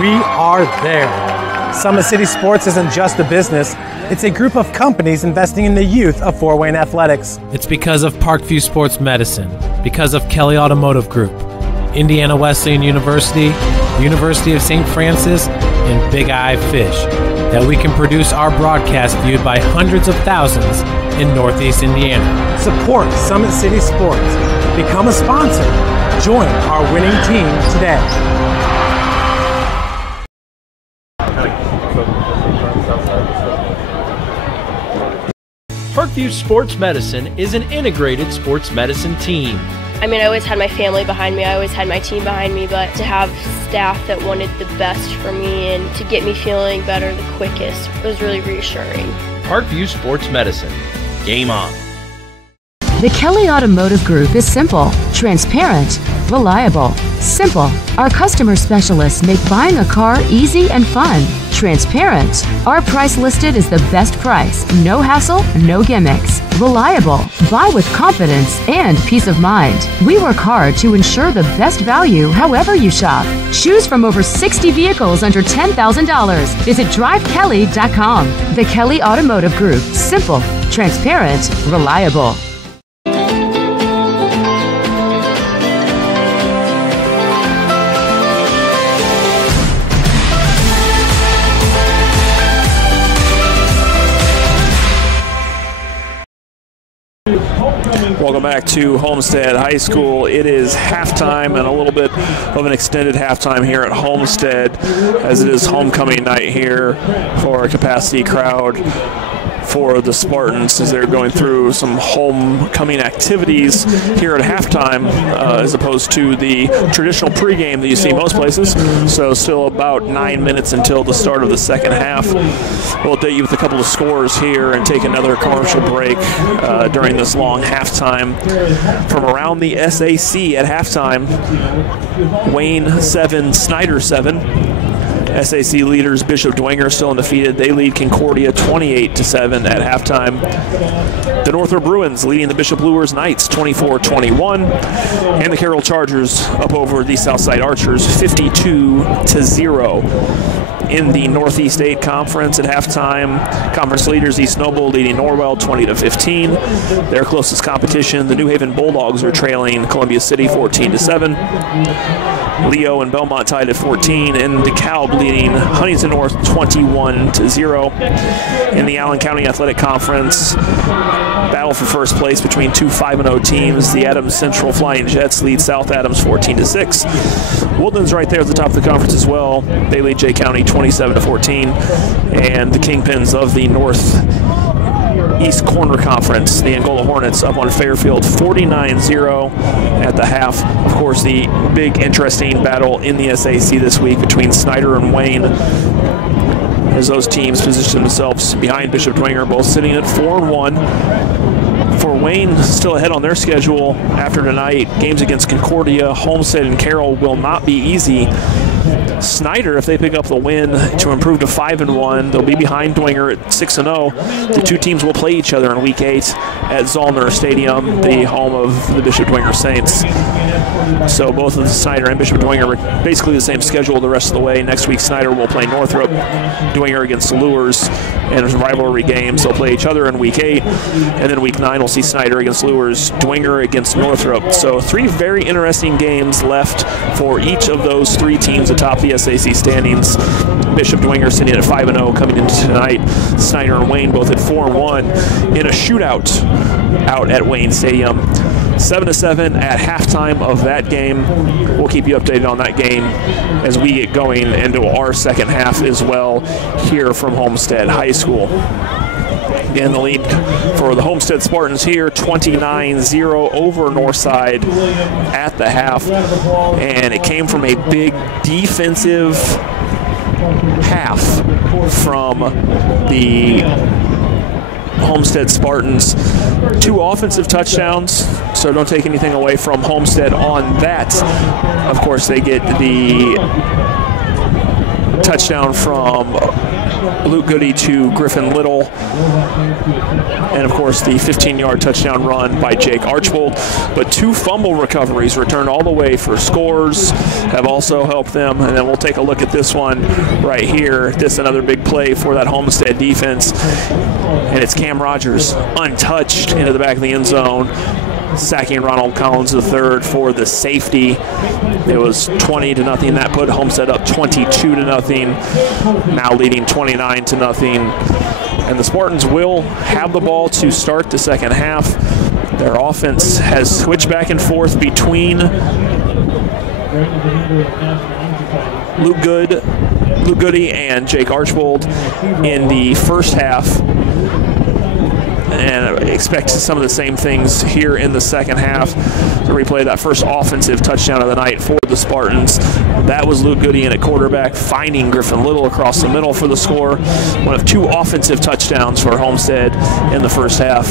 we are there. Summit City Sports isn't just a business, it's a group of companies investing in the youth of Fort Wayne athletics. It's because of Parkview Sports Medicine, because of Kelly Automotive Group, Indiana Wesleyan University, University of St. Francis, and Big Eye Fish, that we can produce our broadcast viewed by hundreds of thousands in Northeast Indiana. Support Summit City Sports. Become a sponsor. Join our winning team today. Parkview Sports Medicine is an integrated sports medicine team. I mean, I always had my family behind me, I always had my team behind me, but to have staff that wanted the best for me and to get me feeling better the quickest was really reassuring. Parkview Sports Medicine. Game on. The Kelly Automotive Group is simple, transparent, reliable. Simple. Our customer specialists make buying a car easy and fun. Transparent. Our price listed is the best price. No hassle, no gimmicks. Reliable. Buy with confidence and peace of mind. We work hard to ensure the best value however you shop. Choose from over 60 vehicles under $10,000. Visit drivekelly.com. The Kelly Automotive Group. Simple, transparent, reliable. Welcome back to Homestead High School. It is halftime and a little bit of an extended halftime here at Homestead, as it is homecoming night here for a capacity crowd for the Spartans as they're going through some homecoming activities here at halftime, as opposed to the traditional pregame that you see most places. So still about 9 minutes until the start of the second half. We'll update you with a couple of scores here and take another commercial break during this long halftime. From around the SAC at halftime, Wayne 7, Snyder 7. SAC leaders Bishop Dwenger still undefeated. They lead Concordia 28-7 at halftime. The Northrop Bruins leading the Bishop Luers Knights 24-21. And the Carroll Chargers up over the Southside Archers 52-0. In the Northeast 8 Conference at halftime, conference leaders East Noble leading Norwell 20-15. Their closest competition, the New Haven Bulldogs, are trailing Columbia City 14-7. Leo and Belmont tied at 14, and DeKalb leading Huntington North 21-0. In the Allen County Athletic Conference, battle for first place between two 5-0 teams. The Adams Central Flying Jets lead South Adams 14-6. Woodland's right there at the top of the conference as well. They lead Jay County 27-14, and the Kingpins of the Northeast Corner Conference, the Angola Hornets, up on Fairfield 49-0 at the half. Of course, the big interesting battle in the SAC this week between Snyder and Wayne, as those teams position themselves behind Bishop Dwenger, both sitting at 4-1. For Wayne, still ahead on their schedule after tonight, games against Concordia, Homestead, and Carroll will not be easy. Snyder, if they pick up the win to improve to 5-1, they'll be behind Dwenger at 6-0. The two teams will play each other in Week 8 at Zollner Stadium, the home of the Bishop Dwenger Saints. So both of the Snyder and Bishop Dwenger are basically the same schedule the rest of the way. Next week, Snyder will play Northrop, Dwenger against the Luers, and rivalry games. They'll play each other in Week 8, and then Week 9 we'll see Snyder against Luers, Dwenger against Northrop. So three very interesting games left for each of those three teams atop the SAC standings. Bishop Dwenger sitting at 5-0 coming into tonight. Snyder and Wayne both at 4-1 in a shootout out at Wayne Stadium. 7-7 at halftime of that game. We'll keep you updated on that game as we get going into our second half as well here from Homestead High School. in the lead for the Homestead Spartans here, 29-0 over Northside at the half. And it came from a big defensive half from the Homestead Spartans. 2 offensive touchdowns, so don't take anything away from Homestead on that. Of course, they get the touchdown from Luke Goody to Griffin Little, and of course the 15-yard touchdown run by Jake Archbold. But 2 fumble recoveries returned all the way for scores have also helped them. And then we'll take a look at this one right here. This another big play for that Homestead defense, and it's Cam Rogers untouched into the back of the end zone, sacking Ronald Collins III for the safety. It was 20-0. That put Homestead up 22-0, now leading 29-0. And the Spartans will have the ball to start the second half. Their offense has switched back and forth between Luke Goody and Jake Archbold in the first half, and I expect some of the same things here in the second half. To replay that first offensive touchdown of the night for the Spartans. That was Luke Goody in at quarterback, finding Griffin Little across the middle for the score. One of 2 offensive touchdowns for Homestead in the first half,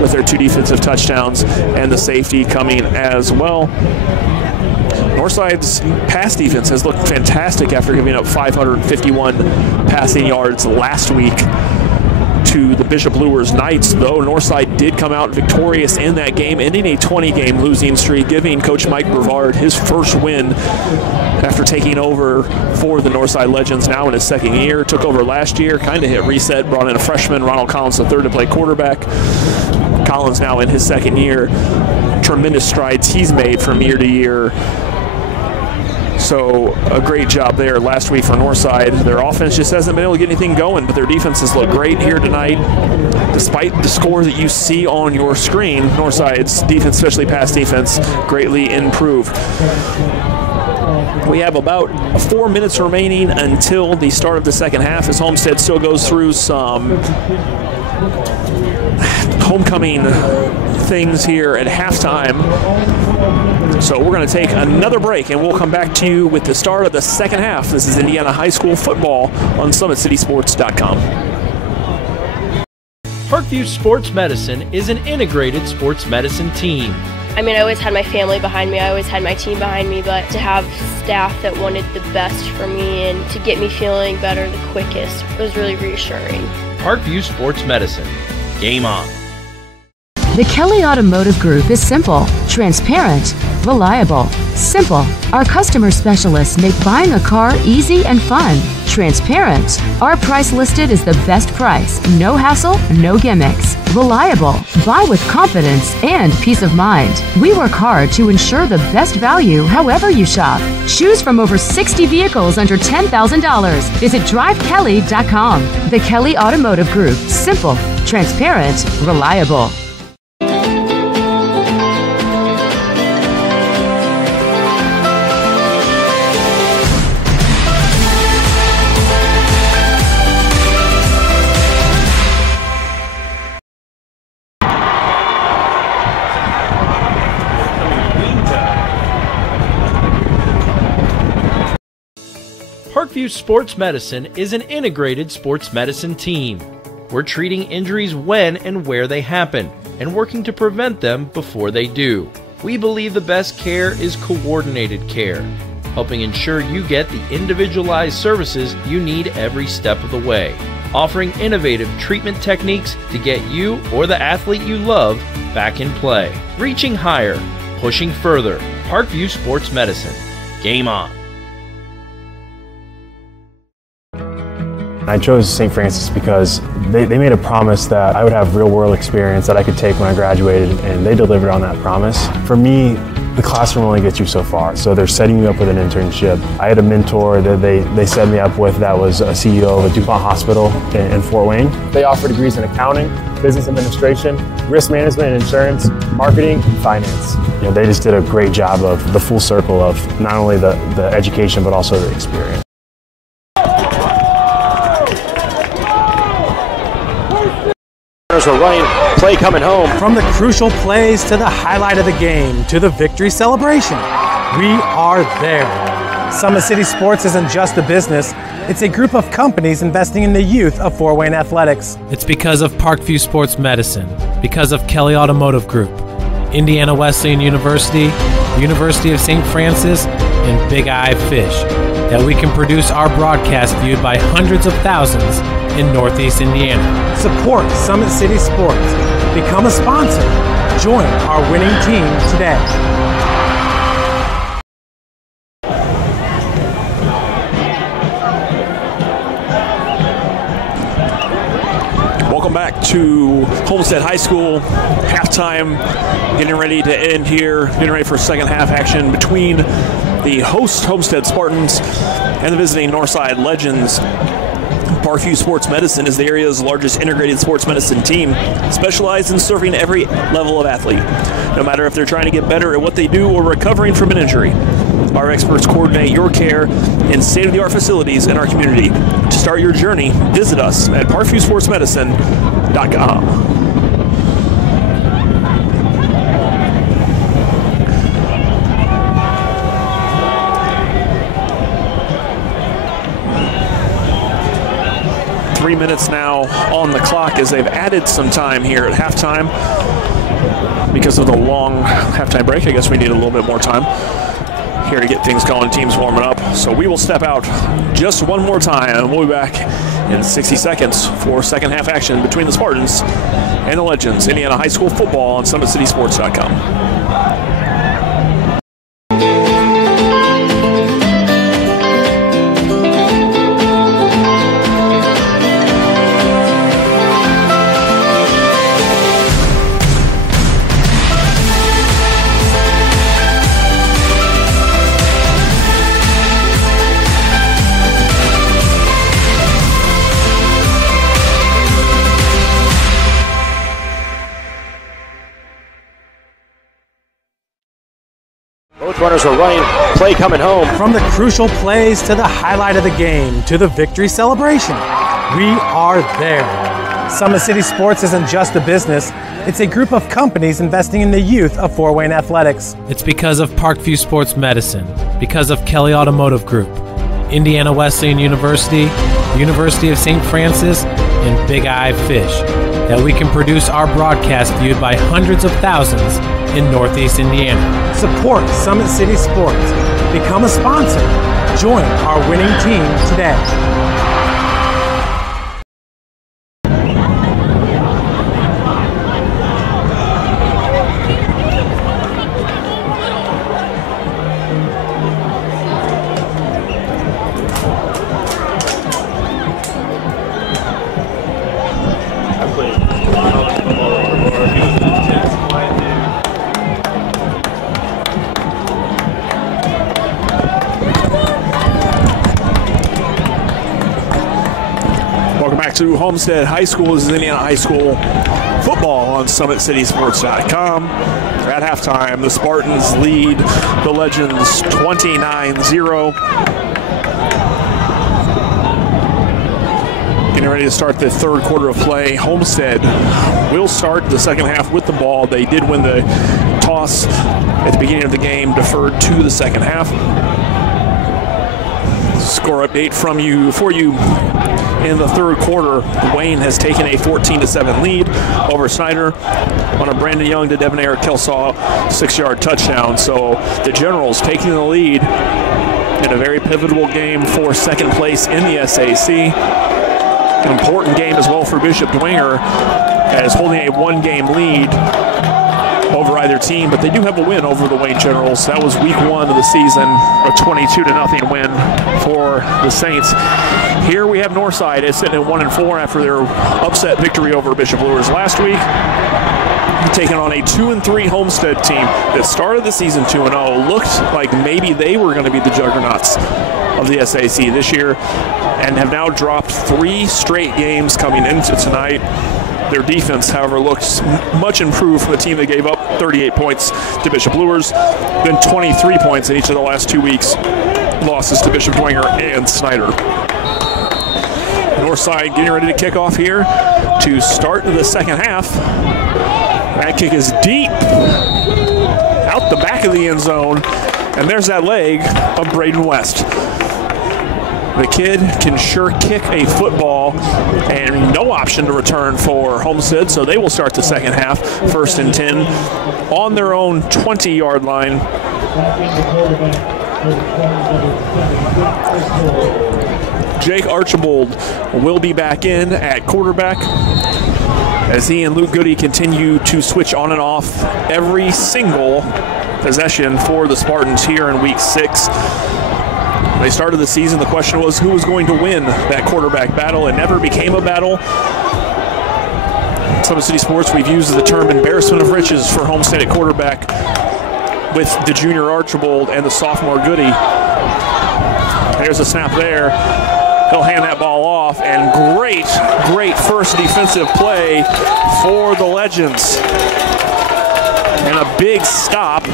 with their 2 defensive touchdowns and the safety coming as well. Northside's pass defense has looked fantastic after giving up 551 passing yards last week to the Bishop Luers Knights, though Northside did come out victorious in that game, ending a 20-game losing streak, giving Coach Mike Brevard his first win after taking over for the Northside Legends now in his second year. Took over last year, kind of hit reset, brought in a freshman, Ronald Collins III, to play quarterback. Collins now in his second year. Tremendous strides he's made from year to year. So a great job there last week for Northside. Their offense just hasn't been able to get anything going, but their defenses look great here tonight. Despite the score that you see on your screen, Northside's defense, especially pass defense, greatly improved. We have about 4 minutes remaining until the start of the second half, as Homestead still goes through some homecoming things here at halftime. So we're going to take another break, and we'll come back to you with the start of the second half. This is Indiana High School football on SummitCitySports.com. Parkview Sports Medicine is an integrated sports medicine team. I mean, I always had my family behind me, I always had my team behind me, but to have staff that wanted the best for me and to get me feeling better the quickest was really reassuring. Parkview Sports Medicine. Game on. The Kelly Automotive Group is simple, transparent, reliable. Simple. Our customer specialists make buying a car easy and fun. Transparent. Our price listed is the best price. No hassle, no gimmicks. Reliable. Buy with confidence and peace of mind. We work hard to ensure the best value however you shop. Choose from over 60 vehicles under $10,000. Visit drivekelly.com. The Kelly Automotive Group. Simple, transparent, reliable. Parkview Sports Medicine is an integrated sports medicine team. We're treating injuries when and where they happen, and working to prevent them before they do. We believe the best care is coordinated care, helping ensure you get the individualized services you need every step of the way, offering innovative treatment techniques to get you or the athlete you love back in play. Reaching higher, pushing further. Parkview Sports Medicine. Game on. I chose St. Francis because they made a promise that I would have real-world experience that I could take when I graduated, and they delivered on that promise. For me, the classroom only gets you so far, so they're setting you up with an internship. I had a mentor that they set me up with that was a CEO of a DuPont hospital in Fort Wayne. They offer degrees in accounting, business administration, risk management and insurance, marketing, and finance. You know, they just did a great job of the full circle of not only the education but also the experience. runners are running. Play coming home. From the crucial plays to the highlight of the game to the victory celebration, we are there. Summit City Sports isn't just a business, it's a group of companies investing in the youth of Fort Wayne athletics. It's because of Parkview Sports Medicine, because of Kelly Automotive Group, Indiana Wesleyan University, University of St. Francis, and Big Eye Fish, that we can produce our broadcast viewed by hundreds of thousands in Northeast Indiana. Support Summit City Sports. Become a sponsor. Join our winning team today. Welcome back to Homestead High School. Halftime, getting ready to end here, getting ready for second half action between the host Homestead Spartans and the visiting Northside Legends. Parkview Sports Medicine is the area's largest integrated sports medicine team, specialized in serving every level of athlete, no matter if they're trying to get better at what they do or recovering from an injury. Our experts coordinate your care in state-of-the-art facilities in our community. To start your journey, visit us at parkviewsportsmedicine.com. Minutes now on the clock as they've added some time here at halftime because of the long halftime break. I guess we need a little bit more time here to get things going, teams warming up. So we will step out just one more time and we'll be back in 60 seconds for second half action between the Spartans and the Legends. Indiana High School football on SummitCitySports.com. Runners are running. Play coming home. From the crucial plays to the highlight of the game to the victory celebration, we are there. Summit City Sports isn't just a business, it's a group of companies investing in the youth of Fort Wayne athletics. It's because of Parkview Sports Medicine, because of Kelly Automotive Group, Indiana Wesleyan University, University of St. Francis, and Big Eye Fish, that we can produce our broadcast viewed by hundreds of thousands in Northeast Indiana. Support Summit City Sports. Become a sponsor. Join our winning team today. To Homestead High School. This is Indiana High School football on SummitCitySports.com. At halftime, the Spartans lead the Legends 29-0. Getting ready to start the third quarter of play. Homestead will start the second half with the ball. They did win the toss at the beginning of the game, deferred to the second half. Score update for you. In the third quarter, Wayne has taken a 14-7 lead over Snyder on a Brandon Young to Devonair Kelsaw 6-yard touchdown. So the Generals taking the lead in a very pivotal game for second place in the SAC. An important game as well for Bishop Dwenger, as holding a one-game lead over either team, but they do have a win over the Wayne Generals. That was week 1 of the season, a 22-0 win for the Saints. Here we have Northside is sitting at 1-4 after their upset victory over Bishop Lures last week, taking on a 2-3 Homestead team that started the season 2-0. Looked like maybe they were going to be the juggernauts of the SAC this year, and have now dropped 3 straight games coming into tonight. Their defense, however, looks much improved from the team that gave up 38 points to Bishop Lures, then 23 points in each of the last 2 weeks. Losses to Bishop Dwenger and Snyder. Northside getting ready to kick off here to start the second half. That kick is deep out the back of the end zone, and there's that leg of Braden West. The kid can sure kick a football, and no option to return for Homestead, so they will start the second half, 1st and 10, on their own 20-yard line. Jake Archibald will be back in at quarterback as he and Luke Goody continue to switch on and off every single possession for the Spartans here in week 6. They started the season, the question was who was going to win that quarterback battle. It never became a battle. Summit City Sports, we've used the term embarrassment of riches for Homestead at quarterback with the junior Archibald and the sophomore Goody. There's a snap there. He'll hand that ball off, and great first defensive play for the Legends. And a big stop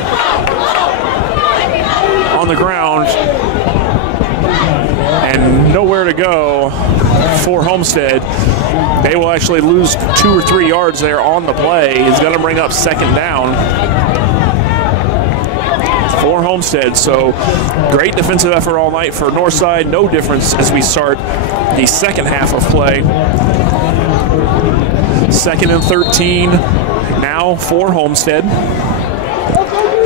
on the ground, and nowhere to go for Homestead. They will actually lose 2 or 3 yards there on the play. He's going to bring up 2nd down for Homestead. So great defensive effort all night for Northside. No difference as we start the second half of play. 2nd and 13 now for Homestead.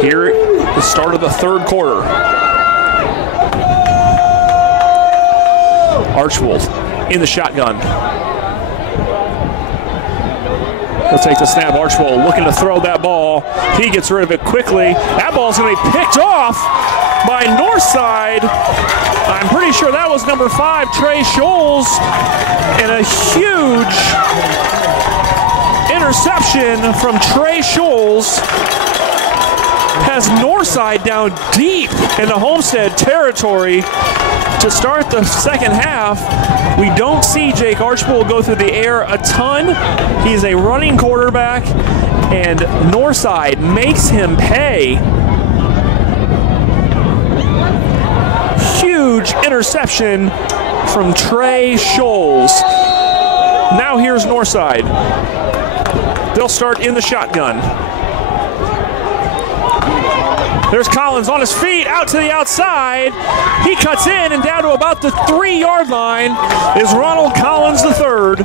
Here at the start of the 3rd quarter. Archibald in the shotgun. He'll take the snap. Archibald looking to throw that ball. He gets rid of it quickly. That ball's going to be picked off by Northside. I'm pretty sure that was number 5, Trey Scholes. And a huge interception from Trey Scholes has Northside down deep in the Homestead territory to start the second half. We don't see Jake Archibald go through the air a ton. He's a running quarterback, and Northside makes him pay. Huge interception from Trey Scholes. Now here's Northside. They'll start in the shotgun. There's Collins on his feet, out to the outside. He cuts in, and down to about the 3-yard line is Ronald Collins III.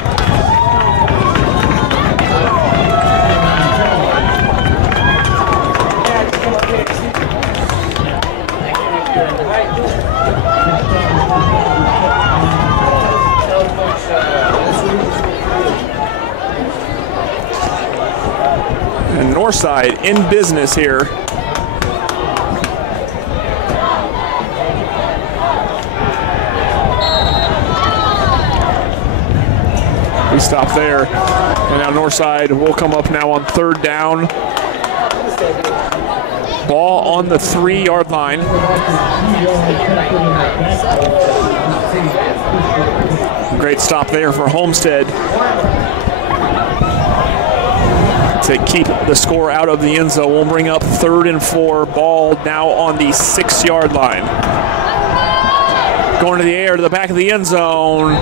And Northside in business here. We stop there, and now Northside will come up now on 3rd down. Ball on the 3-yard line. Great stop there for Homestead to keep the score out of the end zone. We'll bring up 3rd and 4. Ball now on the 6-yard line. Going to the air to the back of the end zone.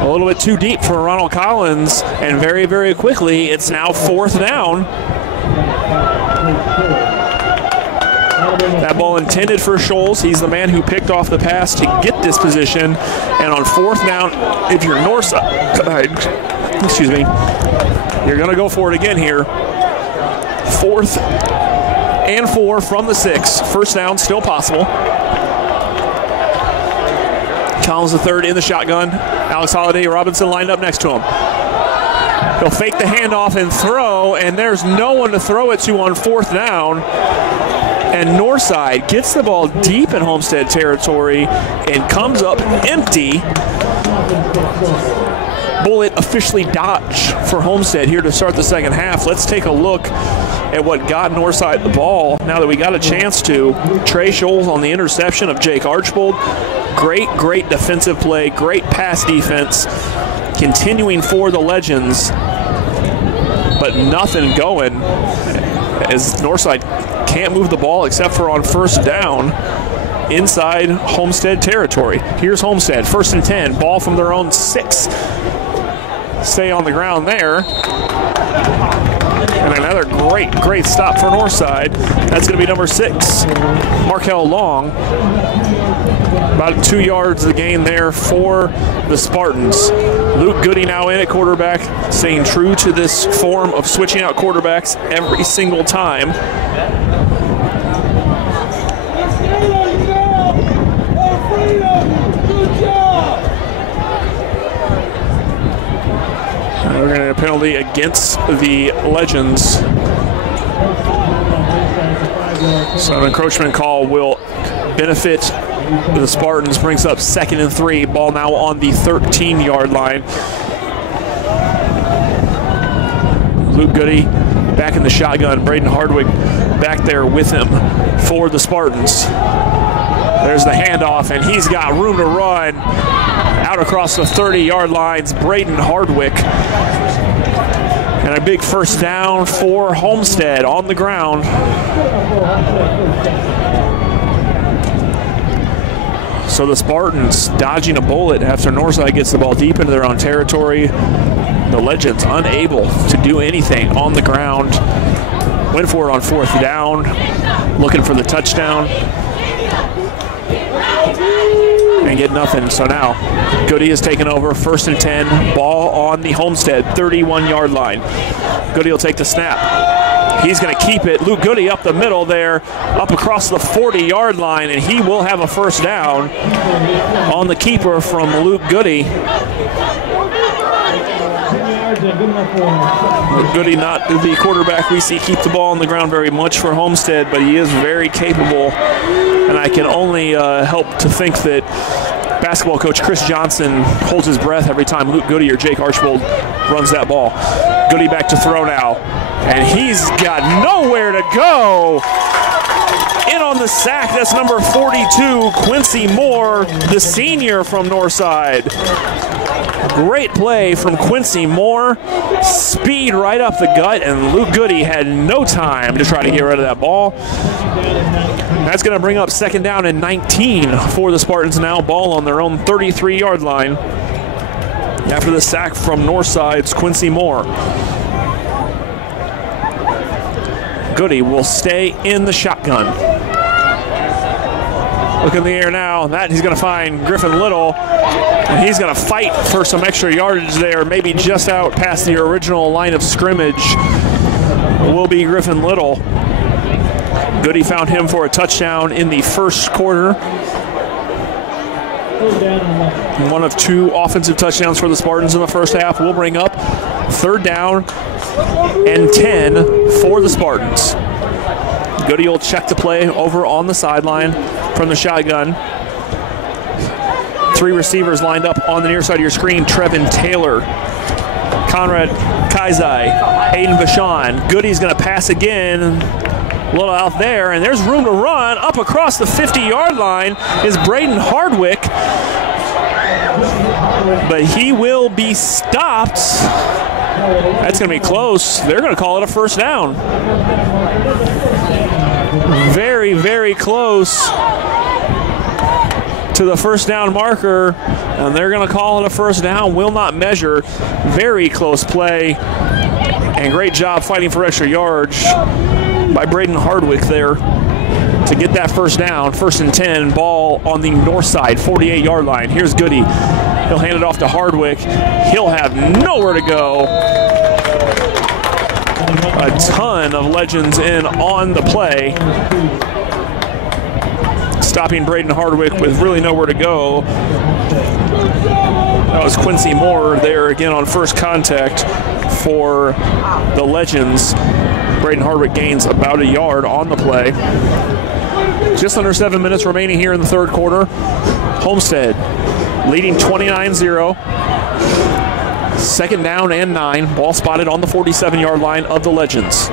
A little bit too deep for Ronald Collins, and very, very quickly, it's now 4th down. That ball intended for Scholes. He's the man who picked off the pass to get this position. And on 4th down, if you're Northside, excuse me, you're going to go for it again here. 4th and 4 from the 6. 1st down still possible. Collins III in the shotgun. Alex Holiday Robinson lined up next to him. He'll fake the handoff and throw, and there's no one to throw it to on 4th down. And Northside gets the ball deep in Homestead territory and comes up empty. Bullet officially dodged for Homestead here to start the second half. Let's take a look at what got Northside the ball now that we got a chance to. Trey Scholes on the interception of Jake Archibald. Great defensive play, great pass defense. Continuing for the Legends, but nothing going as Northside can't move the ball except for on 1st down. inside Homestead territory. Here's Homestead, 1st and 10, ball from their own 6. Stay on the ground there. And another great stop for Northside. That's going to be number 6, Markel Long. About 2 yards the gain there for the Spartans. Luke Goody now in at quarterback, staying true to this form of switching out quarterbacks every single time. We're going to get a penalty against the Legends. So an encroachment call will benefit the Spartans. Brings up 2nd and 3. Ball now on the 13-yard line. Luke Goody back in the shotgun. Braden Hardwick back there with him for the Spartans. There's the handoff, and he's got room to run out across the 30-yard lines. Braden Hardwick. And a big first down for Homestead on the ground. So the Spartans dodging a bullet after Northside gets the ball deep into their own territory. The Legends unable to do anything on the ground. Went for it on 4th down, looking for the touchdown. And get nothing. So now Goody has taken over, 1st and 10, ball on the Homestead 31-yard line. Goody will take the snap. He's going to keep it. Luke Goody up the middle there, up across the 40-yard line, and he will have a first down on the keeper from Luke Goody. Luke Goody, not the quarterback we see keep the ball on the ground very much for Homestead, but he is very capable, and I can only help to think that basketball coach Chris Johnson holds his breath every time Luke Goody or Jake Archbold runs that ball. Goody back to throw now, and he's got nowhere to go. In on the sack, that's number 42, Quincy Moore, the senior from Northside. Great play from Quincy Moore. Speed right up the gut, and Luke Goody had no time to try to get rid of that ball. That's going to bring up 2nd down and 19 for the Spartans now. Ball on their own 33-yard line after the sack from Northside's Quincy Moore. Goody will stay in the shotgun. Look in the air now. That he's going to find Griffin Little. And he's going to fight for some extra yardage there, maybe just out past the original line of scrimmage. It will be Griffin Little. Goody found him for a touchdown in the first quarter. One of 2 offensive touchdowns for the Spartans in the first half will bring up 3rd down and 10 for the Spartans. Goody will check the play over on the sideline from the shotgun. 3 receivers lined up on the near side of your screen. Trevin Taylor, Conrad Kaizai, Aiden Vachon. Goody's going to pass again. A little out there, and there's room to run. Up across the 50-yard line is Braden Hardwick. But he will be stopped. That's going to be close. They're going to call it a first down. Very, very close to the first down marker, and they're going to call it a first down. Will not measure. Very close play, and great job fighting for extra yards by Braden Hardwick there to get that first down. 1st and 10, ball on the north side, 48-yard line. Here's Goody. He'll hand it off to Hardwick. He'll have nowhere to go. A ton of Legends in on the play. Stopping Braden Hardwick with really nowhere to go. That was Quincy Moore there again on first contact for the Legends. Braden Hardwick gains about a yard on the play. Just under 7 minutes remaining here in the third quarter. Homestead leading 29-0. 2nd down and 9. Ball spotted on the 47-yard line of the Legends.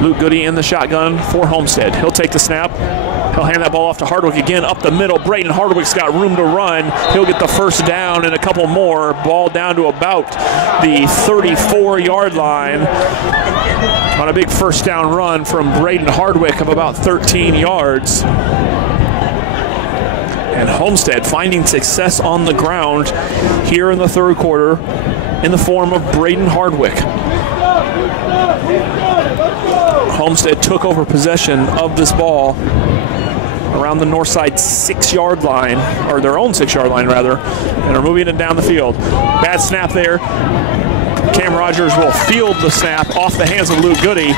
Luke Goody in the shotgun for Homestead. He'll take the snap. He'll hand that ball off to Hardwick again up the middle. Braden Hardwick's got room to run. He'll get the first down and a couple more. Ball down to about the 34-yard line. On a big first down run from Braden Hardwick of about 13 yards. And Homestead finding success on the ground here in the third quarter in the form of Braden Hardwick. Homestead took over possession of this ball around the Northside 6-yard line, or their own 6-yard line rather, and are moving it down the field. Bad snap there. Cam Rogers will field the snap off the hands of Luke Goody,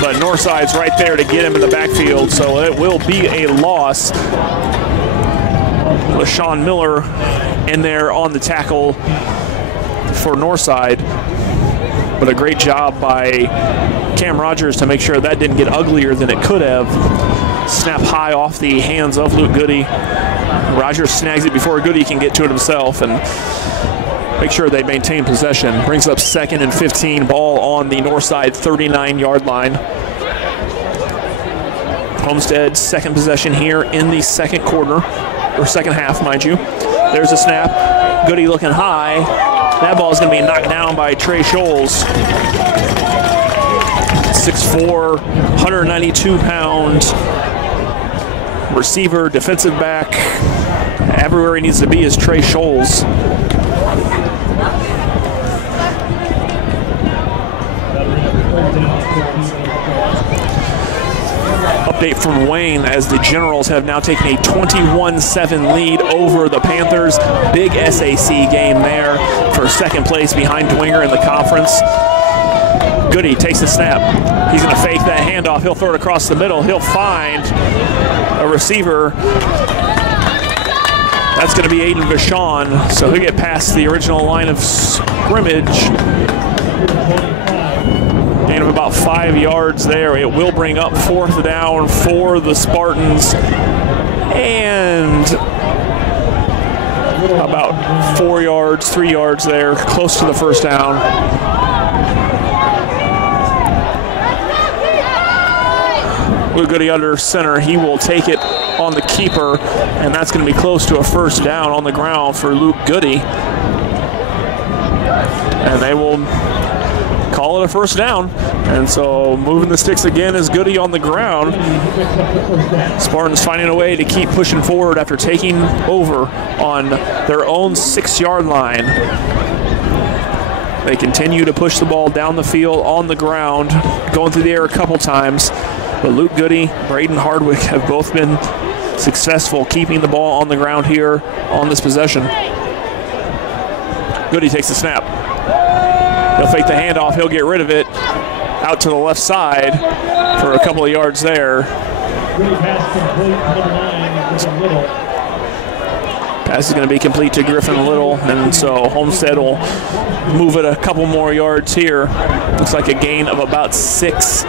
but Northside's right there to get him in the backfield, so it will be a loss. LaShawn Miller in there on the tackle for Northside, but a great job by Cam Rogers to make sure that didn't get uglier than it could have. Snap high off the hands of Luke Goody. Rogers snags it before Goody can get to it himself and make sure they maintain possession. Brings up 2nd and 15, ball on the Northside 39-yard line. Homestead's second possession here in the second quarter, or second half, mind you. There's a snap. Goody looking high. That ball is going to be knocked down by Trey Scholes. 6'4", 192-pound receiver, defensive back. Everywhere he needs to be is Trey Scholes. Update from Wayne as the Generals have now taken a 21-7 lead over the Panthers. Big SAC game there for second place behind Dwenger in the conference. Goody takes the snap. He's going to fake that handoff. He'll throw it across the middle. He'll find a receiver. That's going to be Aiden Vachon. So he'll get past the original line of scrimmage. Gain of about 5 yards there. It will bring up 4th down for the Spartans. And about 4 yards, 3 yards there, close to the first down. Luke Goody under center. He will take it on the keeper, and that's going to be close to a first down on the ground for Luke Goody. And they will call it a first down. And so moving the sticks again is Goody on the ground. Spartans finding a way to keep pushing forward after taking over on their own 6-yard line. They continue to push the ball down the field on the ground, going through the air a couple times. But Luke Goody, Braden Hardwick have both been successful keeping the ball on the ground here on this possession. Goody takes the snap. He'll fake the handoff. He'll get rid of it out to the left side for a couple of yards there. Pass is going to be complete to Griffin Little, and so Homestead will move it a couple more yards here. Looks like a gain of about 6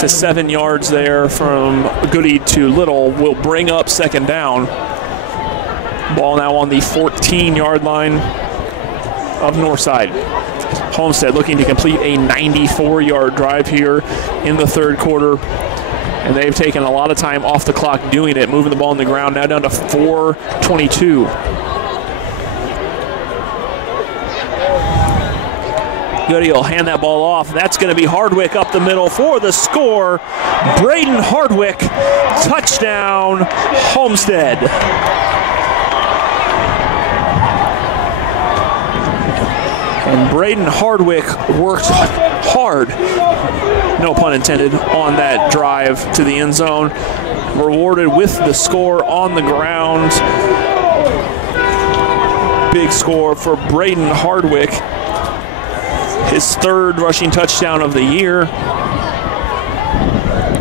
to 7 yards there from Goody to Little will bring up second down. Ball now on the 14-yard line of Northside. Homestead looking to complete a 94-yard drive here in the third quarter. And they've taken a lot of time off the clock doing it, moving the ball on the ground, now down to 4:22. Goody will hand that ball off. That's going to be Hardwick up the middle for the score. Braden Hardwick, touchdown, Homestead. And Braden Hardwick worked hard, no pun intended, on that drive to the end zone. Rewarded with the score on the ground. Big score for Braden Hardwick. His third rushing touchdown of the year.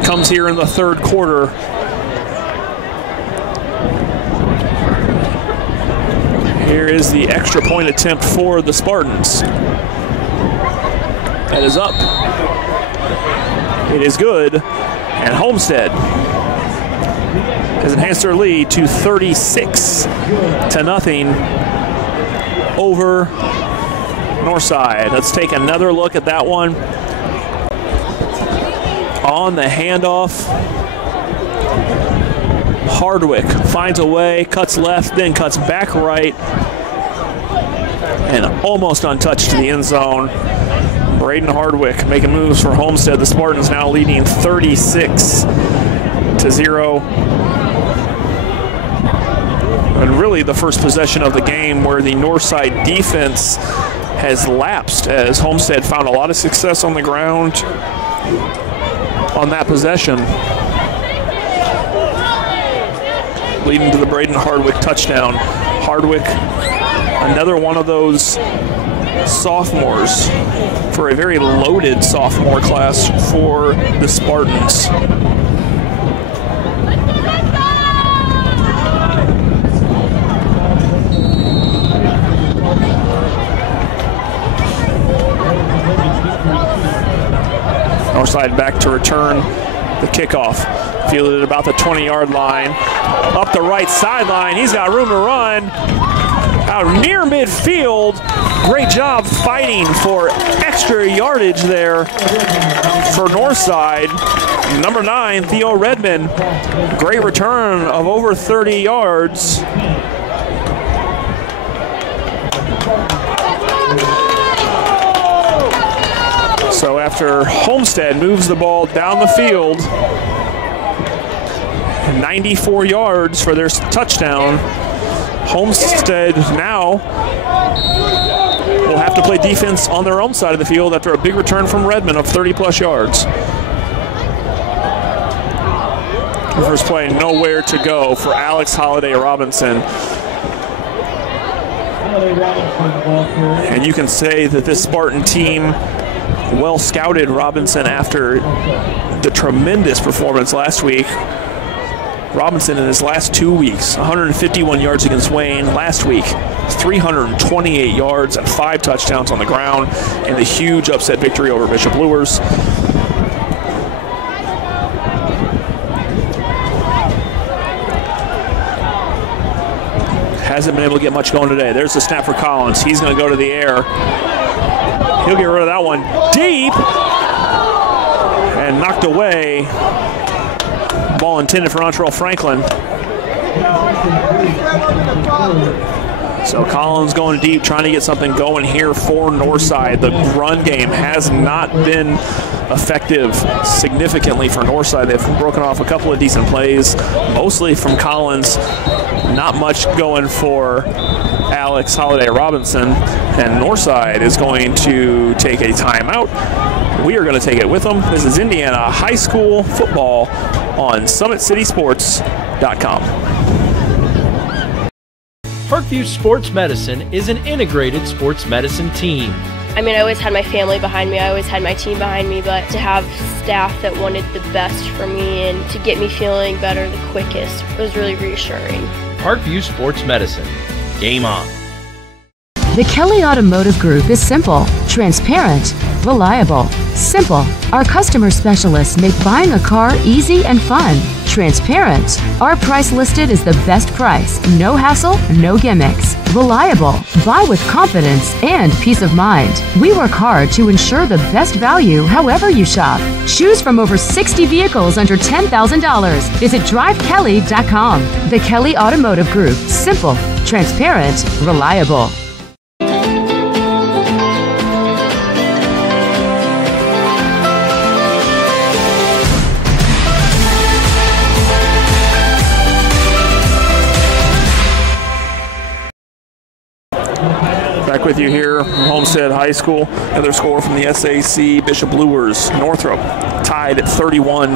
Comes here in the third quarter. Here is the extra point attempt for the Spartans. That is up. It is good. And Homestead has enhanced their lead to 36-0 over Northside. Let's take another look at that one. On the handoff, Hardwick finds a way, cuts left, then cuts back right, and almost untouched to the end zone. Braden Hardwick making moves for Homestead. The Spartans now leading 36-0. And really the first possession of the game where the Northside defense has lapsed, as Homestead found a lot of success on the ground on that possession, leading to the Braden Hardwick touchdown. Hardwick, another one of those sophomores for a very loaded sophomore class for the Spartans. Northside back to return the kickoff. Fielded about the 20-yard line. Up the right sideline. He's got room to run. Out near midfield. Great job fighting for extra yardage there for Northside. Number 9, Theo Redmond. Great return of over 30 yards. So after Homestead moves the ball down the field, 94 yards for their touchdown, Homestead now will have to play defense on their own side of the field after a big return from Redmond of 30-plus yards. The first play, nowhere to go for Alex Holiday Robinson. And you can say that this Spartan team well scouted Robinson after the tremendous performance last week. Robinson in his last 2 weeks, 151 yards against Wayne. Last week, 328 yards and 5 touchdowns on the ground, and the huge upset victory over Bishop Luers. Hasn't been able to get much going today. There's the snap for Collins. He's going to go to the air. He'll get rid of that one deep and knocked away. Ball intended for Antrell Franklin. So Collins going deep, trying to get something going here for Northside. The run game has not been effective significantly for Northside. They've broken off a couple of decent plays, mostly from Collins. Not much going for Alex Holiday Robinson, and Northside is going to take a timeout. We are going to take it with them. This is Indiana High School football on SummitCitySports.com. Parkview Sports Medicine is an integrated sports medicine team. I mean, I always had my family behind me, I always had my team behind me, but to have staff that wanted the best for me and to get me feeling better the quickest was really reassuring. Parkview Sports Medicine. Game on. The Kelly Automotive Group is simple, transparent, reliable. Simple. Our customer specialists make buying a car easy and fun. Transparent. Our price listed is the best price. No hassle, no gimmicks. Reliable. Buy with confidence and peace of mind. We work hard to ensure the best value however you shop. Choose from over 60 vehicles under $10,000. Visit drivekelly.com. The Kelly Automotive Group. Simple, transparent, reliable. Back with you here from Homestead High School. Another score from the SAC, Bishop Luers. Northrop tied at 31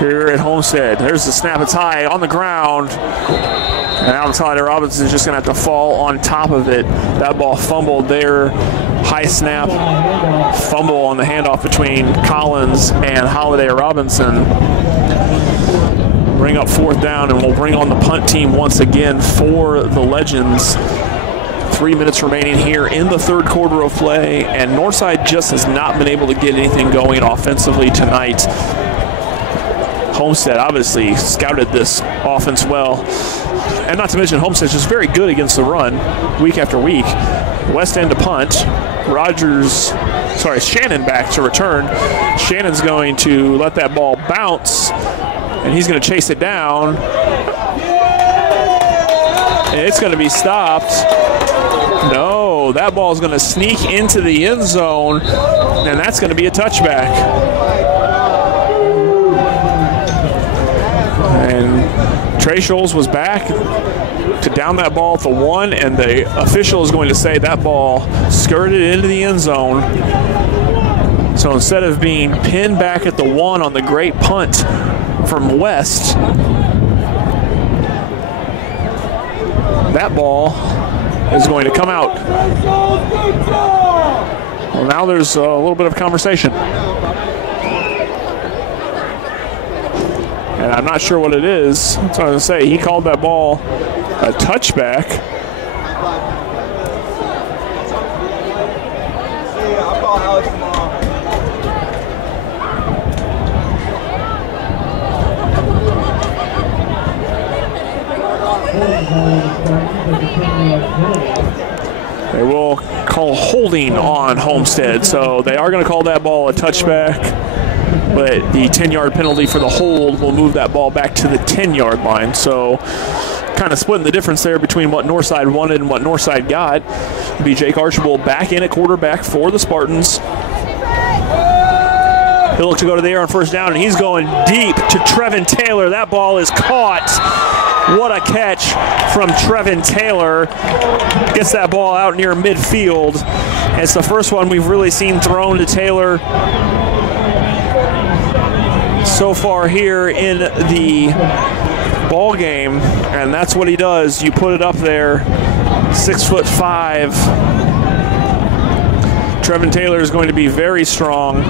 here at Homestead. There's the snap. It's high on the ground. And Alex Holiday Robinson is just going to have to fall on top of it. That ball fumbled there. High snap. Fumble on the handoff between Collins and Holiday Robinson. Bring up 4th down, and we'll bring on the punt team once again for the Legends. 3 minutes remaining here in the 3rd quarter of play, and Northside just has not been able to get anything going offensively tonight. Homestead obviously scouted this offense well, and not to mention Homestead's just very good against the run week after week. West end to punt. Shannon back to return. Shannon's going to let that ball bounce And he's going to chase it down. And it's going to be stopped. No, that ball is going to sneak into the end zone, and that's going to be a touchback. And Trey Scholes was back to down that ball at the 1, and the official is going to say that ball skirted into the end zone. So instead of being pinned back at the 1 on the great punt from West, that ball is going to come out. Well, now there's a little bit of conversation. And I'm not sure what it is. That's what I was going to say. He called that ball a touchback. They will call holding on Homestead, so they are going to call that ball a touchback, but the 10-yard penalty for the hold will move that ball back to the 10-yard line. So kind of splitting the difference there between what Northside wanted and what Northside got. It'll be Jake Archibald back in at quarterback for the Spartans. He'll look to go to the air on first down, and he's going deep to Trevin Taylor. That ball is caught. What a catch from Trevin Taylor. Gets that ball out near midfield. It's the first one we've really seen thrown to Taylor so far here in the ball game, and that's what he does. You put it up there, 6'5". Trevin Taylor is going to be very strong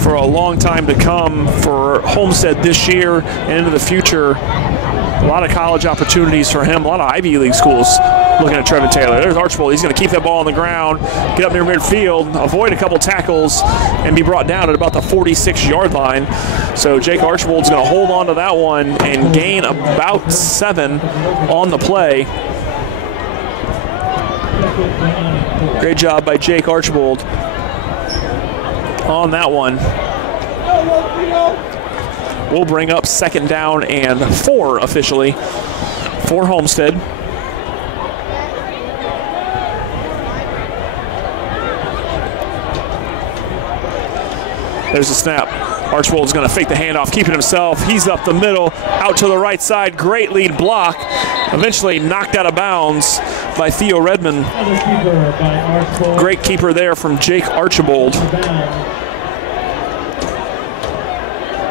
for a long time to come for Homestead this year and into the future. A lot of college opportunities for him, a lot of Ivy League schools looking at Trevin Taylor. There's Archibald. He's going to keep that ball on the ground, get up near midfield, avoid a couple tackles, and be brought down at about the 46-yard line. So Jake Archibald's going to hold on to that one and gain about 7 on the play. Great job by Jake Archibald on that one. We'll bring up 2nd down and 4 officially for Homestead. There's a snap. Archibald's going to fake the handoff, keeping himself. He's up the middle, out to the right side. Great lead block. Eventually knocked out of bounds by Theo Redmond. Great keeper there from Jake Archibald.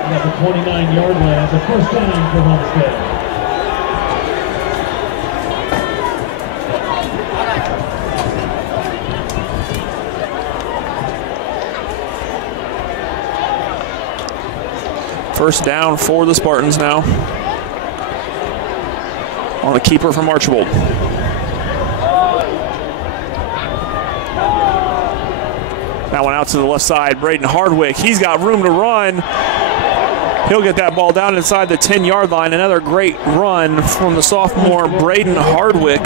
At the 29-yard line, the first down for Homestead. First down for the Spartans now. On a keeper from Archibald. That one out to the left side. Braden Hardwick. He's got room to run. He'll get that ball down inside the 10-yard line. Another great run from the sophomore Braden Hardwick.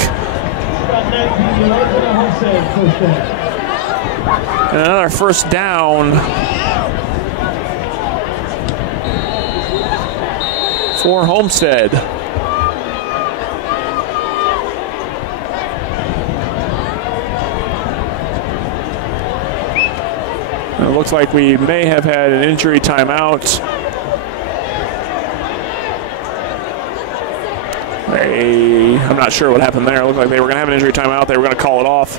And another first down for Homestead. And it looks like we may have had an injury timeout. I'm not sure what happened there. It looked like they were going to have an injury timeout. They were going to call it off.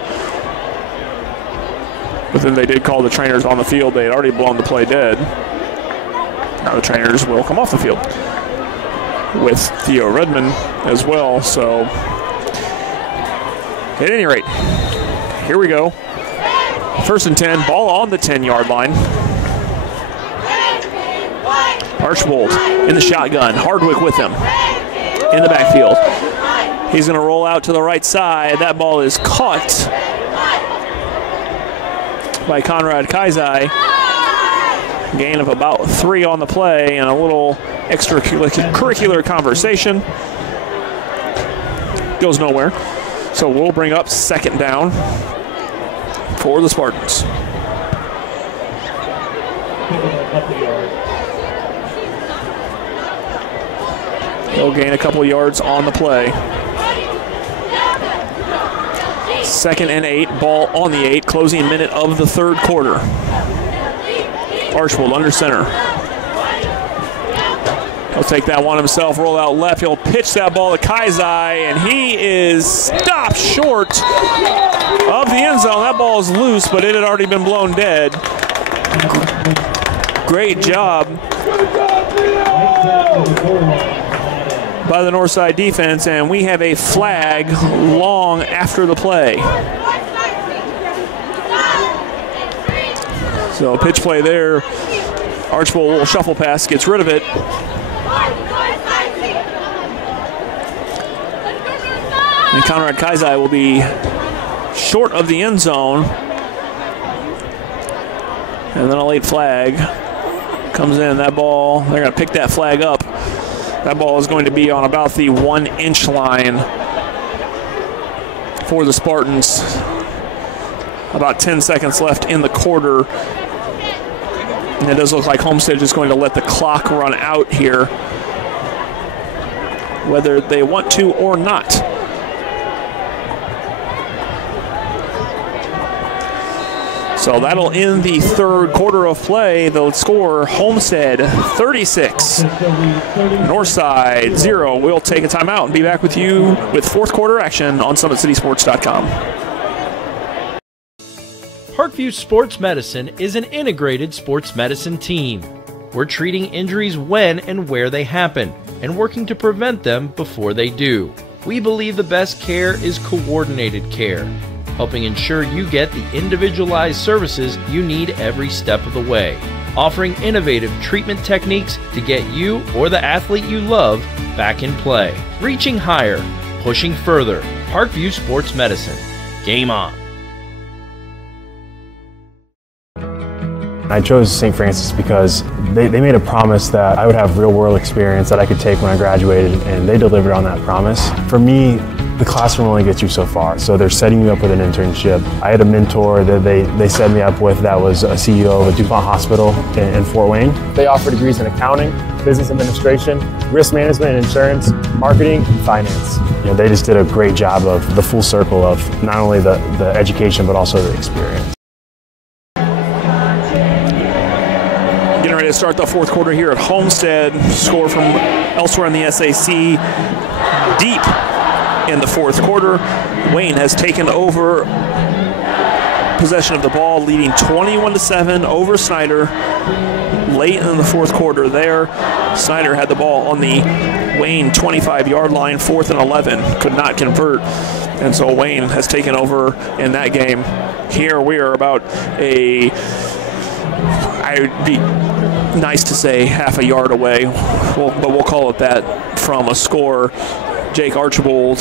But then they did call the trainers on the field. They had already blown the play dead. Now the trainers will come off the field with Theo Redmond as well. So at any rate, here we go. 1st and 10, ball on the 10-yard line. Archibald in the shotgun. Hardwick with him in the backfield. He's going to roll out to the right side. That ball is caught by Conrad Kaizai. Gain of about 3 on the play and a little extracurricular conversation. Goes nowhere. So we'll bring up 2nd down for the Spartans. He'll gain a couple yards on the play. 2nd and 8, ball on the 8, closing minute of the 3rd quarter. Archbold under center. He'll take that one himself, roll out left. He'll pitch that ball to Kaizai, and he is stopped short of the end zone. That ball is loose, but it had already been blown dead. Great job by the Northside defense, and we have a flag long after the play. So pitch play there. Archbold will shuffle pass, gets rid of it. And Conrad Kaizai will be short of the end zone. And then a late flag comes in. That ball, they're going to pick that flag up. That ball is going to be on about the 1-inch line for the Spartans. About 10 seconds left in the quarter. And it does look like Homestead is going to let the clock run out here, whether they want to or not. So that'll end the 3rd quarter of play. The score, Homestead 36, Northside 0. We'll take a timeout and be back with you with 4th quarter action on SummitCitySports.com. Parkview Sports Medicine is an integrated sports medicine team. We're treating injuries when and where they happen and working to prevent them before they do. We believe the best care is coordinated care, helping ensure you get the individualized services you need every step of the way, offering innovative treatment techniques to get you or the athlete you love back in play. Reaching higher, pushing further. Parkview Sports Medicine. Game on. I chose St. Francis because they made a promise that I would have real-world experience that I could take when I graduated, and they delivered on that promise. For me, the classroom only gets you so far, so they're setting you up with an internship. I had a mentor that they set me up with that was a CEO of a DuPont hospital in Fort Wayne. They offer degrees in accounting, business administration, risk management and insurance, marketing, and finance. You know, they just did a great job of the full circle of not only the education but also the experience. Getting ready to start the 4th quarter here at Homestead. Score from elsewhere in the SAC. Deep in the 4th quarter. Wayne has taken over possession of the ball, leading 21-7 over Snyder late in the 4th quarter there. Snyder had the ball on the Wayne 25-yard line, 4th and 11, could not convert, and so Wayne has taken over in that game. Here we are about I would be nice to say half a yard away, but we'll call it that, from a score. Jake Archbold,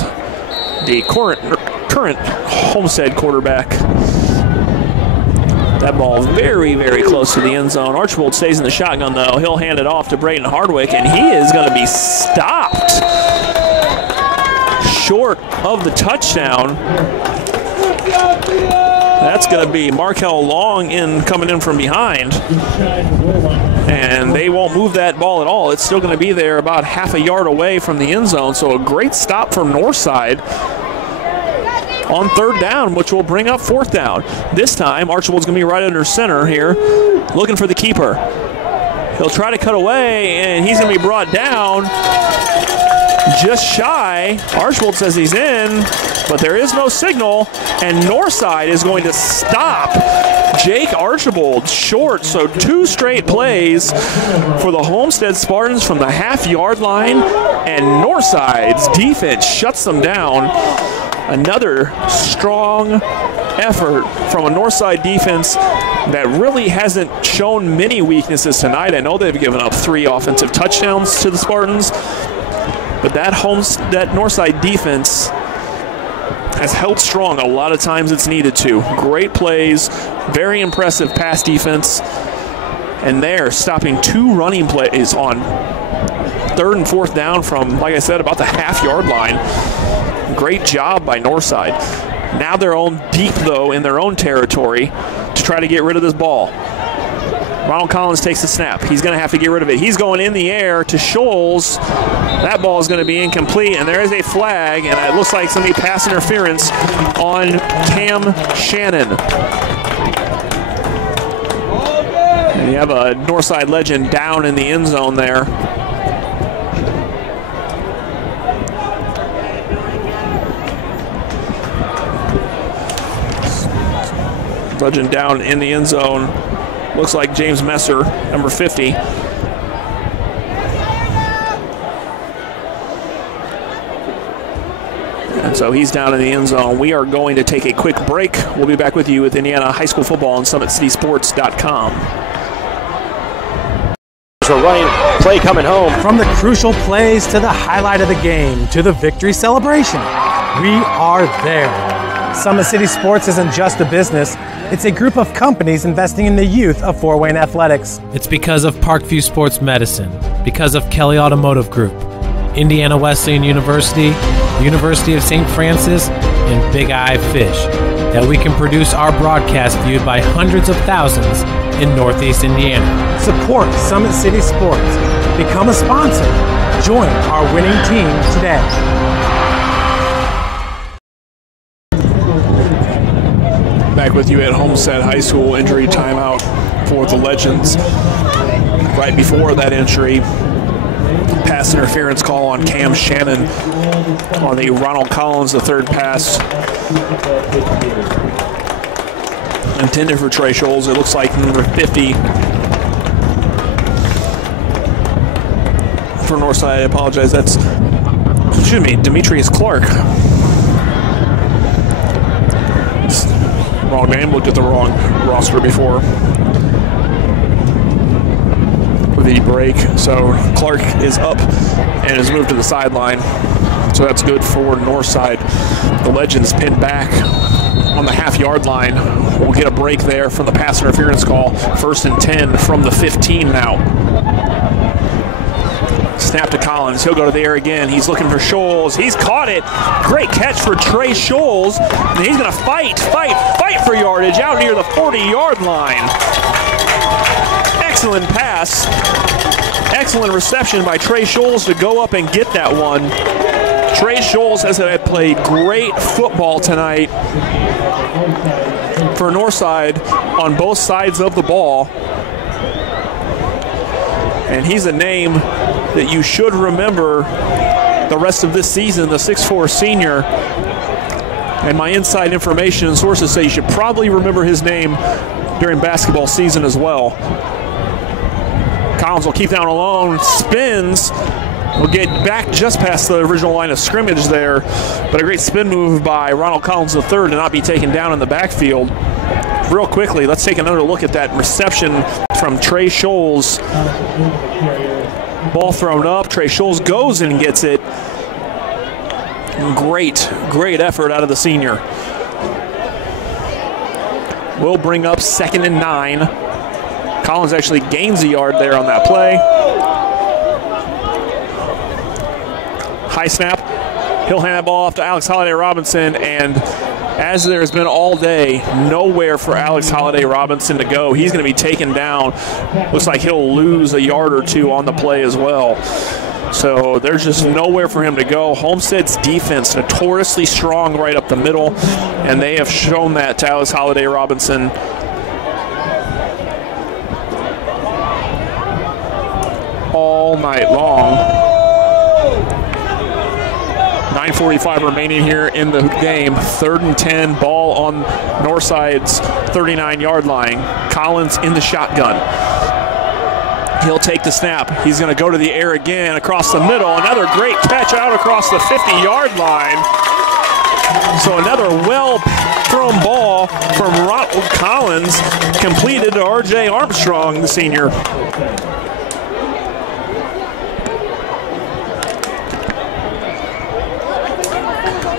the current Homestead quarterback. That ball very, very close to the end zone. Archbold stays in the shotgun, though. He'll hand it off to Brayden Hardwick, and he is going to be stopped short of the touchdown. That's going to be Markel Long coming in from behind. And they won't move that ball at all. It's still going to be there about half a yard away from the end zone. So a great stop from Northside on 3rd down, which will bring up 4th down. This time, Archibald's going to be right under center here, looking for the keeper. He'll try to cut away, and he's going to be brought down just shy. Archbold says he's in, but there is no signal, and Northside is going to stop Jake Archbold short. So 2 straight plays for the Homestead Spartans from the half-yard line, and Northside's defense shuts them down. Another strong effort from a Northside defense that really hasn't shown many weaknesses tonight. I know they've given up 3 offensive touchdowns to the Spartans, but that Northside defense has held strong a lot of times it's needed to. Great plays, very impressive pass defense, and they're stopping 2 running plays on 3rd and 4th down from, like I said, about the half-yard line. Great job by Northside. Now they're on deep, though, in their own territory to try to get rid of this ball. Ronald Collins takes the snap. He's going to have to get rid of it. He's going in the air to Scholes. That ball is going to be incomplete, and there is a flag, and it looks like somebody pass interference on Cam Shannon. And you have a Northside legend down in the end zone there. Legend down in the end zone. Looks like James Messer, number 50. And so he's down in the end zone. We are going to take a quick break. We'll be back with you with Indiana high school football on SummitCitySports.com. We're running, play coming home. From the crucial plays to the highlight of the game to the victory celebration, we are there. Summit City Sports isn't just a business. It's a group of companies investing in the youth of Fort Wayne athletics. It's because of Parkview Sports Medicine, because of Kelly Automotive Group, Indiana Wesleyan University, University of St. Francis, and Big Eye Fish, that we can produce our broadcast viewed by hundreds of thousands in Northeast Indiana. Support Summit City Sports. Become a sponsor. Join our winning team today. Back with you at Homestead High School. Injury timeout for the Legends. Right before that injury, pass interference call on Cam Shannon on the Ronald Collins, the third pass intended for Trey Scholes. It looks like number 50 for Northside. I apologize. That's, excuse me, Demetrius Clark. Wrong name, looked at the wrong roster before with the break. So Clark is up and is moved to the sideline. So that's good for Northside. The Legends pinned back on the half-yard line. We'll get a break there from the pass interference call. 1st and 10 from the 15 now. Snap to Collins. He'll go to the air again. He's looking for Scholes. He's caught it. Great catch for Trey Scholes. And he's going to fight for yardage out near the 40-yard line. Excellent pass. Excellent reception by Trey Scholes to go up and get that one. Trey Scholes has played great football tonight for Northside on both sides of the ball. And he's a name that you should remember the rest of this season, the 6'4 senior. And my inside information and sources say you should probably remember his name during basketball season as well. Collins will keep down alone, spins, will get back just past the original line of scrimmage there, but a great spin move by Ronald Collins III to not be taken down in the backfield. Real quickly, let's take another look at that reception from Trey Scholes. Ball thrown up, Trey Scholes goes and gets it. Great effort out of the senior. We'll bring up 2nd and 9. Collins actually gains a yard there on that play. High snap. He'll hand that ball off to Alex Holiday Robinson, and as there's been all day, nowhere for Alex Holiday Robinson to go. He's going to be taken down. Looks like he'll lose a yard or two on the play as well. So there's just nowhere for him to go. Homestead's defense notoriously strong right up the middle, and they have shown that to Alex Holiday Robinson. All night long. 9:45 remaining here in the game. 3rd and 10, ball on Northside's 39-yard line. Collins in the shotgun. He'll take the snap. He's going to go to the air again across the middle. Another great catch out across the 50-yard line. So another well-thrown ball from Ronald Collins completed to R.J. Armstrong, the senior.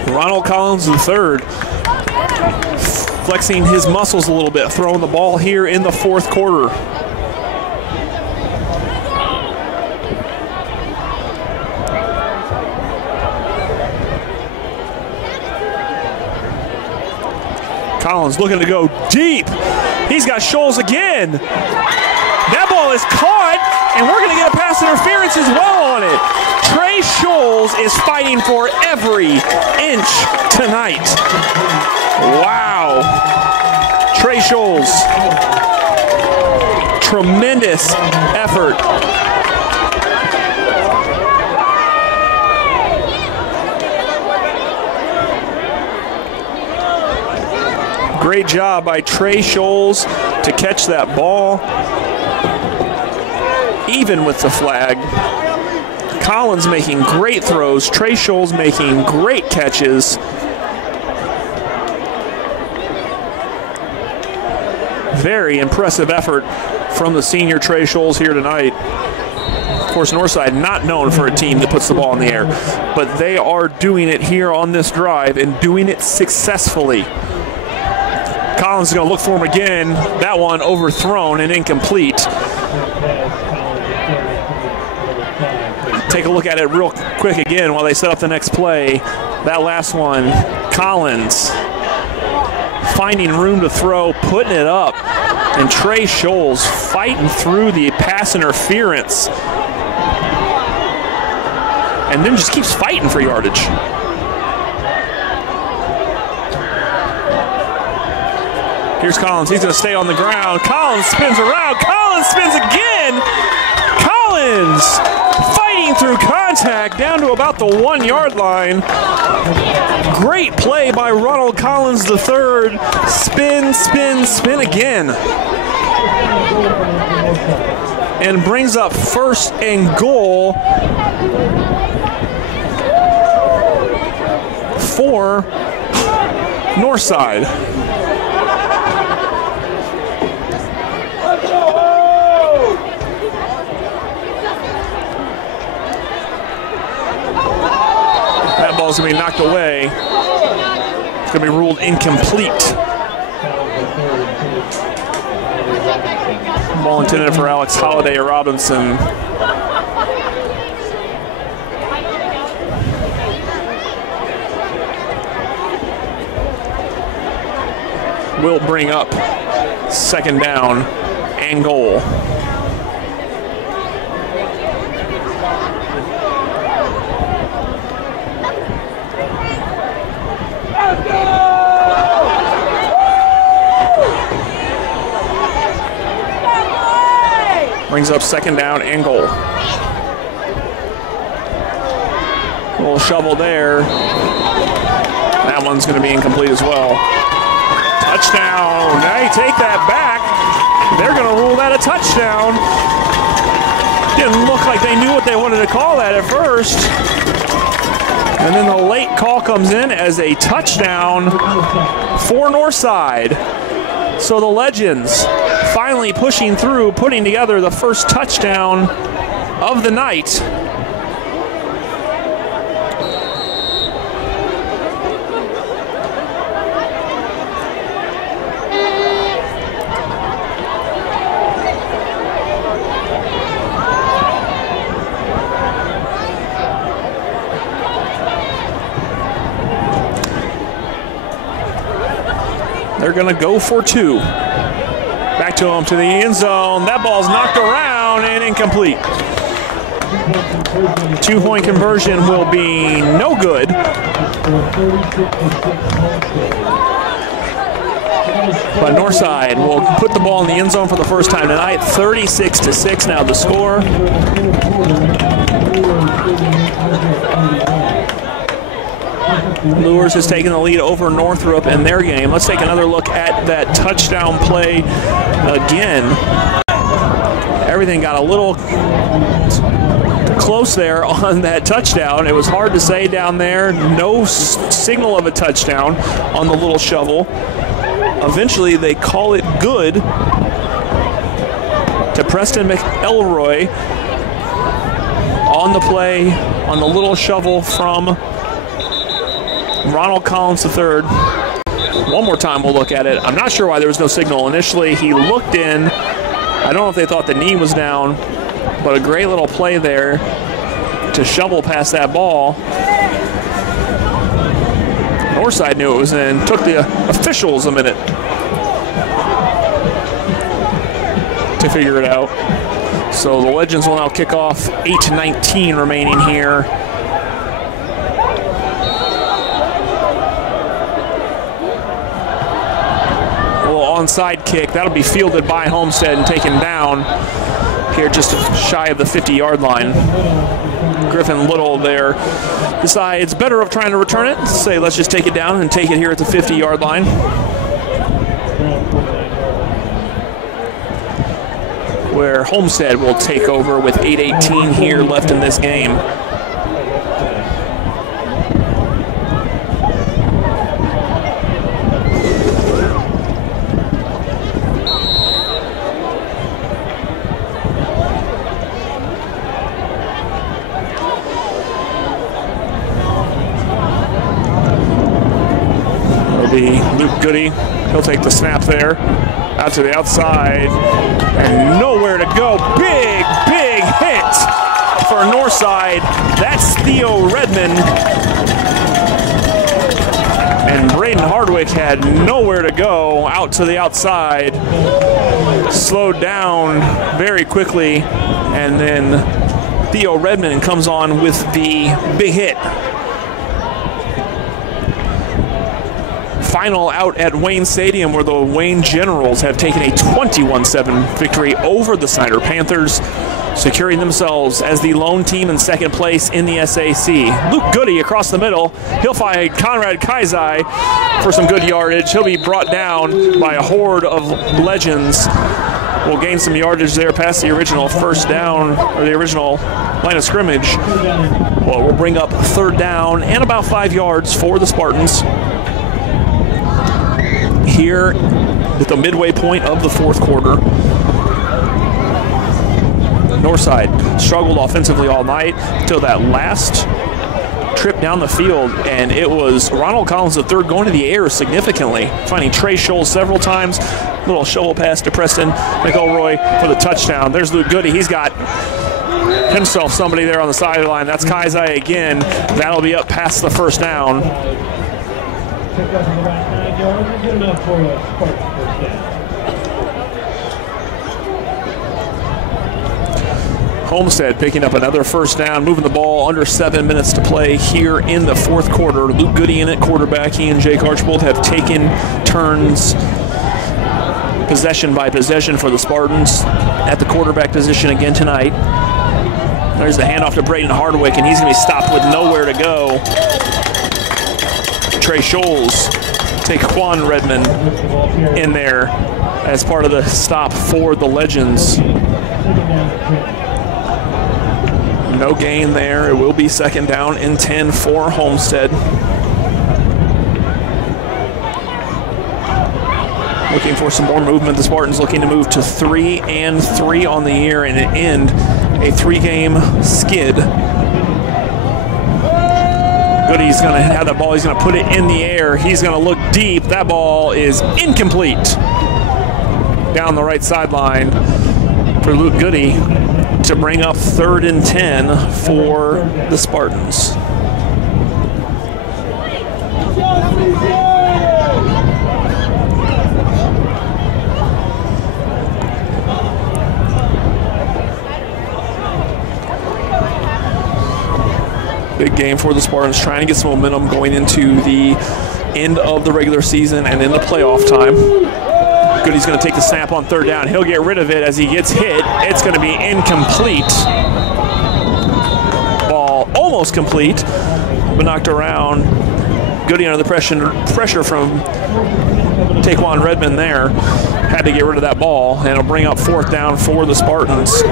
Ronald Collins III flexing his muscles a little bit, throwing the ball here in the 4th quarter. Collins looking to go deep. He's got Scholes again. is caught, and we're going to get a pass interference as well on it. Trey Scholes is fighting for every inch tonight. Wow. Trey Scholes. Tremendous effort. Great job by Trey Scholes to catch that ball. Even with the flag. Collins making great throws. Trey Scholes making great catches. Very impressive effort from the senior Trey Scholes here tonight. Of course, Northside not known for a team that puts the ball in the air, but they are doing it here on this drive and doing it successfully. Collins is going to look for him again. That one overthrown and incomplete. Take a look at it real quick again while they set up the next play. That last one, Collins finding room to throw, putting it up, and Trey Scholes fighting through the pass interference and then just keeps fighting for yardage. Here's Collins. He's going to stay on the ground. Collins spins around. Collins spins again. Collins fighting through contact down to about the 1 yard line. Great play by Ronald Collins III. Spin, spin, spin again. And brings up 1st and goal for Northside. That ball's going to be knocked away. It's going to be ruled incomplete. Ball intended for Alex Holliday Robinson. Will bring up 2nd down and goal. Brings up 2nd down and goal. A little shovel there. That one's going to be incomplete as well. Touchdown. Now you take that back. They're going to rule that a touchdown. Didn't look like they knew what they wanted to call that at first. And then the late call comes in as a touchdown for Northside. So the Legends finally pushing through, putting together the first touchdown of the night. They're going to go for 2. Back to him to the end zone. That ball's knocked around and incomplete. 2-point conversion will be no good. But Northside will put the ball in the end zone for the first time tonight. 36-6 now the score. Lures has taken the lead over Northrop in their game. Let's take another look at that touchdown play again. Everything got a little close there on that touchdown. It was hard to say down there. No signal of a touchdown on the little shovel. Eventually they call it good to Preston McElroy on the play on the little shovel from Ronald Collins III. One more time we'll look at it. I'm not sure why there was no signal initially. He looked in. I don't know if they thought the knee was down, but a great little play there to shovel past that ball. Northside knew it was in. Took the officials a minute to figure it out. So the Legends will now kick off. 8:19 remaining here. A little onside kick. That'll be fielded by Homestead and taken down here just shy of the 50-yard line. Griffin Little there decides better of trying to return it. Say, let's just take it down and take it here at the 50-yard line. Where Homestead will take over with 8:18 here left in this game. It'll be Luke Goody. He'll take the snap there. Out to the outside, and nowhere to go. Big, big hit for Northside. That's Theo Redmond. And Braden Hardwick had nowhere to go. Out to the outside. Slowed down very quickly, and then Theo Redmond comes on with the big hit. Final out at Wayne Stadium, where the Wayne Generals have taken a 21-7 victory over the Snyder Panthers, securing themselves as the lone team in second place in the SAC. Luke Goody across the middle. He'll find Conrad Kaizai for some good yardage. He'll be brought down by a horde of Legends. We'll gain some yardage there past the original first down, or the original line of scrimmage. Well, we'll bring up third down and about 5 yards for the Spartans. Here at the midway point of the fourth quarter. Northside struggled offensively all night until that last trip down the field, and it was Ronald Collins III going to the air significantly, finding Trey Scholes several times. Little shovel pass to Preston McElroy for the touchdown. There's Luke Goody. He's got himself somebody there on the sideline. That's Kaizai again. That'll be up past the first down. Homestead picking up another first down, moving the ball under 7 minutes to play here in the fourth quarter. Luke Goody in at quarterback. He and Jake Archbold have taken turns possession by possession for the Spartans at the quarterback position again tonight. There's the handoff to Braden Hardwick, and he's going to be stopped with nowhere to go. Trey Scholes, Taquan Redmond in there as part of the stop for the Legends. No gain there. It will be second down and 10 for Homestead. Looking for some more movement. The Spartans looking to move to 3-3 on the year and end a 3-game skid. Goody's going to have that ball. He's going to put it in the air. He's going to look deep. That ball is incomplete. Down the right sideline for Luke Goody to bring up 3rd and 10 for the Spartans. Big game for the Spartans, trying to get some momentum going into the end of the regular season and into playoff time. Goody's going to take the snap on third down. He'll get rid of it as he gets hit. It's going to be incomplete. Ball almost complete, but knocked around. Goody under the pressure from Taquan Redmond there. Had to get rid of that ball, and it'll bring up fourth down for the Spartans.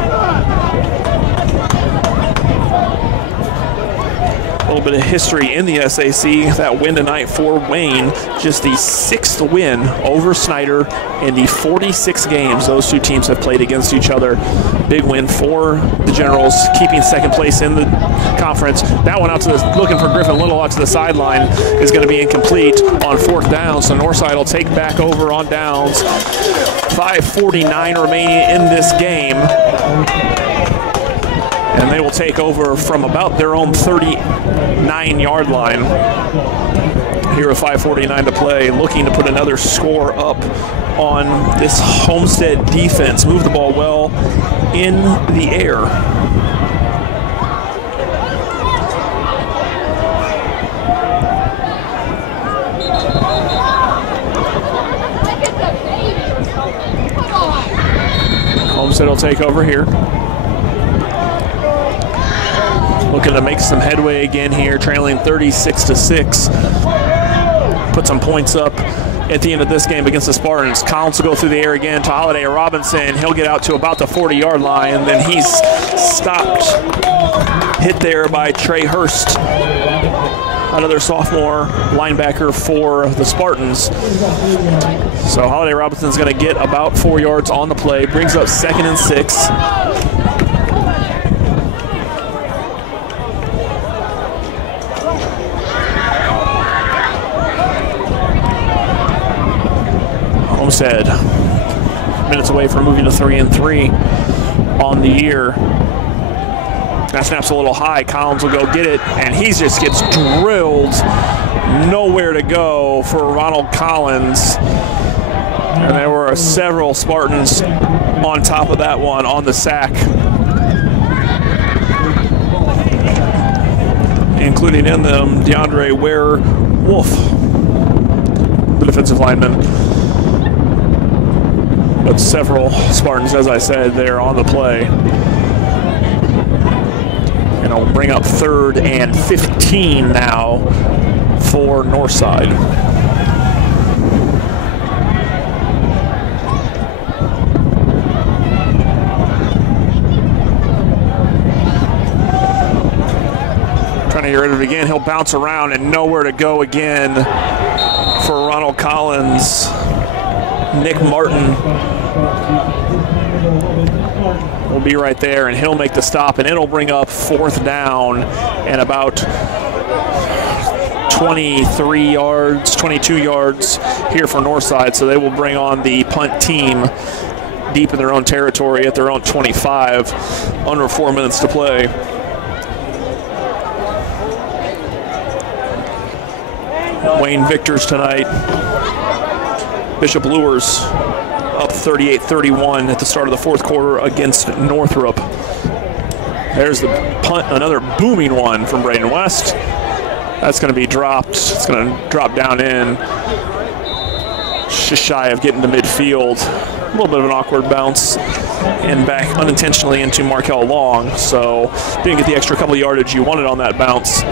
A little bit of history in the SAC. That win tonight for Wayne, just the 6th win over Snyder in the 46 games those two teams have played against each other. Big win for the Generals, keeping second place in the conference. That one out to the, looking for Griffin Little out to the sideline, is going to be incomplete on fourth down. So Northside will take back over on downs. 5:49 remaining in this game. And they will take over from about their own 39-yard line here with 5:49 to play, looking to put another score up on this Homestead defense. Move the ball well in the air. Homestead will take over here. Looking to make some headway again here, trailing 36-6. Put some points up at the end of this game against the Spartans. Collins will go through the air again to Holiday Robinson. He'll get out to about the 40-yard line, and then he's stopped. Hit there by Trey Hurst, another sophomore linebacker for the Spartans. So Holiday Robinson's going to get about 4 yards on the play. Brings up 2nd and 6. Homestead minutes away from moving to 3-3 on the year. That snap's a little high. Collins will go get it, and he just gets drilled. Nowhere to go for Ronald Collins. And there were several Spartans on top of that one on the sack, including in them DeAndre Ware-Wolf, the defensive lineman. But several Spartans, as I said, there on the play. And it'll bring up 3rd and 15 now for Northside. Trying to get rid of it again. He'll bounce around and nowhere to go again for Ronald Collins. Nick Martin will be right there, and he'll make the stop, and it'll bring up 4th down and about 23 yards, 22 yards here for Northside. So they will bring on the punt team deep in their own territory at their own 25, under 4 minutes to play. Wayne Victors tonight. Bishop Lures up 38-31 at the start of the 4th quarter against Northrop. There's the punt, another booming one from Braden West. That's going to be dropped. It's going to drop down in, just shy of getting to midfield. A little bit of an awkward bounce and back unintentionally into Markel Long. So didn't get the extra couple yardage you wanted on that bounce.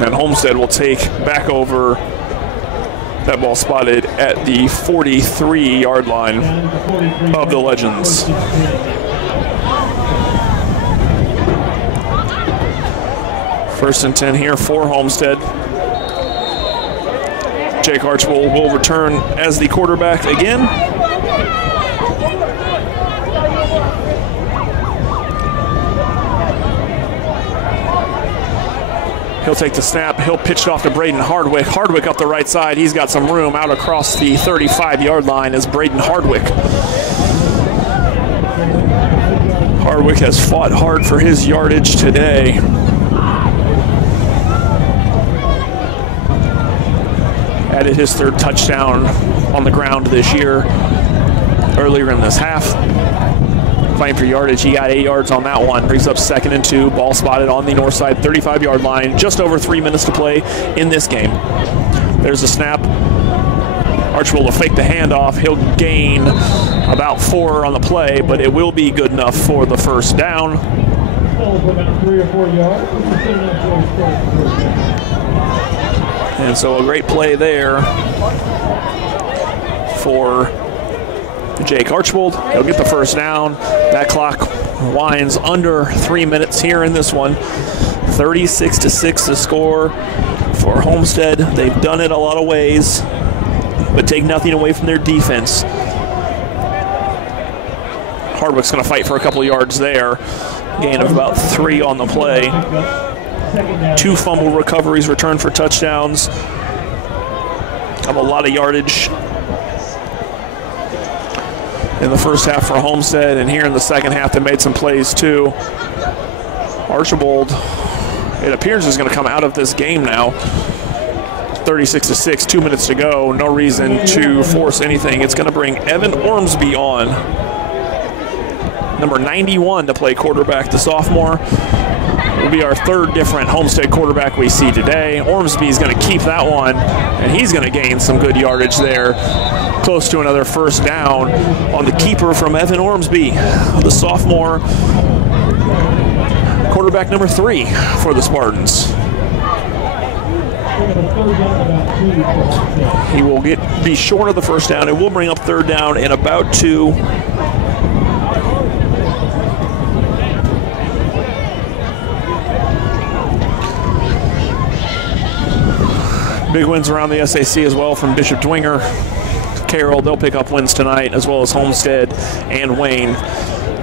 And Homestead will take back over. That ball spotted at the 43-yard line of the Legends. First and 10 here for Homestead. Jake Archbold will return as the quarterback again. He'll take the snap. He'll pitch it off to Braden Hardwick. Hardwick up the right side. He's got some room out across the 35-yard line as Braden Hardwick. Hardwick has fought hard for his yardage today. Added his 3rd touchdown on the ground this year earlier in this half. Fighting for yardage, he got 8 yards on that one. Brings up 2nd and 2. Ball spotted on the north side 35-yard line. Just over 3 minutes to play in this game. There's the snap. Archibald will fake the handoff. He'll gain about 4 on the play, but it will be good enough for the 1st down. And so a great play there for Jake Archibald. He'll get the 1st down. That clock winds under 3 minutes here in this one. 36-6 the score for Homestead. They've done it a lot of ways, but take nothing away from their defense. Hardwick's going to fight for a couple yards there. Gain of about 3 on the play. 2 fumble recoveries returned for touchdowns. Have a lot of yardage in the first half for Homestead, and here in the second half they made some plays too. Archibald it appears is going to come out of this game now. 36-6, 2 minutes to go. No reason to force anything. It's going to bring Evan Ormsby on. Number 91 to play quarterback, the sophomore. Will be our third different Homestead quarterback we see today. Ormsby is going to keep that one, and he's going to gain some good yardage there. Close to another first down on the keeper from Evan Ormsby, the sophomore quarterback number 3 for the Spartans. He will be short of the first down. It will bring up third down in about 2. Big wins around the SAC as well from Bishop Dwenger. Carroll, they'll pick up wins tonight, as well as Homestead and Wayne.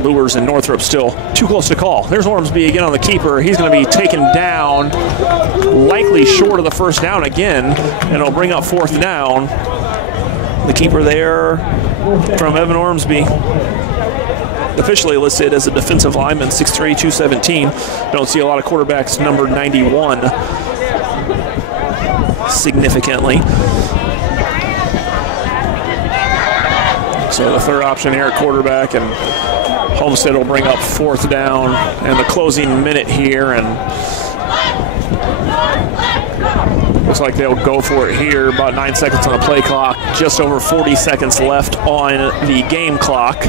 Lures and Northrop still too close to call. There's Ormsby again on the keeper. He's going to be taken down, likely short of the first down again, and it'll bring up fourth down. The keeper there from Evan Ormsby, officially listed as a defensive lineman, 6'3", 217. Don't see a lot of quarterbacks numbered 91 significantly. So the third option here at quarterback, and Homestead will bring up fourth down and the closing minute here, and looks like they'll go for it here. About 9 seconds on the play clock, just over 40 seconds left on the game clock,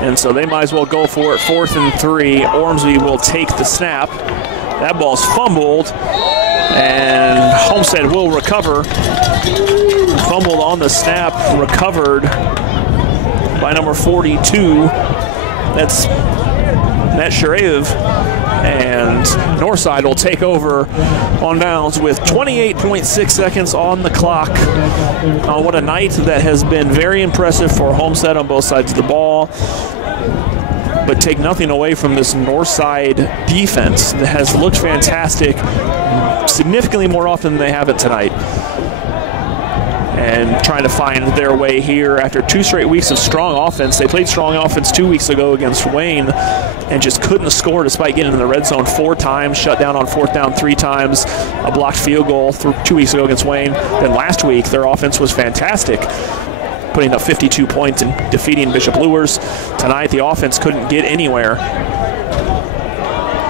and so they might as well go for it. 4th and 3. Ormsby will take the snap. That ball's fumbled, and Homestead will recover. Fumbled on the snap, recovered by number 42. That's Matt Sharev, and Northside will take over on downs with 28.6 seconds on the clock. What a night that has been very impressive for Homestead on both sides of the ball. But take nothing away from this Northside defense that has looked fantastic significantly more often than they have it tonight. And trying to find their way here after 2 straight weeks of strong offense. They played strong offense 2 weeks ago against Wayne and just couldn't score despite getting in the red zone 4 times, shut down on 4th down 3 times, a blocked field goal 2 weeks ago against Wayne. Then last week, their offense was fantastic, putting up 52 points and defeating Bishop Lures. Tonight, the offense couldn't get anywhere,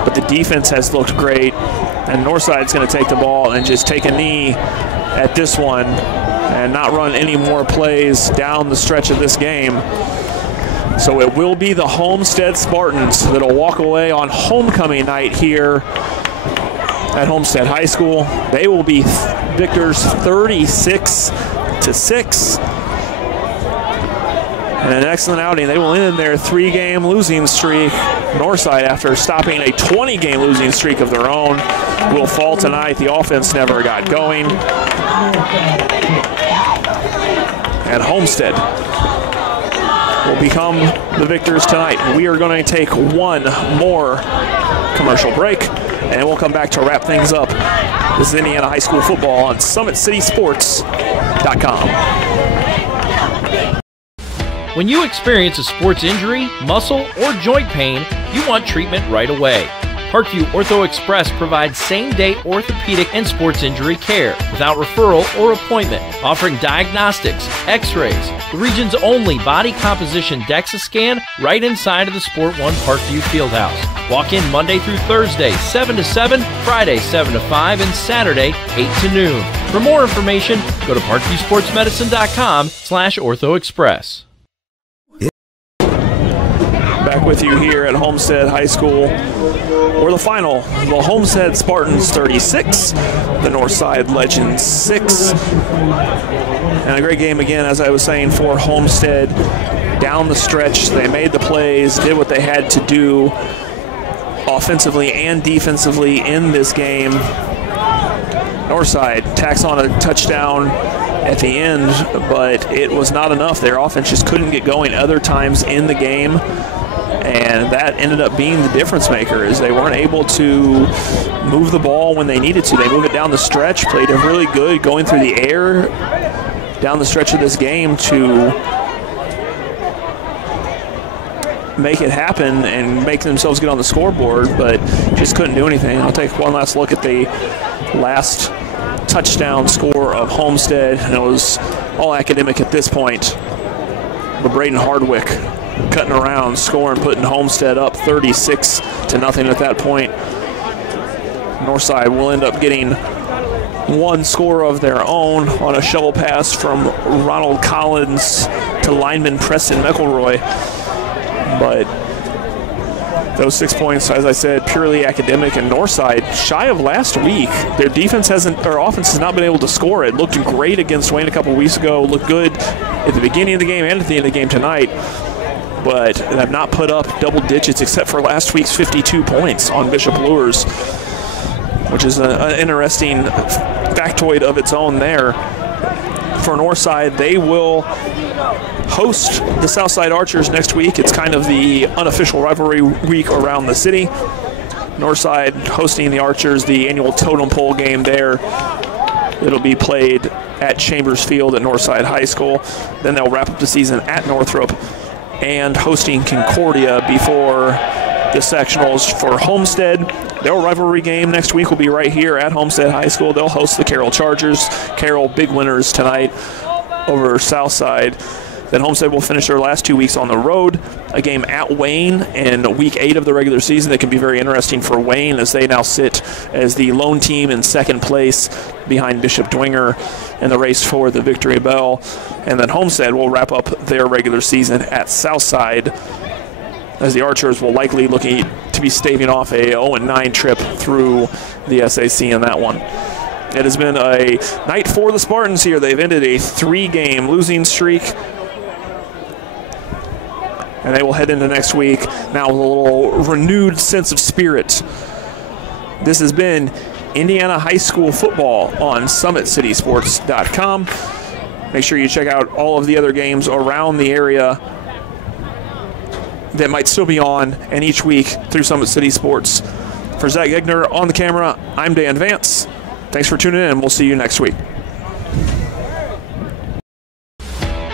but the defense has looked great, and Northside's going to take the ball and just take a knee at this one and not run any more plays down the stretch of this game. So it will be the Homestead Spartans that'll walk away on homecoming night here at Homestead High School. They will be victors 36-6. And an excellent outing. They will end their 3-game losing streak. Northside, after stopping a 20-game losing streak of their own, will fall tonight. The offense never got going. And Homestead will become the victors tonight. We are going to take one more commercial break, and we'll come back to wrap things up. This is Indiana High School football on SummitCitySports.com. When you experience a sports injury, muscle, or joint pain, you want treatment right away. Parkview Ortho Express provides same-day orthopedic and sports injury care without referral or appointment, offering diagnostics, x-rays, the region's only body composition DEXA scan right inside of the Sport 1 Parkview Fieldhouse. Walk in Monday through Thursday, 7 to 7, Friday, 7 to 5, and Saturday, 8 to noon. For more information, go to parkviewsportsmedicine.com/orthoexpress. Back with you here at Homestead High School, where the final, the Homestead Spartans 36, the Northside Legends 6. And a great game again, as I was saying, for Homestead. Down the stretch, they made the plays, did what they had to do offensively and defensively in this game. Northside tacks on a touchdown at the end, but it was not enough. Their offense just couldn't get going other times in the game, and that ended up being the difference maker, is they weren't able to move the ball when they needed to. They moved it down the stretch, played it really good going through the air down the stretch of this game to make it happen and make themselves get on the scoreboard, but just couldn't do anything. I'll take one last look at the last touchdown score of Homestead, and it was all academic at this point. But Braden Hardwick cutting around, scoring, putting Homestead up 36-0 at that point. Northside will end up getting one score of their own on a shovel pass from Ronald Collins to lineman Preston McElroy. But those 6 points, as I said, purely academic, and Northside, shy of last week. Their offense has not been able to score. It looked great against Wayne a couple weeks ago, looked good at the beginning of the game and at the end of the game tonight, but have not put up double digits except for last week's 52 points on Bishop Lures, which is an interesting factoid of its own there. For Northside, they will host the Southside Archers next week. It's kind of the unofficial rivalry week around the city. Northside hosting the Archers, the annual totem pole game there. It'll be played at Chambers Field at Northside High School. Then they'll wrap up the season at Northrop and hosting Concordia before the sectionals for Homestead. Their rivalry game next week will be right here at Homestead High School. They'll host the Carroll Chargers. Carroll, big winners tonight over Southside. Then Homestead will finish their last 2 weeks on the road, a game at Wayne in week 8 of the regular season that can be very interesting for Wayne, as they now sit as the lone team in second place behind Bishop Dwinger in the race for the Victory Bell. And then Homestead will wrap up their regular season at Southside, as the Archers will likely looking to be staving off a 0-9 trip through the SAC in that one. It has been a night for the Spartans here. They've ended a 3-game losing streak, and they will head into next week now with a little renewed sense of spirit. This has been Indiana High School football on SummitCitySports.com. Make sure you check out all of the other games around the area that might still be on, and each week through Summit City Sports. For Zach Gegner on the camera, I'm Dan Vance. Thanks for tuning in, and we'll see you next week.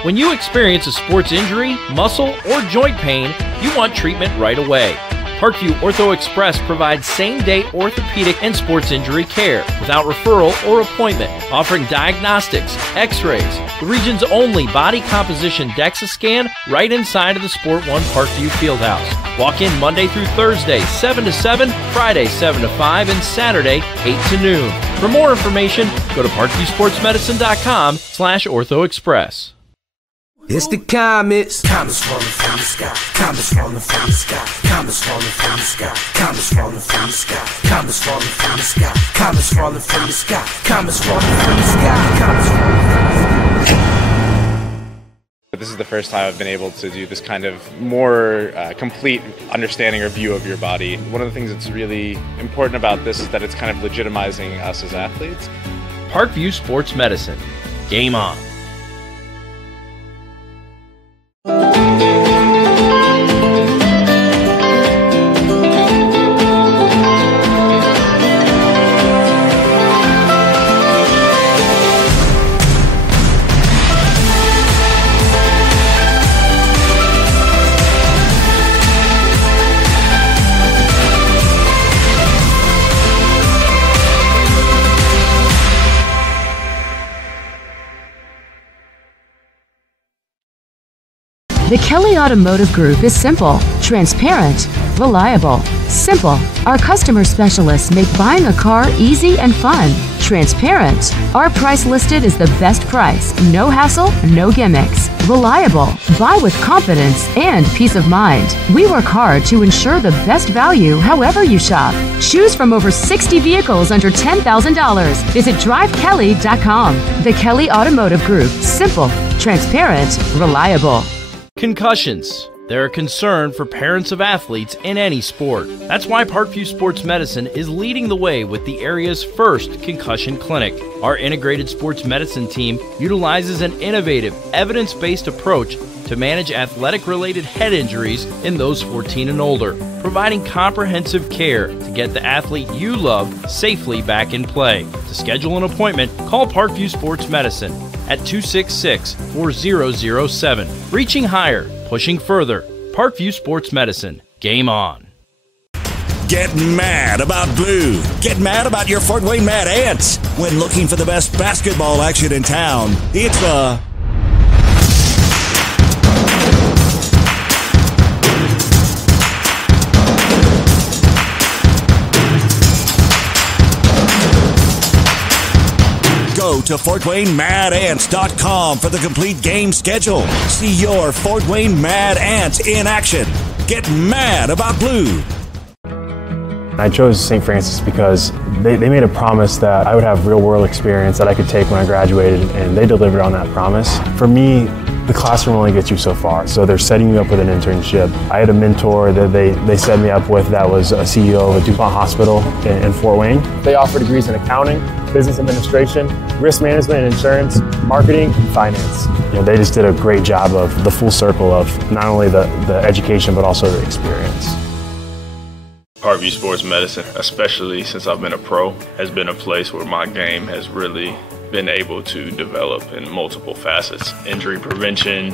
When you experience a sports injury, muscle, or joint pain, you want treatment right away. Parkview Ortho Express provides same-day orthopedic and sports injury care without referral or appointment, offering diagnostics, x-rays, the region's only body composition DEXA scan right inside of the Sport 1 Parkview Fieldhouse. Walk in Monday through Thursday, 7 to 7, Friday, 7 to 5, and Saturday, 8 to noon. For more information, go to parkviewsportsmedicine.com/orthoexpress. It's the comets. Comets falling from the sky. Comets falling from the sky. Comets falling from the sky. Comets falling from the sky. Comets falling from the sky. Comets falling from the sky. Comets falling from the sky. Comets falling from the sky. This is the first time I've been able to do this kind of more complete understanding or view of your body. One of the things that's really important about this is that it's kind of legitimizing us as athletes. Parkview Sports Medicine. Game on. The Kelly Automotive Group is simple, transparent, reliable. Simple. Our customer specialists make buying a car easy and fun. Transparent. Our price listed is the best price. No hassle, no gimmicks. Reliable. Buy with confidence and peace of mind. We work hard to ensure the best value however you shop. Choose from over 60 vehicles under $10,000. Visit drivekelly.com. The Kelly Automotive Group. Simple, transparent, reliable. Concussions. They're a concern for parents of athletes in any sport. That's why Parkview Sports Medicine is leading the way with the area's first concussion clinic. Our integrated sports medicine team utilizes an innovative, evidence-based approach to manage athletic-related head injuries in those 14 and older, providing comprehensive care to get the athlete you love safely back in play. To schedule an appointment, call Parkview Sports Medicine at 266-4007. Reaching higher, pushing further. Parkview Sports Medicine. Game on. Get mad about blue. Get mad about your Fort Wayne Mad Ants. When looking for the best basketball action in town, it's the Go to FortWayneMadAnts.com for the complete game schedule. See your Fort Wayne Mad Ants in action. Get mad about blue. I chose St. Francis because they made a promise that I would have real-world experience that I could take when I graduated, and they delivered on that promise. For me, the classroom only gets you so far, so they're setting you up with an internship. I had a mentor that they set me up with that was a CEO of a DuPont hospital in Fort Wayne. They offer degrees in accounting, business administration, risk management and insurance, marketing, and finance. You know, they just did a great job of the full circle of not only the education, but also the experience. Parkview Sports Medicine, especially since I've been a pro, has been a place where my game has really been able to develop in multiple facets. Injury prevention,